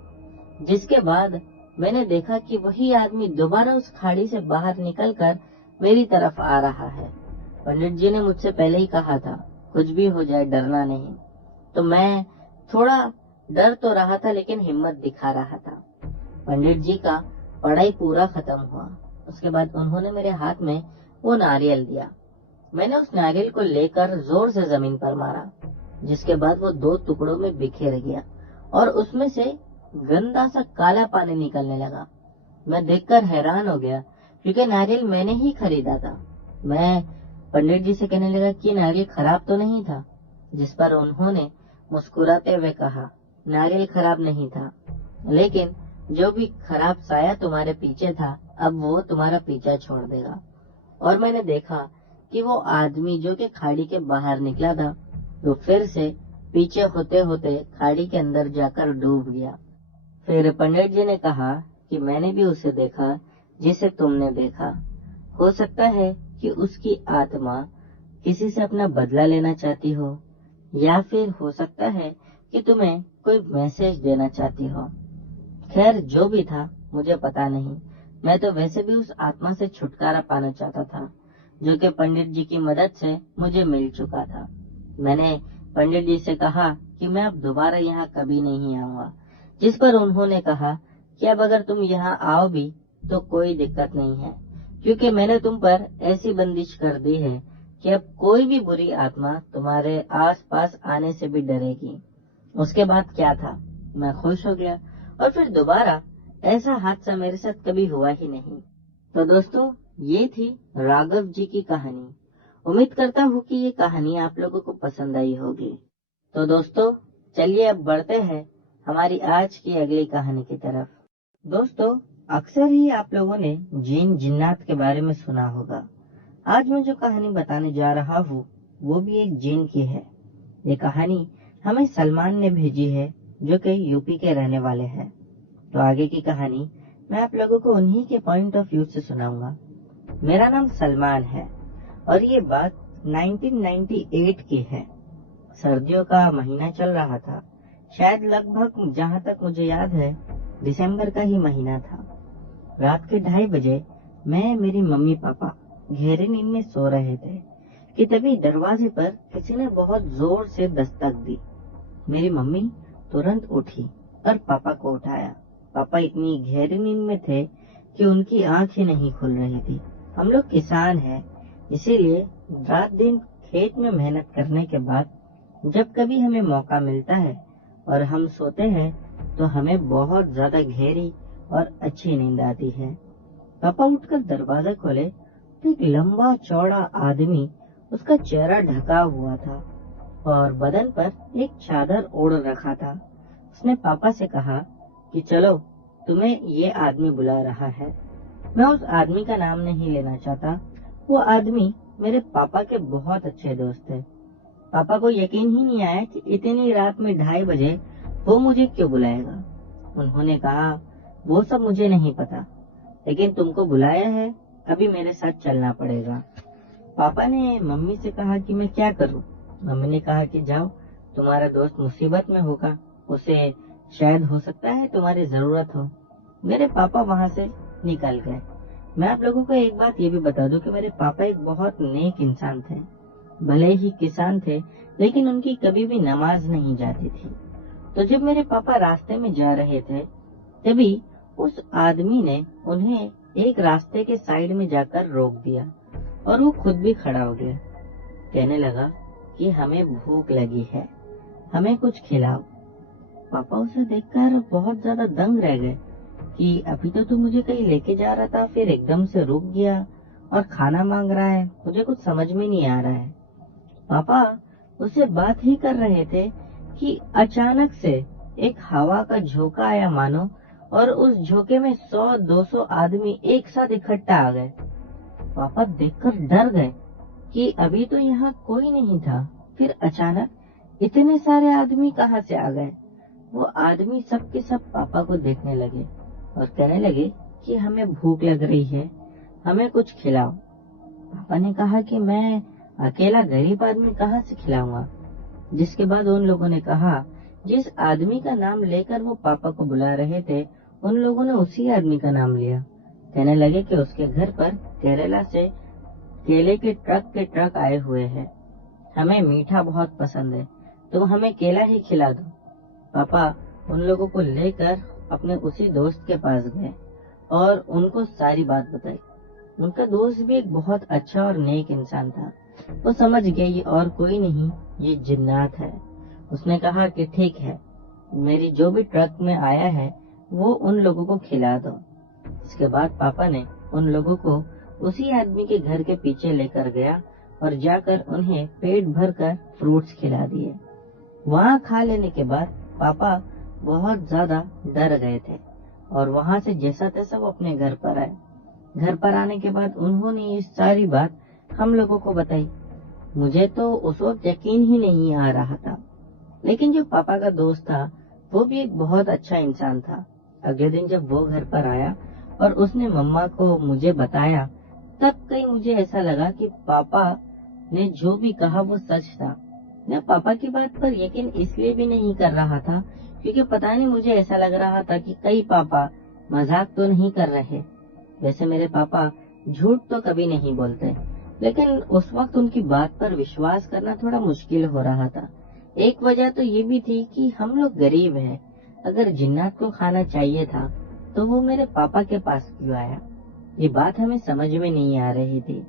जिसके बाद मैंने देखा कि वही आदमी दोबारा उस खाड़ी से बाहर निकलकर मेरी तरफ आ रहा है। पंडित जी ने मुझसे पहले ही कहा था कुछ भी हो जाए डरना नहीं, तो मैं थोड़ा डर तो रहा था लेकिन हिम्मत दिखा रहा था। पंडित जी का पढ़ाई पूरा खत्म हुआ। उसके बाद उन्होंने मेरे हाथ में वो नारियल दिया। मैंने उस नारियल को लेकर जोर से जमीन पर मारा, जिसके बाद वो 2 टुकड़ों में बिखेर गया और उसमें से गंदा सा काला पानी निकलने लगा। मैं देखकर हैरान हो गया क्योंकि नारियल मैंने ही खरीदा था। मैं पंडित जी से कहने लगा कि नारियल खराब तो नहीं था, जिस पर उन्होंने मुस्कुराते हुए कहा नारियल खराब नहीं था, लेकिन जो भी खराब साया तुम्हारे पीछे था अब वो तुम्हारा पीछा छोड़ देगा। और मैंने देखा कि वो आदमी जो कि खाड़ी के बाहर निकला था वो फिर से पीछे होते होते खाड़ी के अंदर जाकर डूब गया। फिर पंडित जी ने कहा कि मैंने भी उसे देखा जिसे तुमने देखा। हो सकता है कि उसकी आत्मा किसी से अपना बदला लेना चाहती हो, या फिर हो सकता है कि तुम्हें कोई मैसेज देना चाहती हो। खैर जो भी था मुझे पता नहीं, मैं तो वैसे भी उस आत्मा से छुटकारा पाना चाहता था जो कि पंडित जी की मदद से मुझे मिल चुका था। मैंने पंडित जी से कहा कि मैं अब दोबारा यहाँ कभी नहीं आऊंगा। जिस पर उन्होंने कहा कि अब अगर तुम यहाँ आओ भी तो कोई दिक्कत नहीं है, क्योंकि मैंने तुम पर ऐसी बंदिश कर दी है कि अब कोई भी बुरी आत्मा तुम्हारे आस पास आने से भी डरेगी। उसके बाद क्या था, मैं खुश हो गया और फिर दोबारा ऐसा हादसा मेरे साथ कभी हुआ ही नहीं। तो दोस्तों, ये थी राघव जी की कहानी। उम्मीद करता हूँ कि ये कहानी आप लोगों को पसंद आई होगी। तो दोस्तों, चलिए अब बढ़ते हैं हमारी आज की अगली कहानी की तरफ। दोस्तों, अक्सर ही आप लोगों ने जिन जिन्नात के बारे में सुना होगा। आज मैं जो कहानी बताने जा रहा हूँ वो भी एक जिन की है। ये कहानी हमें सलमान ने भेजी है, जो कि यूपी के रहने वाले हैं। तो आगे की कहानी मैं आप लोगों को उन्हीं के पॉइंट ऑफ व्यू से सुनाऊंगा। मेरा नाम सलमान है और ये बात 1998 की है। सर्दियों का महीना चल रहा था, शायद लगभग जहाँ तक मुझे याद है दिसंबर का ही महीना था। रात के 2:30 बजे मैं, मेरी मम्मी पापा गहरी नींद में सो रहे थे कि तभी दरवाजे पर किसी ने बहुत जोर से दस्तक दी। मेरी मम्मी तुरंत उठी और पापा को उठाया। पापा इतनी गहरी नींद में थे कि उनकी आंख ही नहीं खुल रही थी। हम लोग किसान हैं, इसीलिए रात दिन खेत में मेहनत करने के बाद जब कभी हमें मौका मिलता है और हम सोते हैं तो हमें बहुत ज्यादा गहरी और अच्छी नींद आती है। पापा उठकर दरवाजा खोले तो एक लंबा चौड़ा आदमी, उसका चेहरा ढका हुआ था और बदन पर एक चादर ओढ़ रखा था। उसने पापा से कहा कि चलो, तुम्हें ये आदमी बुला रहा है। मैं उस आदमी का नाम नहीं लेना चाहता। वो आदमी मेरे पापा के बहुत अच्छे दोस्त थे। पापा को यकीन ही नहीं आया कि इतनी रात में 2:30 बजे वो मुझे क्यों बुलाएगा। उन्होंने कहा, वो सब मुझे नहीं पता, लेकिन तुमको बुलाया है, अभी मेरे साथ चलना पड़ेगा। पापा ने मम्मी से कहा कि मैं क्या करूं। मम्मी ने कहा कि जाओ, तुम्हारा दोस्त मुसीबत में होगा, उसे शायद हो सकता है तुम्हारी जरूरत हो। मेरे पापा वहाँ से निकल गए। मैं आप लोगों को एक बात ये भी बता दूं कि मेरे पापा एक बहुत नेक इंसान थे। भले ही किसान थे, लेकिन उनकी कभी भी नमाज नहीं जाती थी। तो जब मेरे पापा रास्ते में जा रहे थे, तभी उस आदमी ने उन्हें एक रास्ते के साइड में जाकर रोक दिया और वो खुद भी खड़ा हो गया। कहने लगा कि हमें भूख लगी है, हमें कुछ खिलाओ। पापा उसे देखकर बहुत ज्यादा दंग रह गए कि अभी तो मुझे कहीं लेके जा रहा था, फिर एकदम से रुक गया और खाना मांग रहा है। मुझे कुछ समझ में नहीं आ रहा है। पापा उससे बात ही कर रहे थे कि अचानक से एक हवा का झोंका आया मानो, और उस झोंके में 100-200 आदमी एक साथ इकट्ठा आ गए। पापा देखकर डर गए कि अभी तो यहाँ कोई नहीं था, फिर अचानक इतने सारे आदमी कहाँ से आ गए। वो आदमी सब के सब पापा को देखने लगे और कहने लगे कि हमें भूख लग रही है, हमें कुछ खिलाओ। पापा ने कहा कि मैं अकेला गरीब आदमी कहाँ से खिलाऊंगा। जिसके बाद उन लोगों ने कहा, जिस आदमी का नाम लेकर वो पापा को बुला रहे थे, उन लोगों ने उसी आदमी का नाम लिया। कहने लगे कि उसके घर पर केरला से केले के ट्रक आए हुए हैं, हमें मीठा बहुत पसंद है, तुम हमें केला ही खिला दो। पापा उन लोगों को लेकर अपने उसी दोस्त के पास गए और उनको सारी बात बताई। उनका दोस्त भी एक बहुत अच्छा और नेक इंसान था। वो समझ गए ये और कोई नहीं, ये जिन्नात है। उसने कहा कि ठीक है, मेरी जो भी ट्रक में आया है वो उन लोगों को खिला दो। इसके बाद पापा ने उन लोगों को उसी आदमी के घर के पीछे लेकर गया और जाकर उन्हें पेट भरकर फ्रूट्स खिला दिए। वहाँ खा लेने के बाद पापा बहुत ज्यादा डर गए थे और वहाँ से जैसा तैसा वो अपने घर पर आए। घर पर आने के बाद उन्होंने ये सारी बात हम लोगों को बताई। मुझे तो उस वक्त यकीन ही नहीं आ रहा था, लेकिन जो पापा का दोस्त था वो भी एक बहुत अच्छा इंसान था। अगले दिन जब वो घर पर आया और उसने मम्मा को मुझे बताया, तब कहीं मुझे ऐसा लगा कि पापा ने जो भी कहा वो सच था। मैं पापा की बात पर यकीन इसलिए भी नहीं कर रहा था क्योंकि पता नहीं, मुझे ऐसा लग रहा था कि कई पापा मजाक तो नहीं कर रहे। वैसे मेरे पापा झूठ तो कभी नहीं बोलते, लेकिन उस वक्त उनकी बात पर विश्वास करना थोड़ा मुश्किल हो रहा था। एक वजह तो ये भी थी कि हम लोग गरीब हैं। अगर जिन्नात को खाना चाहिए था तो वो मेरे पापा के पास क्यों आया? ये बात हमें समझ में नहीं आ रही थी।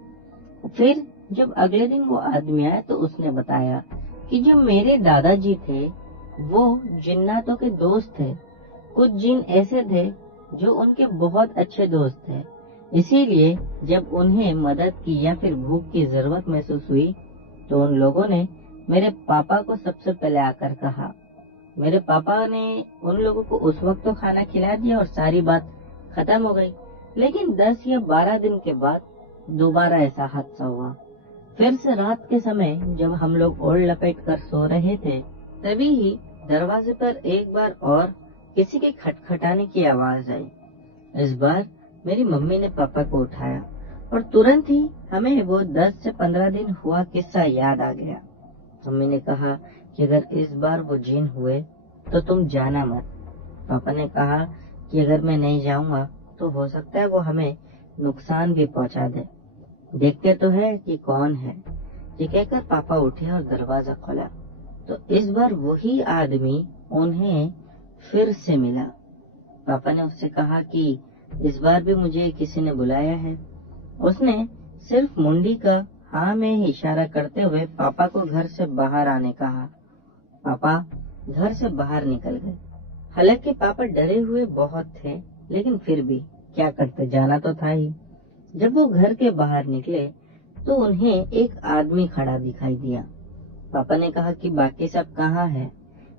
फिर जब अगले दिन वो आदमी आया तो उसने बताया कि जो मेरे दादाजी थे वो जिन्नातों के दोस्त थे। कुछ जिन ऐसे थे जो उनके बहुत अच्छे दोस्त थे, इसीलिए जब उन्हें मदद की या फिर भूख की जरूरत महसूस हुई तो उन लोगों ने मेरे पापा को सबसे पहले आकर कहा। मेरे पापा ने उन लोगों को उस वक्त तो खाना खिला दिया और सारी बात खत्म हो गई। लेकिन 10 या 12 दिन के बाद दोबारा ऐसा हादसा हुआ। फिर से रात के समय जब हम लोग ओढ़ लपेट कर सो रहे थे, तभी ही दरवाजे पर एक बार और किसी के खटखटाने की आवाज आई। इस बार मेरी मम्मी ने पापा को उठाया और तुरंत ही हमें वो 10 से 15 दिन हुआ किस्सा याद आ गया। मम्मी ने कहा कि अगर इस बार वो जिन हुए तो तुम जाना मत। पापा ने कहा कि अगर मैं नहीं जाऊंगा तो हो सकता है वो हमें नुकसान भी पहुंचा दे। देखते तो है कि कौन है। ये कहकर पापा उठे और दरवाजा खोला तो इस बार वही आदमी उन्हें फिर से मिला। पापा ने उससे कहा कि इस बार भी मुझे किसी ने बुलाया है। उसने सिर्फ मुंडी का हाँ में ही इशारा करते हुए पापा को घर से बाहर आने कहा। पापा घर से बाहर निकल गए। हालांकि पापा डरे हुए बहुत थे, लेकिन फिर भी क्या करते, जाना तो था ही। जब वो घर के बाहर निकले तो उन्हें एक आदमी खड़ा दिखाई दिया। पापा ने कहा कि बाकी सब कहाँ है?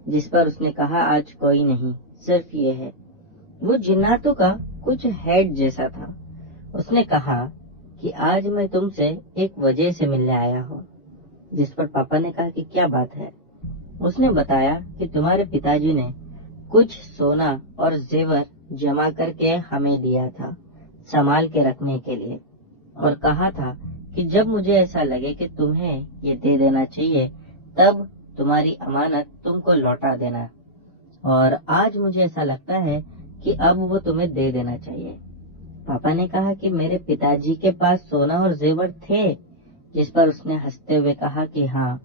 जिस पर उसने कहा आज कोई नहीं, सिर्फ ये है। वो जिन्नातों का कुछ हेड जैसा था। उसने कहा कि आज मैं तुमसे एक वजह से मिलने आया हूँ। जिस पर पापा ने कहा कि क्या बात है? उसने बताया कि तुम्हारे पिताजी ने कुछ सोना और जेवर जमा करके हमें दिया था संभाल के रखने के लिए, और कहा था कि जब मुझे ऐसा लगे कि तुम्हें ये दे देना चाहिए तब तुम्हारी अमानत तुमको लौटा देना। और आज मुझे ऐसा लगता है कि अब वो तुम्हें दे देना चाहिए। पापा ने कहा कि मेरे पिताजी के पास सोना और जेवर थे। जिस पर उसने हंसते हुए कहा कि हाँ,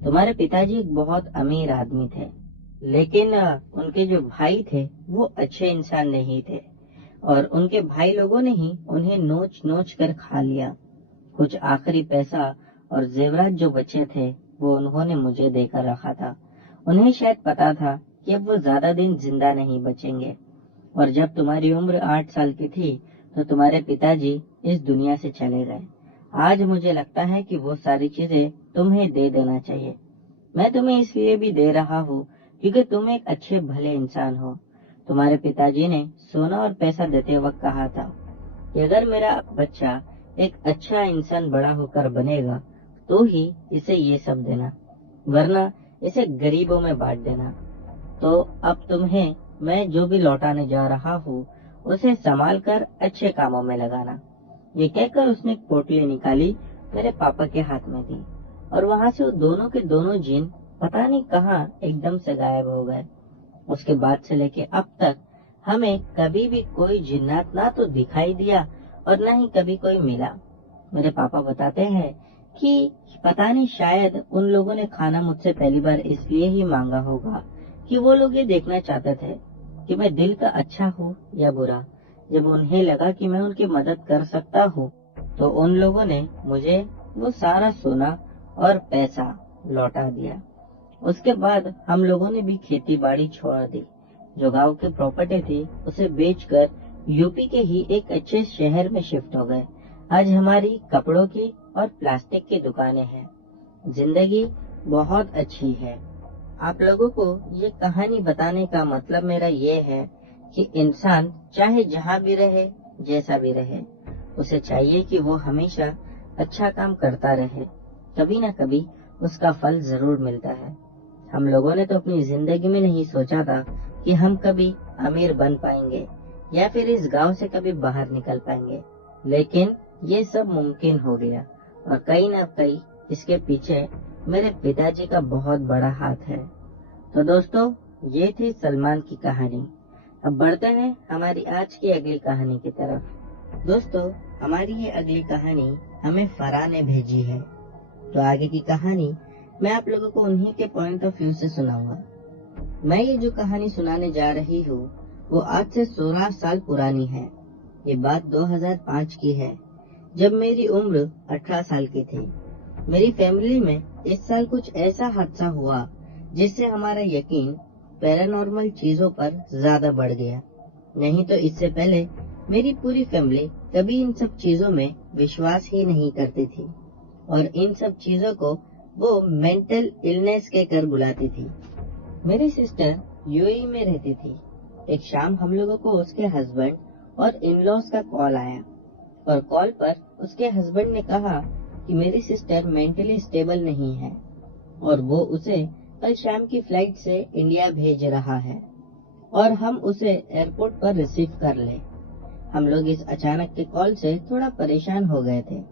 तुम्हारे पिताजी एक बहुत अमीर आदमी थे, लेकिन उनके जो भाई थे वो अच्छे इंसान नहीं थे और उनके भाई लोगों ने ही उन्हें नोच नोच कर खा लिया। कुछ आखिरी पैसा और जेवरात जो बचे थे वो उन्होंने मुझे देकर रखा था। उन्हें शायद पता था कि अब वो ज्यादा दिन जिंदा नहीं बचेंगे, और जब तुम्हारी उम्र 8 साल की थी तो तुम्हारे पिताजी इस दुनिया से चले गए। आज मुझे लगता है कि वो सारी चीजें तुम्हें दे देना चाहिए। मैं तुम्हें इसलिए भी दे रहा हूँ क्योंकि तुम एक अच्छे भले इंसान हो। तुम्हारे पिताजी ने सोना और पैसा देते वक्त कहा था कि अगर मेरा बच्चा एक अच्छा इंसान बड़ा होकर बनेगा तो ही इसे ये सब देना, वरना इसे गरीबों में बांट देना। तो अब तुम्हें मैं जो भी लौटाने जा रहा हूँ उसे संभाल कर अच्छे कामों में लगाना। ये कहकर उसने एक पोटली निकाली, मेरे पापा के हाथ में दी, और वहाँ से वो दोनों के दोनों जिन पता नहीं कहाँ एकदम से गायब हो गए। उसके बाद से लेके अब तक हमें कभी भी कोई जिन्नात ना तो दिखाई दिया और न ही कभी कोई मिला। मेरे पापा बताते हैं कि पता नहीं, शायद उन लोगों ने खाना मुझसे पहली बार इसलिए ही मांगा होगा कि वो लोग ये देखना चाहते थे कि मैं दिल का अच्छा हूँ या बुरा। जब उन्हें लगा कि मैं उनकी मदद कर सकता हूँ तो उन लोगों ने मुझे वो सारा सोना और पैसा लौटा दिया। उसके बाद हम लोगों ने भी खेती बाड़ी छोड़ दी। जो गांव की प्रॉपर्टी थी उसे बेचकर यूपी के ही एक अच्छे शहर में शिफ्ट हो गए। आज हमारी कपड़ों की और प्लास्टिक की दुकानें हैं। जिंदगी बहुत अच्छी है। आप लोगों को ये कहानी बताने का मतलब मेरा ये है कि इंसान चाहे जहाँ भी रहे, जैसा भी रहे, उसे चाहिए कि वो हमेशा अच्छा काम करता रहे। कभी न कभी उसका फल जरूर मिलता है। हम लोगों ने तो अपनी जिंदगी में नहीं सोचा था कि हम कभी अमीर बन पाएंगे या फिर इस गांव से कभी बाहर निकल पाएंगे, लेकिन ये सब मुमकिन हो गया, और कहीं न कहीं इसके पीछे मेरे पिताजी का बहुत बड़ा हाथ है। तो दोस्तों, ये थी सलमान की कहानी। अब बढ़ते हैं हमारी आज की अगली कहानी की तरफ। दोस्तों, हमारी ये अगली कहानी हमें फराह ने भेजी है। तो आगे की कहानी मैं आप लोगों को उन्हीं के पॉइंट ऑफ व्यू से सुनाऊंगा। मैं ये जो कहानी सुनाने जा रही हूँ वो आज से 16 साल पुरानी है। ये बात 2005 की है, जब मेरी उम्र 18 साल की थी। मेरी फैमिली में इस साल कुछ ऐसा हादसा हुआ जिससे हमारा यकीन पैरानॉर्मल चीजों पर ज्यादा बढ़ गया। नहीं तो इससे पहले मेरी पूरी फैमिली कभी इन सब चीजों में विश्वास ही नहीं करती थी और इन सब चीजों को वो मेंटल इलनेस कहकर बुलाती थी। मेरी सिस्टर यूएई में रहती थी। एक शाम हम लोगों को उसके हस्बैंड और इन-लॉज का कॉल आया और कॉल पर उसके हस्बैंड ने कहा कि मेरी सिस्टर मेंटली स्टेबल नहीं है और वो उसे कल शाम की फ्लाइट से इंडिया भेज रहा है और हम उसे एयरपोर्ट पर रिसीव कर ले। हम लोग इस अचानक के कॉल से थोड़ा परेशान हो गए थे।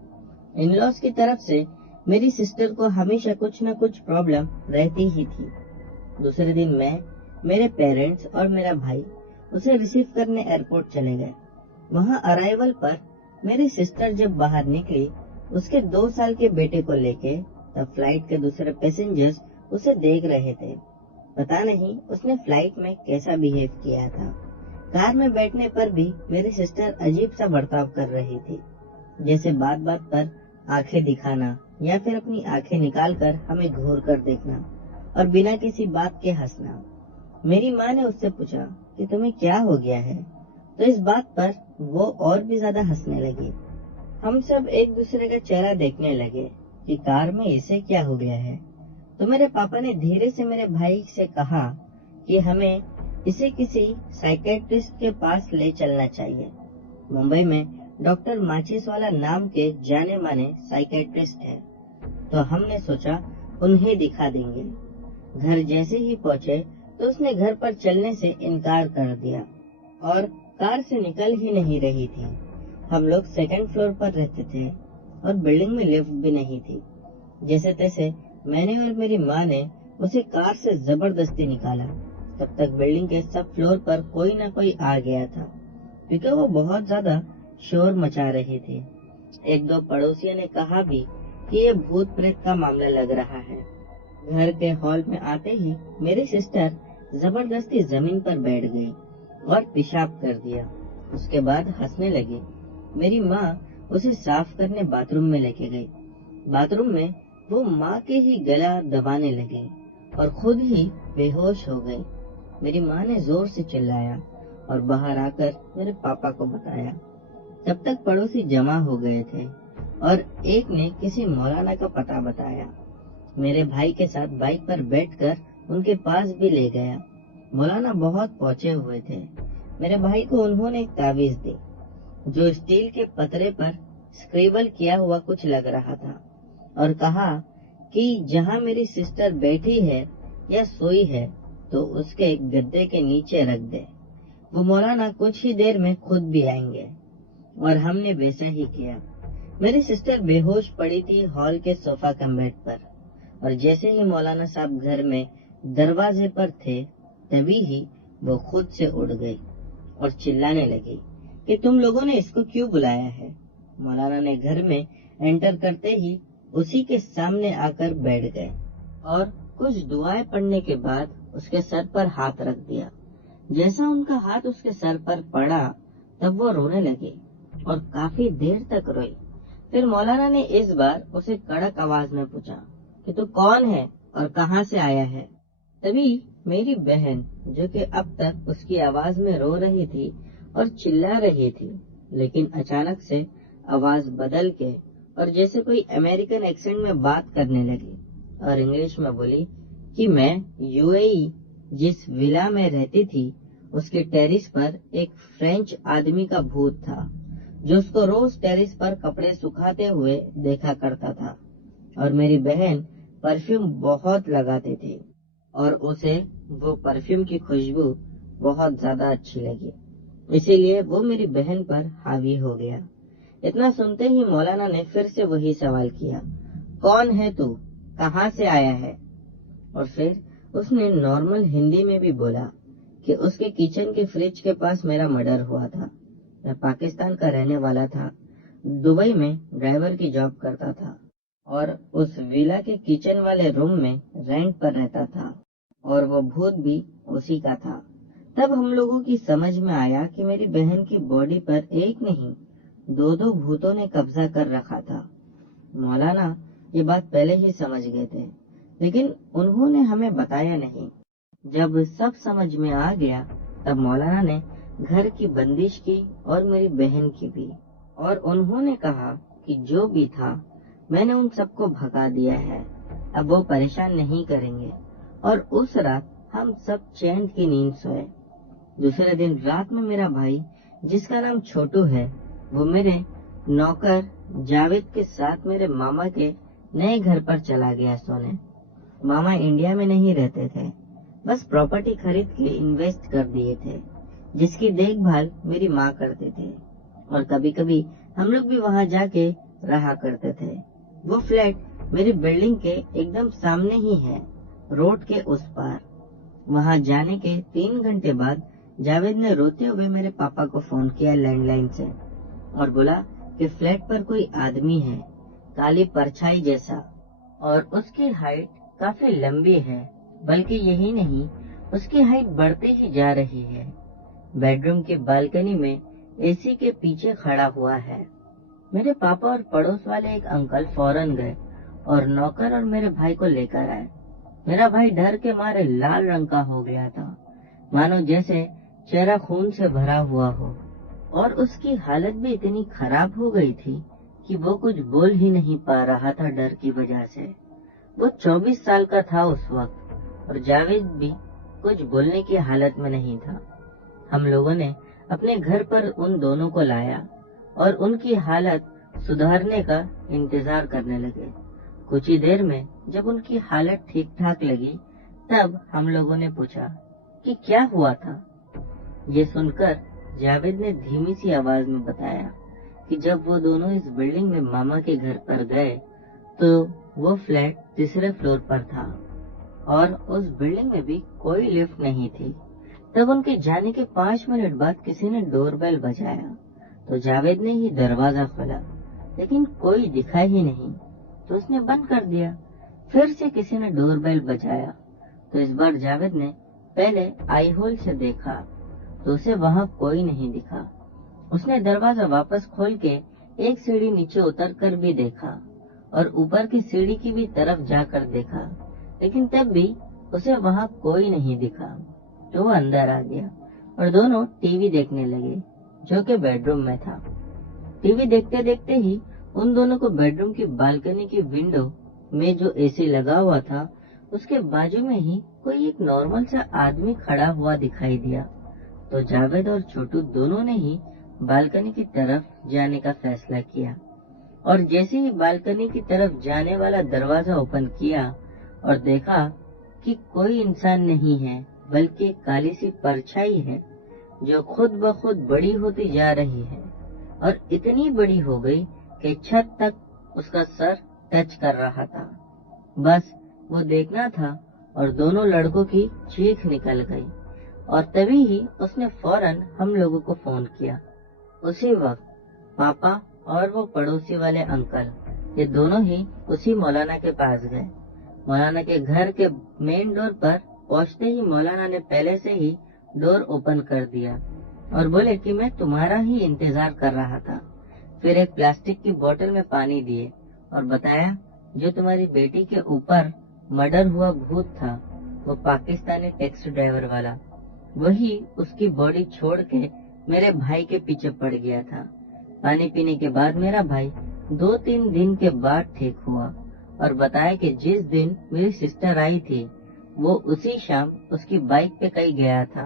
इन-लॉज की तरफ से मेरी सिस्टर को हमेशा कुछ न कुछ प्रॉब्लम रहती ही थी। दूसरे दिन मैं, मेरे पेरेंट्स और मेरा भाई उसे रिसीव करने एयरपोर्ट चले गए। वहाँ अराइवल पर मेरी सिस्टर जब बाहर निकली उसके 2 साल के बेटे को लेके, तब फ्लाइट के दूसरे पैसेंजर्स उसे देख रहे थे। पता नहीं उसने फ्लाइट में कैसा बिहेव किया था। कार में बैठने पर भी मेरी सिस्टर अजीब सा बर्ताव कर रही थी, जैसे बात बात पर आंखें दिखाना या फिर अपनी आंखें निकालकर हमें घूर कर देखना और बिना किसी बात के हंसना। मेरी माँ ने उससे पूछा कि तुम्हें क्या हो गया है, तो इस बात पर वो और भी ज्यादा हंसने लगी। हम सब एक दूसरे का चेहरा देखने लगे कि कार में इसे क्या हो गया है। तो मेरे पापा ने धीरे से मेरे भाई से कहा कि हमें इसे किसी साइकेट्रिस्ट के पास ले चलना चाहिए। मुंबई में डॉक्टर माचिसवाला नाम के जाने माने साइकेट्रिस्ट है, तो हमने सोचा उन्हें दिखा देंगे। घर जैसे ही पहुँचे तो उसने घर पर चलने से इनकार कर दिया और कार से निकल ही नहीं रही थी। हम लोग 2nd फ्लोर पर रहते थे और बिल्डिंग में लिफ्ट भी नहीं थी। जैसे तैसे मैंने और मेरी माँ ने उसे कार से जबरदस्ती निकाला। तब तक बिल्डिंग के सब फ्लोर पर कोई न कोई आ गया था, क्योंकि वो बहुत ज्यादा शोर मचा रही थी। 1-2 पड़ोसियों ने कहा भी कि ये भूत प्रेत का मामला लग रहा है। घर के हॉल में आते ही मेरी सिस्टर जबरदस्ती जमीन पर बैठ गई और पेशाब कर दिया। उसके बाद हंसने लगी। मेरी माँ उसे साफ करने बाथरूम में लेके गई। बाथरूम में वो माँ के ही गला दबाने लगे और खुद ही बेहोश हो गई। मेरी माँ ने जोर से चिल्लाया और बाहर आकर मेरे पापा को बताया। तब तक पड़ोसी जमा हो गए थे और एक ने किसी मौलाना का पता बताया। मेरे भाई के साथ बाइक पर बैठकर उनके पास भी ले गया। मौलाना बहुत पहुंचे हुए थे। मेरे भाई को उन्होंने एक ताबीज दी जो स्टील के पतरे पर स्क्रिबल किया हुआ कुछ लग रहा था और कहा कि जहाँ मेरी सिस्टर बैठी है या सोई है तो उसके गद्दे के नीचे रख दे। वो मौलाना कुछ ही देर में खुद भी आएंगे और हमने वैसा ही किया। मेरी सिस्टर बेहोश पड़ी थी हॉल के सोफा कम बेड पर और जैसे ही मौलाना साहब घर में दरवाजे पर थे तभी ही वो खुद से उड़ गई और चिल्लाने लगी कि तुम लोगों ने इसको क्यों बुलाया है। मौलाना ने घर में एंटर करते ही उसी के सामने आकर बैठ गए और कुछ दुआएं पढ़ने के बाद उसके सर पर हाथ रख दिया। जैसा उनका हाथ उसके सर पर पड़ा तब वो रोने लगी और काफी देर तक रोई। फिर मौलाना ने इस बार उसे कड़क आवाज में पूछा कि तू कौन है और कहाँ से आया है। तभी मेरी बहन, जो कि अब तक उसकी आवाज में रो रही थी और चिल्ला रही थी, लेकिन अचानक से आवाज बदल के और जैसे कोई अमेरिकन एक्सेंट में बात करने लगी और इंग्लिश में बोली कि मैं यूएई जिस विला में रहती थी उसके टेरिस पर एक फ्रेंच आदमी का भूत था जो उसको रोज टेरिस पर कपड़े सुखाते हुए देखा करता था और मेरी बहन परफ्यूम बहुत लगाती थी और उसे वो परफ्यूम की खुशबू बहुत ज्यादा अच्छी लगी, इसीलिए वो मेरी बहन पर हावी हो गया। इतना सुनते ही मौलाना ने फिर से वही सवाल किया, कौन है तू, कहाँ से आया है। और फिर उसने नॉर्मल हिंदी में भी बोला कि उसके किचन के फ्रिज के पास मेरा मर्डर हुआ था। मैं पाकिस्तान का रहने वाला था, दुबई में ड्राइवर की जॉब करता था और उस विला के किचन वाले रूम में रेंट पर रहता था और वो भूत भी उसी का था। तब हम लोगों की समझ में आया कि मेरी बहन की बॉडी पर एक नहीं दो दो भूतों ने कब्जा कर रखा था। मौलाना ये बात पहले ही समझ गए थे, लेकिन उन्होंने हमें बताया नहीं। जब सब समझ में आ गया तब मौलाना ने घर की बंदिश की और मेरी बहन की भी, और उन्होंने कहा कि जो भी था मैंने उन सबको भगा दिया है, अब वो परेशान नहीं करेंगे। और उस रात हम सब चैन की नींद सोए। दूसरे दिन रात में मेरा भाई, जिसका नाम छोटू है, वो मेरे नौकर जावेद के साथ मेरे मामा के नए घर पर चला गया सोने। मामा इंडिया में नहीं रहते थे, बस प्रॉपर्टी खरीद के इन्वेस्ट कर दिए थे, जिसकी देखभाल मेरी माँ करते थे, और कभी कभी हम लोग भी वहाँ जाके रहा करते थे। वो फ्लैट मेरी बिल्डिंग के एकदम सामने ही है, रोड के उस पार। वहाँ जाने के 3 घंटे बाद जावेद ने रोते हुए मेरे पापा को फोन किया लैंडलाइन से और बोला कि फ्लैट पर कोई आदमी है, काली परछाई जैसा, और उसकी हाइट काफी लंबी है, बल्कि यही नहीं, उसकी हाइट बढ़ती ही जा रही है। बेडरूम की बालकनी में एसी के पीछे खड़ा हुआ है। मेरे पापा और पड़ोस वाले एक अंकल फौरन गए और नौकर और मेरे भाई को लेकर आए। मेरा भाई डर के मारे लाल रंग का हो गया था, मानो जैसे चेहरा खून से भरा हुआ हो, और उसकी हालत भी इतनी खराब हो गई थी कि वो कुछ बोल ही नहीं पा रहा था डर की वजह से। वो 24 साल का था उस वक्त, और जावेद भी कुछ बोलने की हालत में नहीं था। हम लोगों ने अपने घर पर उन दोनों को लाया और उनकी हालत सुधारने का इंतजार करने लगे। कुछ ही देर में जब उनकी हालत ठीक ठाक लगी, तब हम लोगों ने पूछा कि क्या हुआ था। ये सुनकर जावेद ने धीमी सी आवाज में बताया कि जब वो दोनों इस बिल्डिंग में मामा के घर पर गए तो वो फ्लैट तीसरे फ्लोर पर था और उस बिल्डिंग में भी कोई लिफ्ट नहीं थी। तब उनके जाने के 5 मिनट बाद किसी ने डोरबेल बजाया तो जावेद ने ही दरवाजा खोला, लेकिन कोई दिखा ही नहीं, तो उसने बंद कर दिया। फिर से किसी ने डोरबेल बजाया तो इस बार जावेद ने पहले आई होल से देखा तो उसे वहाँ कोई नहीं दिखा। उसने दरवाजा वापस खोल के एक सीढ़ी नीचे उतर कर भी देखा और ऊपर की सीढ़ी की भी तरफ जाकर देखा, लेकिन तब भी उसे वहाँ कोई नहीं दिखा। तो वो अंदर आ गया और दोनों टीवी देखने लगे, जो कि बेडरूम में था। टीवी देखते देखते ही उन दोनों को बेडरूम की बालकनी की विंडो में जो एसी लगा हुआ था उसके बाजू में ही कोई एक नॉर्मल सा आदमी खड़ा हुआ दिखाई दिया। तो जावेद और छोटू दोनों ने ही बालकनी की तरफ जाने का फैसला किया, और जैसे ही बालकनी की तरफ जाने वाला दरवाजा ओपन किया और देखा कि कोई इंसान नहीं है, बल्कि काली सी परछाई है जो खुद ब खुद बड़ी होती जा रही है, और इतनी बड़ी हो गई कि छत तक उसका सर टच कर रहा था। बस वो देखना था और दोनों लड़कों की चीख निकल गई, और तभी ही उसने फौरन हम लोगों को फोन किया। उसी वक्त पापा और वो पड़ोसी वाले अंकल, ये दोनों ही उसी मौलाना के पास गए। मौलाना के घर के मेन डोर पर पहुंचते ही मौलाना ने पहले से ही डोर ओपन कर दिया और बोले कि मैं तुम्हारा ही इंतजार कर रहा था। फिर एक प्लास्टिक की बोतल में पानी दिए और बताया जो तुम्हारी बेटी के ऊपर मर्डर हुआ भूत था, वो पाकिस्तानी टैक्सी ड्राइवर वाला, वही उसकी बॉडी छोड़ के मेरे भाई के पीछे पड़ गया था। पानी पीने के बाद मेरा भाई 2-3 दिन के बाद ठीक हुआ और बताया कि जिस दिन मेरी सिस्टर आई थी वो उसी शाम उसकी बाइक पे कहीं गया था,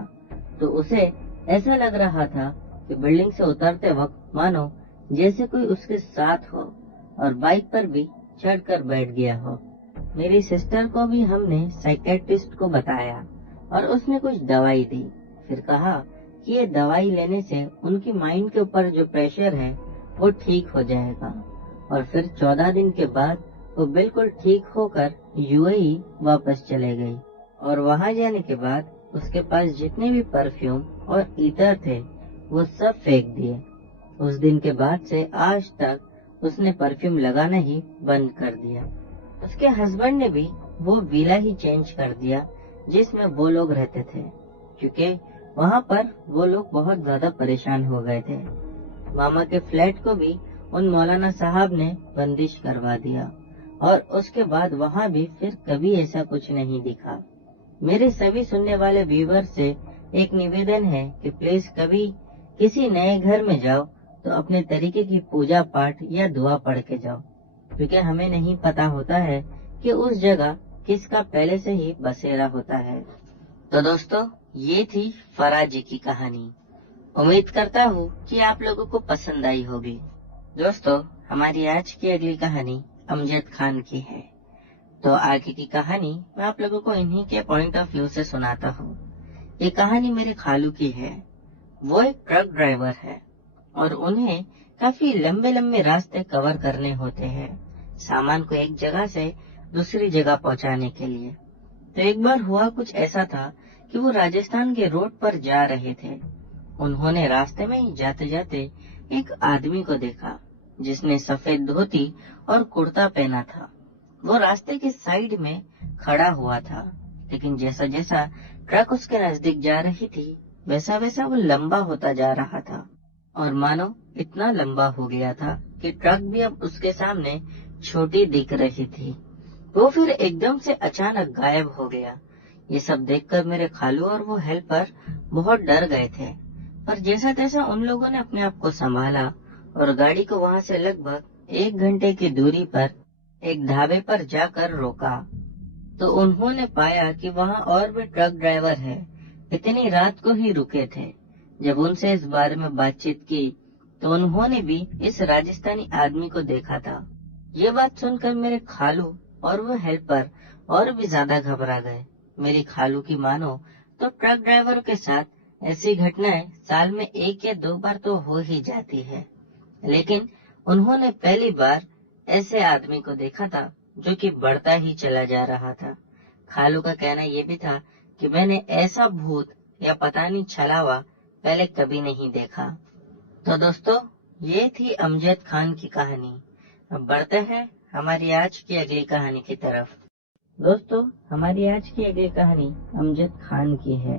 तो उसे ऐसा लग रहा था कि बिल्डिंग से उतरते वक्त मानो जैसे कोई उसके साथ हो और बाइक पर भी चढ़कर बैठ गया हो। मेरी सिस्टर को भी हमने साइकेट्रिस्ट को बताया और उसने कुछ दवाई दी। फिर कहा कि ये दवाई लेने से उनकी माइंड के ऊपर जो प्रेशर है वो ठीक हो जाएगा, और फिर 14 दिन के बाद वो बिल्कुल ठीक होकर यूएई वापस चले गई। और वहाँ जाने के बाद उसके पास जितने भी परफ्यूम और इतर थे वो सब फेंक दिए। उस दिन के बाद से आज तक उसने परफ्यूम लगाना ही बंद कर दिया। उसके हस्बैंड ने भी वो विला ही चेंज कर दिया जिसमें वो लोग रहते थे, क्योंकि वहाँ पर वो लोग बहुत ज्यादा परेशान हो गए थे। मामा के फ्लैट को भी उन मौलाना साहब ने बंदिश करवा दिया और उसके बाद वहाँ भी फिर कभी ऐसा कुछ नहीं दिखा। मेरे सभी सुनने वाले व्यूवर से एक निवेदन है कि प्लीज कभी किसी नए घर में जाओ तो अपने तरीके की पूजा पाठ या दुआ पढ़ के जाओ, क्योंकि हमें नहीं पता होता है कि उस जगह किसका पहले से ही बसेरा होता है। तो दोस्तों, ये थी फराज जी की कहानी। उम्मीद करता हूँ कि आप लोगों को पसंद आई होगी। दोस्तों, हमारी आज की अगली कहानी अमजद खान की है। तो आगे की कहानी मैं आप लोगों को इन्हीं के पॉइंट ऑफ व्यू से सुनाता हूँ। ये कहानी मेरे खालू की है। वो एक ट्रक ड्राइवर है और उन्हें काफी लंबे लंबे रास्ते कवर करने होते हैं सामान को एक जगह से दूसरी जगह पहुंचाने के लिए। तो एक बार हुआ कुछ ऐसा था कि वो राजस्थान के रोड पर जा रहे थे। उन्होंने रास्ते में ही जाते जाते एक आदमी को देखा जिसने सफेद धोती और कुर्ता पहना था। वो रास्ते के साइड में खड़ा हुआ था, लेकिन जैसा जैसा ट्रक उसके नजदीक जा रही थी वैसा वैसा वो लंबा होता जा रहा था और मानो इतना लंबा हो गया था कि ट्रक भी अब उसके सामने छोटी दिख रही थी। वो फिर एकदम से अचानक गायब हो गया। ये सब देखकर मेरे खालू और वो हेल्पर बहुत डर गए थे, पर जैसा तैसा उन लोगों ने अपने आप को संभाला और गाड़ी को वहाँ से लगभग 1 घंटे की दूरी पर एक ढाबे पर जाकर रोका। तो उन्होंने पाया कि वहाँ और भी ट्रक ड्राइवर है, इतनी रात को ही रुके थे। जब उनसे इस बारे में बातचीत की तो उन्होंने भी इस राजस्थानी आदमी को देखा था। ये बात सुनकर मेरे खालू और वो हेल्पर और भी ज्यादा घबरा गए। मेरी खालू की मानो तो ट्रक ड्राइवरों के साथ ऐसी घटनाएं साल में 1 या 2 बार तो हो ही जाती है, लेकिन उन्होंने पहली बार ऐसे आदमी को देखा था जो कि बढ़ता ही चला जा रहा था। खालू का कहना ये भी था कि मैंने ऐसा भूत या पता नहीं छलावा पहले कभी नहीं देखा। तो दोस्तों, ये थी अमजद खान की कहानी। अब बढ़ते हैं हमारी आज की अगली कहानी की तरफ। दोस्तों, हमारी आज की अगली कहानी अमजद खान की है।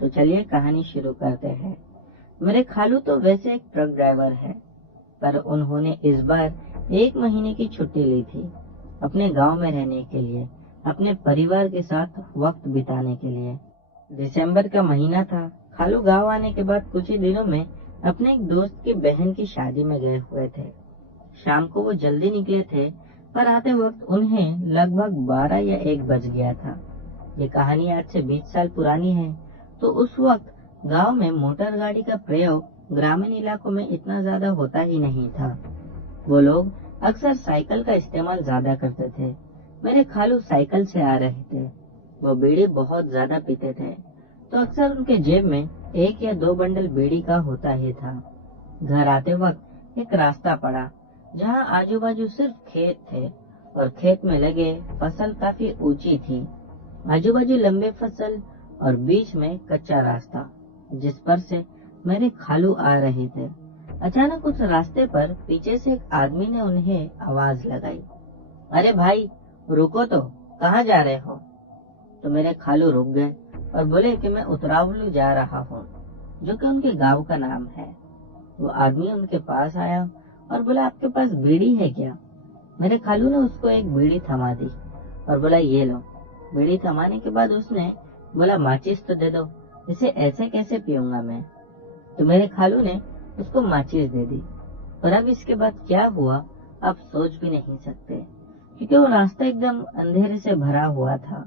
तो चलिए कहानी शुरू करते हैं। मेरे खालू तो वैसे एक ट्रक ड्राइवर है, पर उन्होंने इस बार 1 महीने की छुट्टी ली थी अपने गांव में रहने के लिए, अपने परिवार के साथ वक्त बिताने के लिए। दिसंबर का महीना था। खालू गांव आने के बाद कुछ ही दिनों में अपने एक दोस्त की बहन की शादी में गए हुए थे। शाम को वो जल्दी निकले थे, पर आते वक्त उन्हें लगभग 12 या 1 बज गया था। ये कहानी आज से 20 साल पुरानी है। तो उस वक्त गांव में मोटर गाड़ी का प्रयोग ग्रामीण इलाकों में इतना ज्यादा होता ही नहीं था। वो लोग अक्सर साइकिल का इस्तेमाल ज्यादा करते थे। मेरे खालू साइकिल से आ रहे थे। वो बीड़ी बहुत ज्यादा पीते थे, तो अक्सर उनके जेब में 1 या 2 बंडल बीड़ी का होता ही था। घर आते वक्त एक रास्ता पड़ा जहाँ आजू बाजू सिर्फ खेत थे और खेत में लगे फसल काफी ऊंची थी। आजू बाजू लंबे फसल और बीच में कच्चा रास्ता जिस पर से मेरे खालू आ रहे थे। अचानक उस रास्ते पर पीछे से एक आदमी ने उन्हें आवाज लगाई, अरे भाई रुको, तो कहाँ जा रहे हो? तो मेरे खालू रुक गए और बोले कि मैं उतरावलू जा रहा हूँ, जो कि उनके गांव का नाम है। वो आदमी उनके पास आया और बोला, आपके पास बीड़ी है क्या? मेरे खालू ने उसको एक बीड़ी थमा दी और बोला, ये लो। बीड़ी थमाने के बाद उसने बोला, माचिस तो दे दो, इसे ऐसे कैसे पीऊंगा मैं? तो मेरे खालू ने उसको माचिस दे दी। पर अब इसके बाद क्या हुआ आप सोच भी नहीं सकते, क्योंकि वो रास्ता एकदम अंधेरे से भरा हुआ था,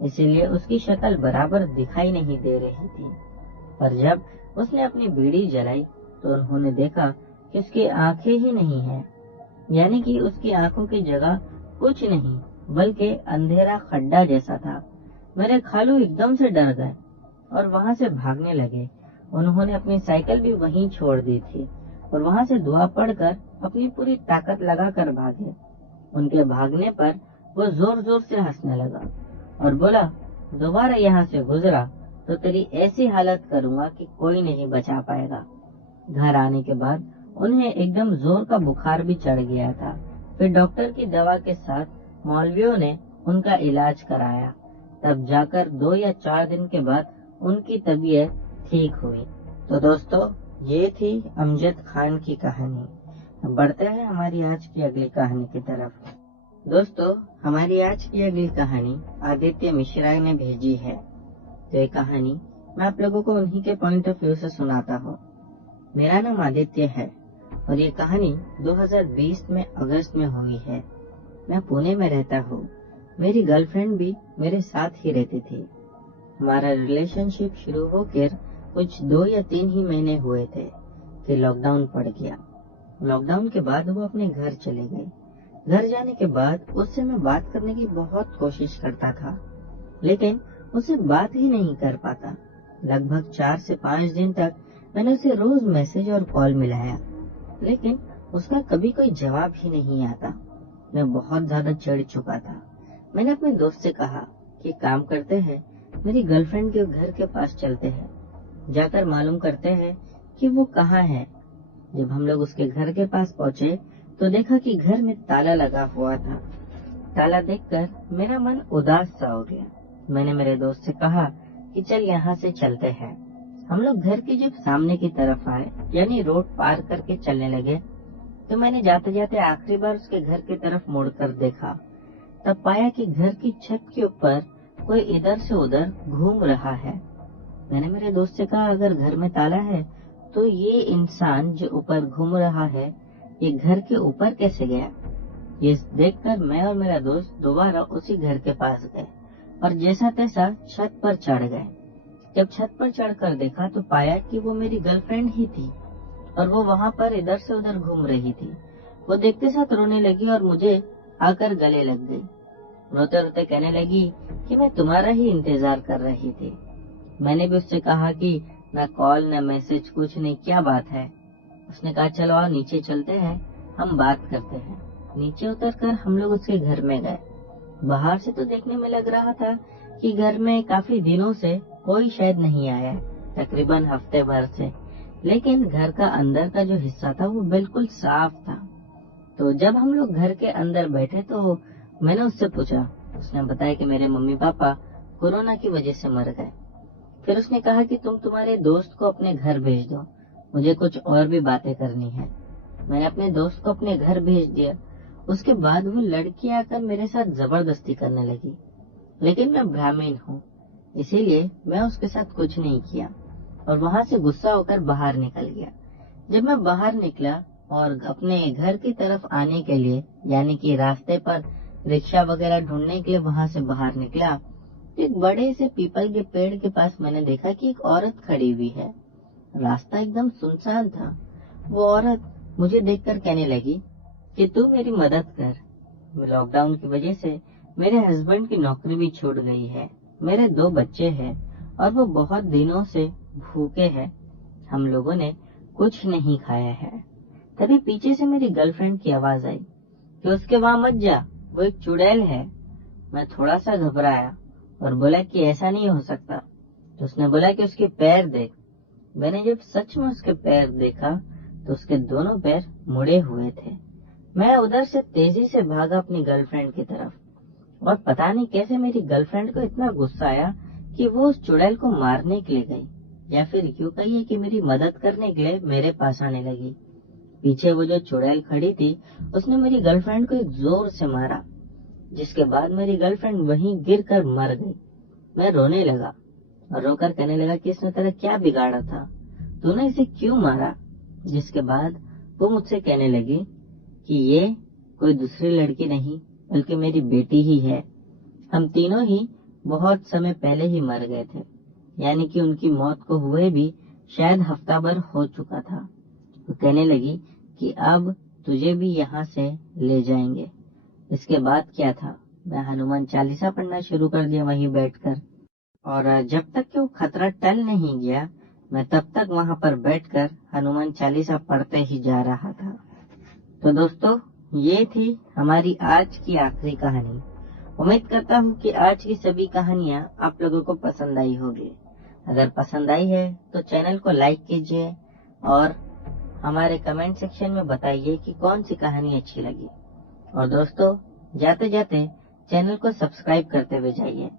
इसीलिए उसकी शक्ल बराबर दिखाई नहीं दे रही थी। पर जब उसने अपनी बीड़ी जलाई तो उन्होंने देखा कि उसकी आंखें ही नहीं है, यानी कि उसकी आंखों की जगह कुछ नहीं बल्कि अंधेरा खड्डा जैसा था। मेरे खालू एकदम से डर गए और वहाँ से भागने लगे। उन्होंने अपनी साइकिल भी वहीं छोड़ दी थी और वहाँ से दुआ पढ़कर अपनी पूरी ताकत लगाकर भागे। उनके भागने पर वो जोर जोर से हंसने लगा और बोला, दोबारा यहाँ से गुजरा तो तेरी ऐसी हालत करूंगा कि कोई नहीं बचा पाएगा। घर आने के बाद उन्हें एकदम जोर का बुखार भी चढ़ गया था। फिर डॉक्टर की दवा के साथ मौलवियों ने उनका इलाज कराया। तब जाकर 2 या 4 दिन के बाद उनकी तबीयत ठीक हुई। तो दोस्तों, ये थी अमजद खान की कहानी। बढ़ते हैं हमारी आज की अगली कहानी की तरफ। दोस्तों, हमारी आज की अगली कहानी आदित्य मिश्रा ने भेजी है। तो ये कहानी मैं आप लोगों को उन्हीं के पॉइंट ऑफ व्यू से सुनाता हूँ। मेरा नाम आदित्य है और ये कहानी 2020 में अगस्त में हुई है। मैं पुणे में रहता हूँ। मेरी गर्लफ्रेंड भी मेरे साथ ही रहती थी। हमारा रिलेशनशिप शुरू होकर कुछ 2 या 3 ही महीने हुए थे कि लॉकडाउन पड़ गया। लॉकडाउन के बाद वो अपने घर चले गए। घर जाने के बाद उससे मैं बात करने की बहुत कोशिश करता था, लेकिन उससे बात ही नहीं कर पाता। लगभग 4 से 5 दिन तक मैंने उसे रोज मैसेज और कॉल मिलाया, लेकिन उसका कभी कोई जवाब ही नहीं आता। मैं बहुत ज्यादा चिढ़ चुका था। मैंने अपने दोस्त से कहा कि काम करते हैं, मेरी गर्लफ्रेंड के घर के पास चलते हैं, जाकर मालूम करते हैं कि वो कहाँ है। जब हम लोग उसके घर के पास पहुँचे तो देखा कि घर में ताला लगा हुआ था। ताला देखकर मेरा मन उदास सा हो गया। मैंने मेरे दोस्त से कहा कि चल यहाँ से चलते हैं। हम लोग घर के जब सामने की तरफ आए, यानी रोड पार करके चलने लगे, तो मैंने जाते जाते आखिरी बार उसके घर की तरफ मुड़कर देखा। तब पाया कि घर की छत के ऊपर कोई इधर से उधर घूम रहा है। मैंने मेरे दोस्त से कहा, अगर घर में ताला है तो ये इंसान जो ऊपर घूम रहा है, ये घर के ऊपर कैसे गया? ये देखकर मैं और मेरा दोस्त दोबारा उसी घर के पास गए और जैसा तैसा छत पर चढ़ गए। जब छत पर चढ़कर देखा तो पाया कि वो मेरी गर्लफ्रेंड ही थी और वो वहाँ पर इधर से उधर घूम रही थी। वो देखते साथ रोने लगी और मुझे आकर गले लग गई। रोते रोते कहने लगी कि मैं तुम्हारा ही इंतजार कर रही थी। मैंने भी उससे कहा कि न कॉल न मैसेज, कुछ नहीं, क्या बात है? उसने कहा चलो आओ नीचे चलते हैं, हम बात करते हैं। नीचे उतरकर हम लोग उसके घर में गए। बाहर से तो देखने में लग रहा था कि घर में काफी दिनों से कोई शायद नहीं आया, तकरीबन हफ्ते भर से, लेकिन घर का अंदर का जो हिस्सा था वो बिल्कुल साफ था। तो जब हम लोग घर के अंदर बैठे तो मैंने उससे पूछा। उसने बताया कि मेरे मम्मी पापा कोरोना की वजह से मर गए। फिर उसने कहा कि तुम तुम्हारे दोस्त को अपने घर भेज दो, मुझे कुछ और भी बातें करनी है। मैंने अपने दोस्त को अपने घर भेज दिया। उसके बाद वो लड़की आकर मेरे साथ जबरदस्ती करने लगी, लेकिन मैं ब्राह्मण हूँ, इसीलिए मैं उसके साथ कुछ नहीं किया और वहाँ से गुस्सा होकर बाहर निकल गया। जब मैं बाहर निकला और अपने घर की तरफ आने के लिए, यानी कि रास्ते पर रिक्शा वगैरह ढूंढने के लिए वहाँ से बाहर निकला, तो एक बड़े से पीपल के पेड़ के पास मैंने देखा कि एक औरत खड़ी हुई है। रास्ता एकदम सुनसान था। वो औरत मुझे देखकर कहने लगी कि तू मेरी मदद कर। लॉकडाउन की वजह से मेरे हस्बैंड की नौकरी भी छूट गई है, मेरे 2 बच्चे हैं और वो बहुत दिनों से भूखे हैं। हम लोगों ने कुछ नहीं खाया है। तभी पीछे से मेरी गर्लफ्रेंड की आवाज आई कि उसके वहाँ मत जा, वो एक चुड़ैल है। मैं थोड़ा सा घबराया और बोला कि ऐसा नहीं हो सकता। तो उसने बोला कि उसके पैर देख। मैंने जब सच में उसके पैर देखा तो उसके दोनों पैर मुड़े हुए थे। मैं उधर से तेजी से भागा अपनी गर्लफ्रेंड की तरफ और पता नहीं कैसे मेरी गर्लफ्रेंड को इतना गुस्सा आया कि वो उस चुड़ैल को मारने के लिए गई, या फिर यूँ कहिए कि मेरी मदद करने के लिए मेरे पास आने लगी। पीछे वो जो चुड़ैल खड़ी थी उसने मेरी गर्लफ्रेंड को एक जोर से मारा, जिसके बाद मेरी गर्लफ्रेंड वहीं गिरकर मर गई। मैं रोने लगा और रोकर कहने लगा कि इसने तेरा क्या बिगाड़ा था, तूने इसे क्यों मारा? जिसके बाद वो मुझसे कहने लगी कि ये कोई दूसरी लड़की नहीं बल्कि मेरी बेटी ही है। हम तीनों ही बहुत समय पहले ही मर गए थे, यानी कि उनकी मौत को हुए भी शायद हफ्ता भर हो चुका था। वो कहने लगी कि अब तुझे भी यहाँ से ले जाएंगे। इसके बाद क्या था, मैं हनुमान चालीसा पढ़ना शुरू कर दिया वहीं बैठकर, और जब तक कि वो खतरा टल नहीं गया मैं तब तक वहाँ पर बैठकर हनुमान चालीसा पढ़ते ही जा रहा था। तो दोस्तों, ये थी हमारी आज की आखिरी कहानी। उम्मीद करता हूँ कि आज की सभी कहानियाँ आप लोगों को पसंद आई होगी। अगर पसंद आई है तो चैनल को लाइक कीजिए और हमारे कमेंट सेक्शन में बताइए कि कौन सी कहानी अच्छी लगी। और दोस्तों, जाते जाते चैनल को सब्सक्राइब करते हुए जाइए।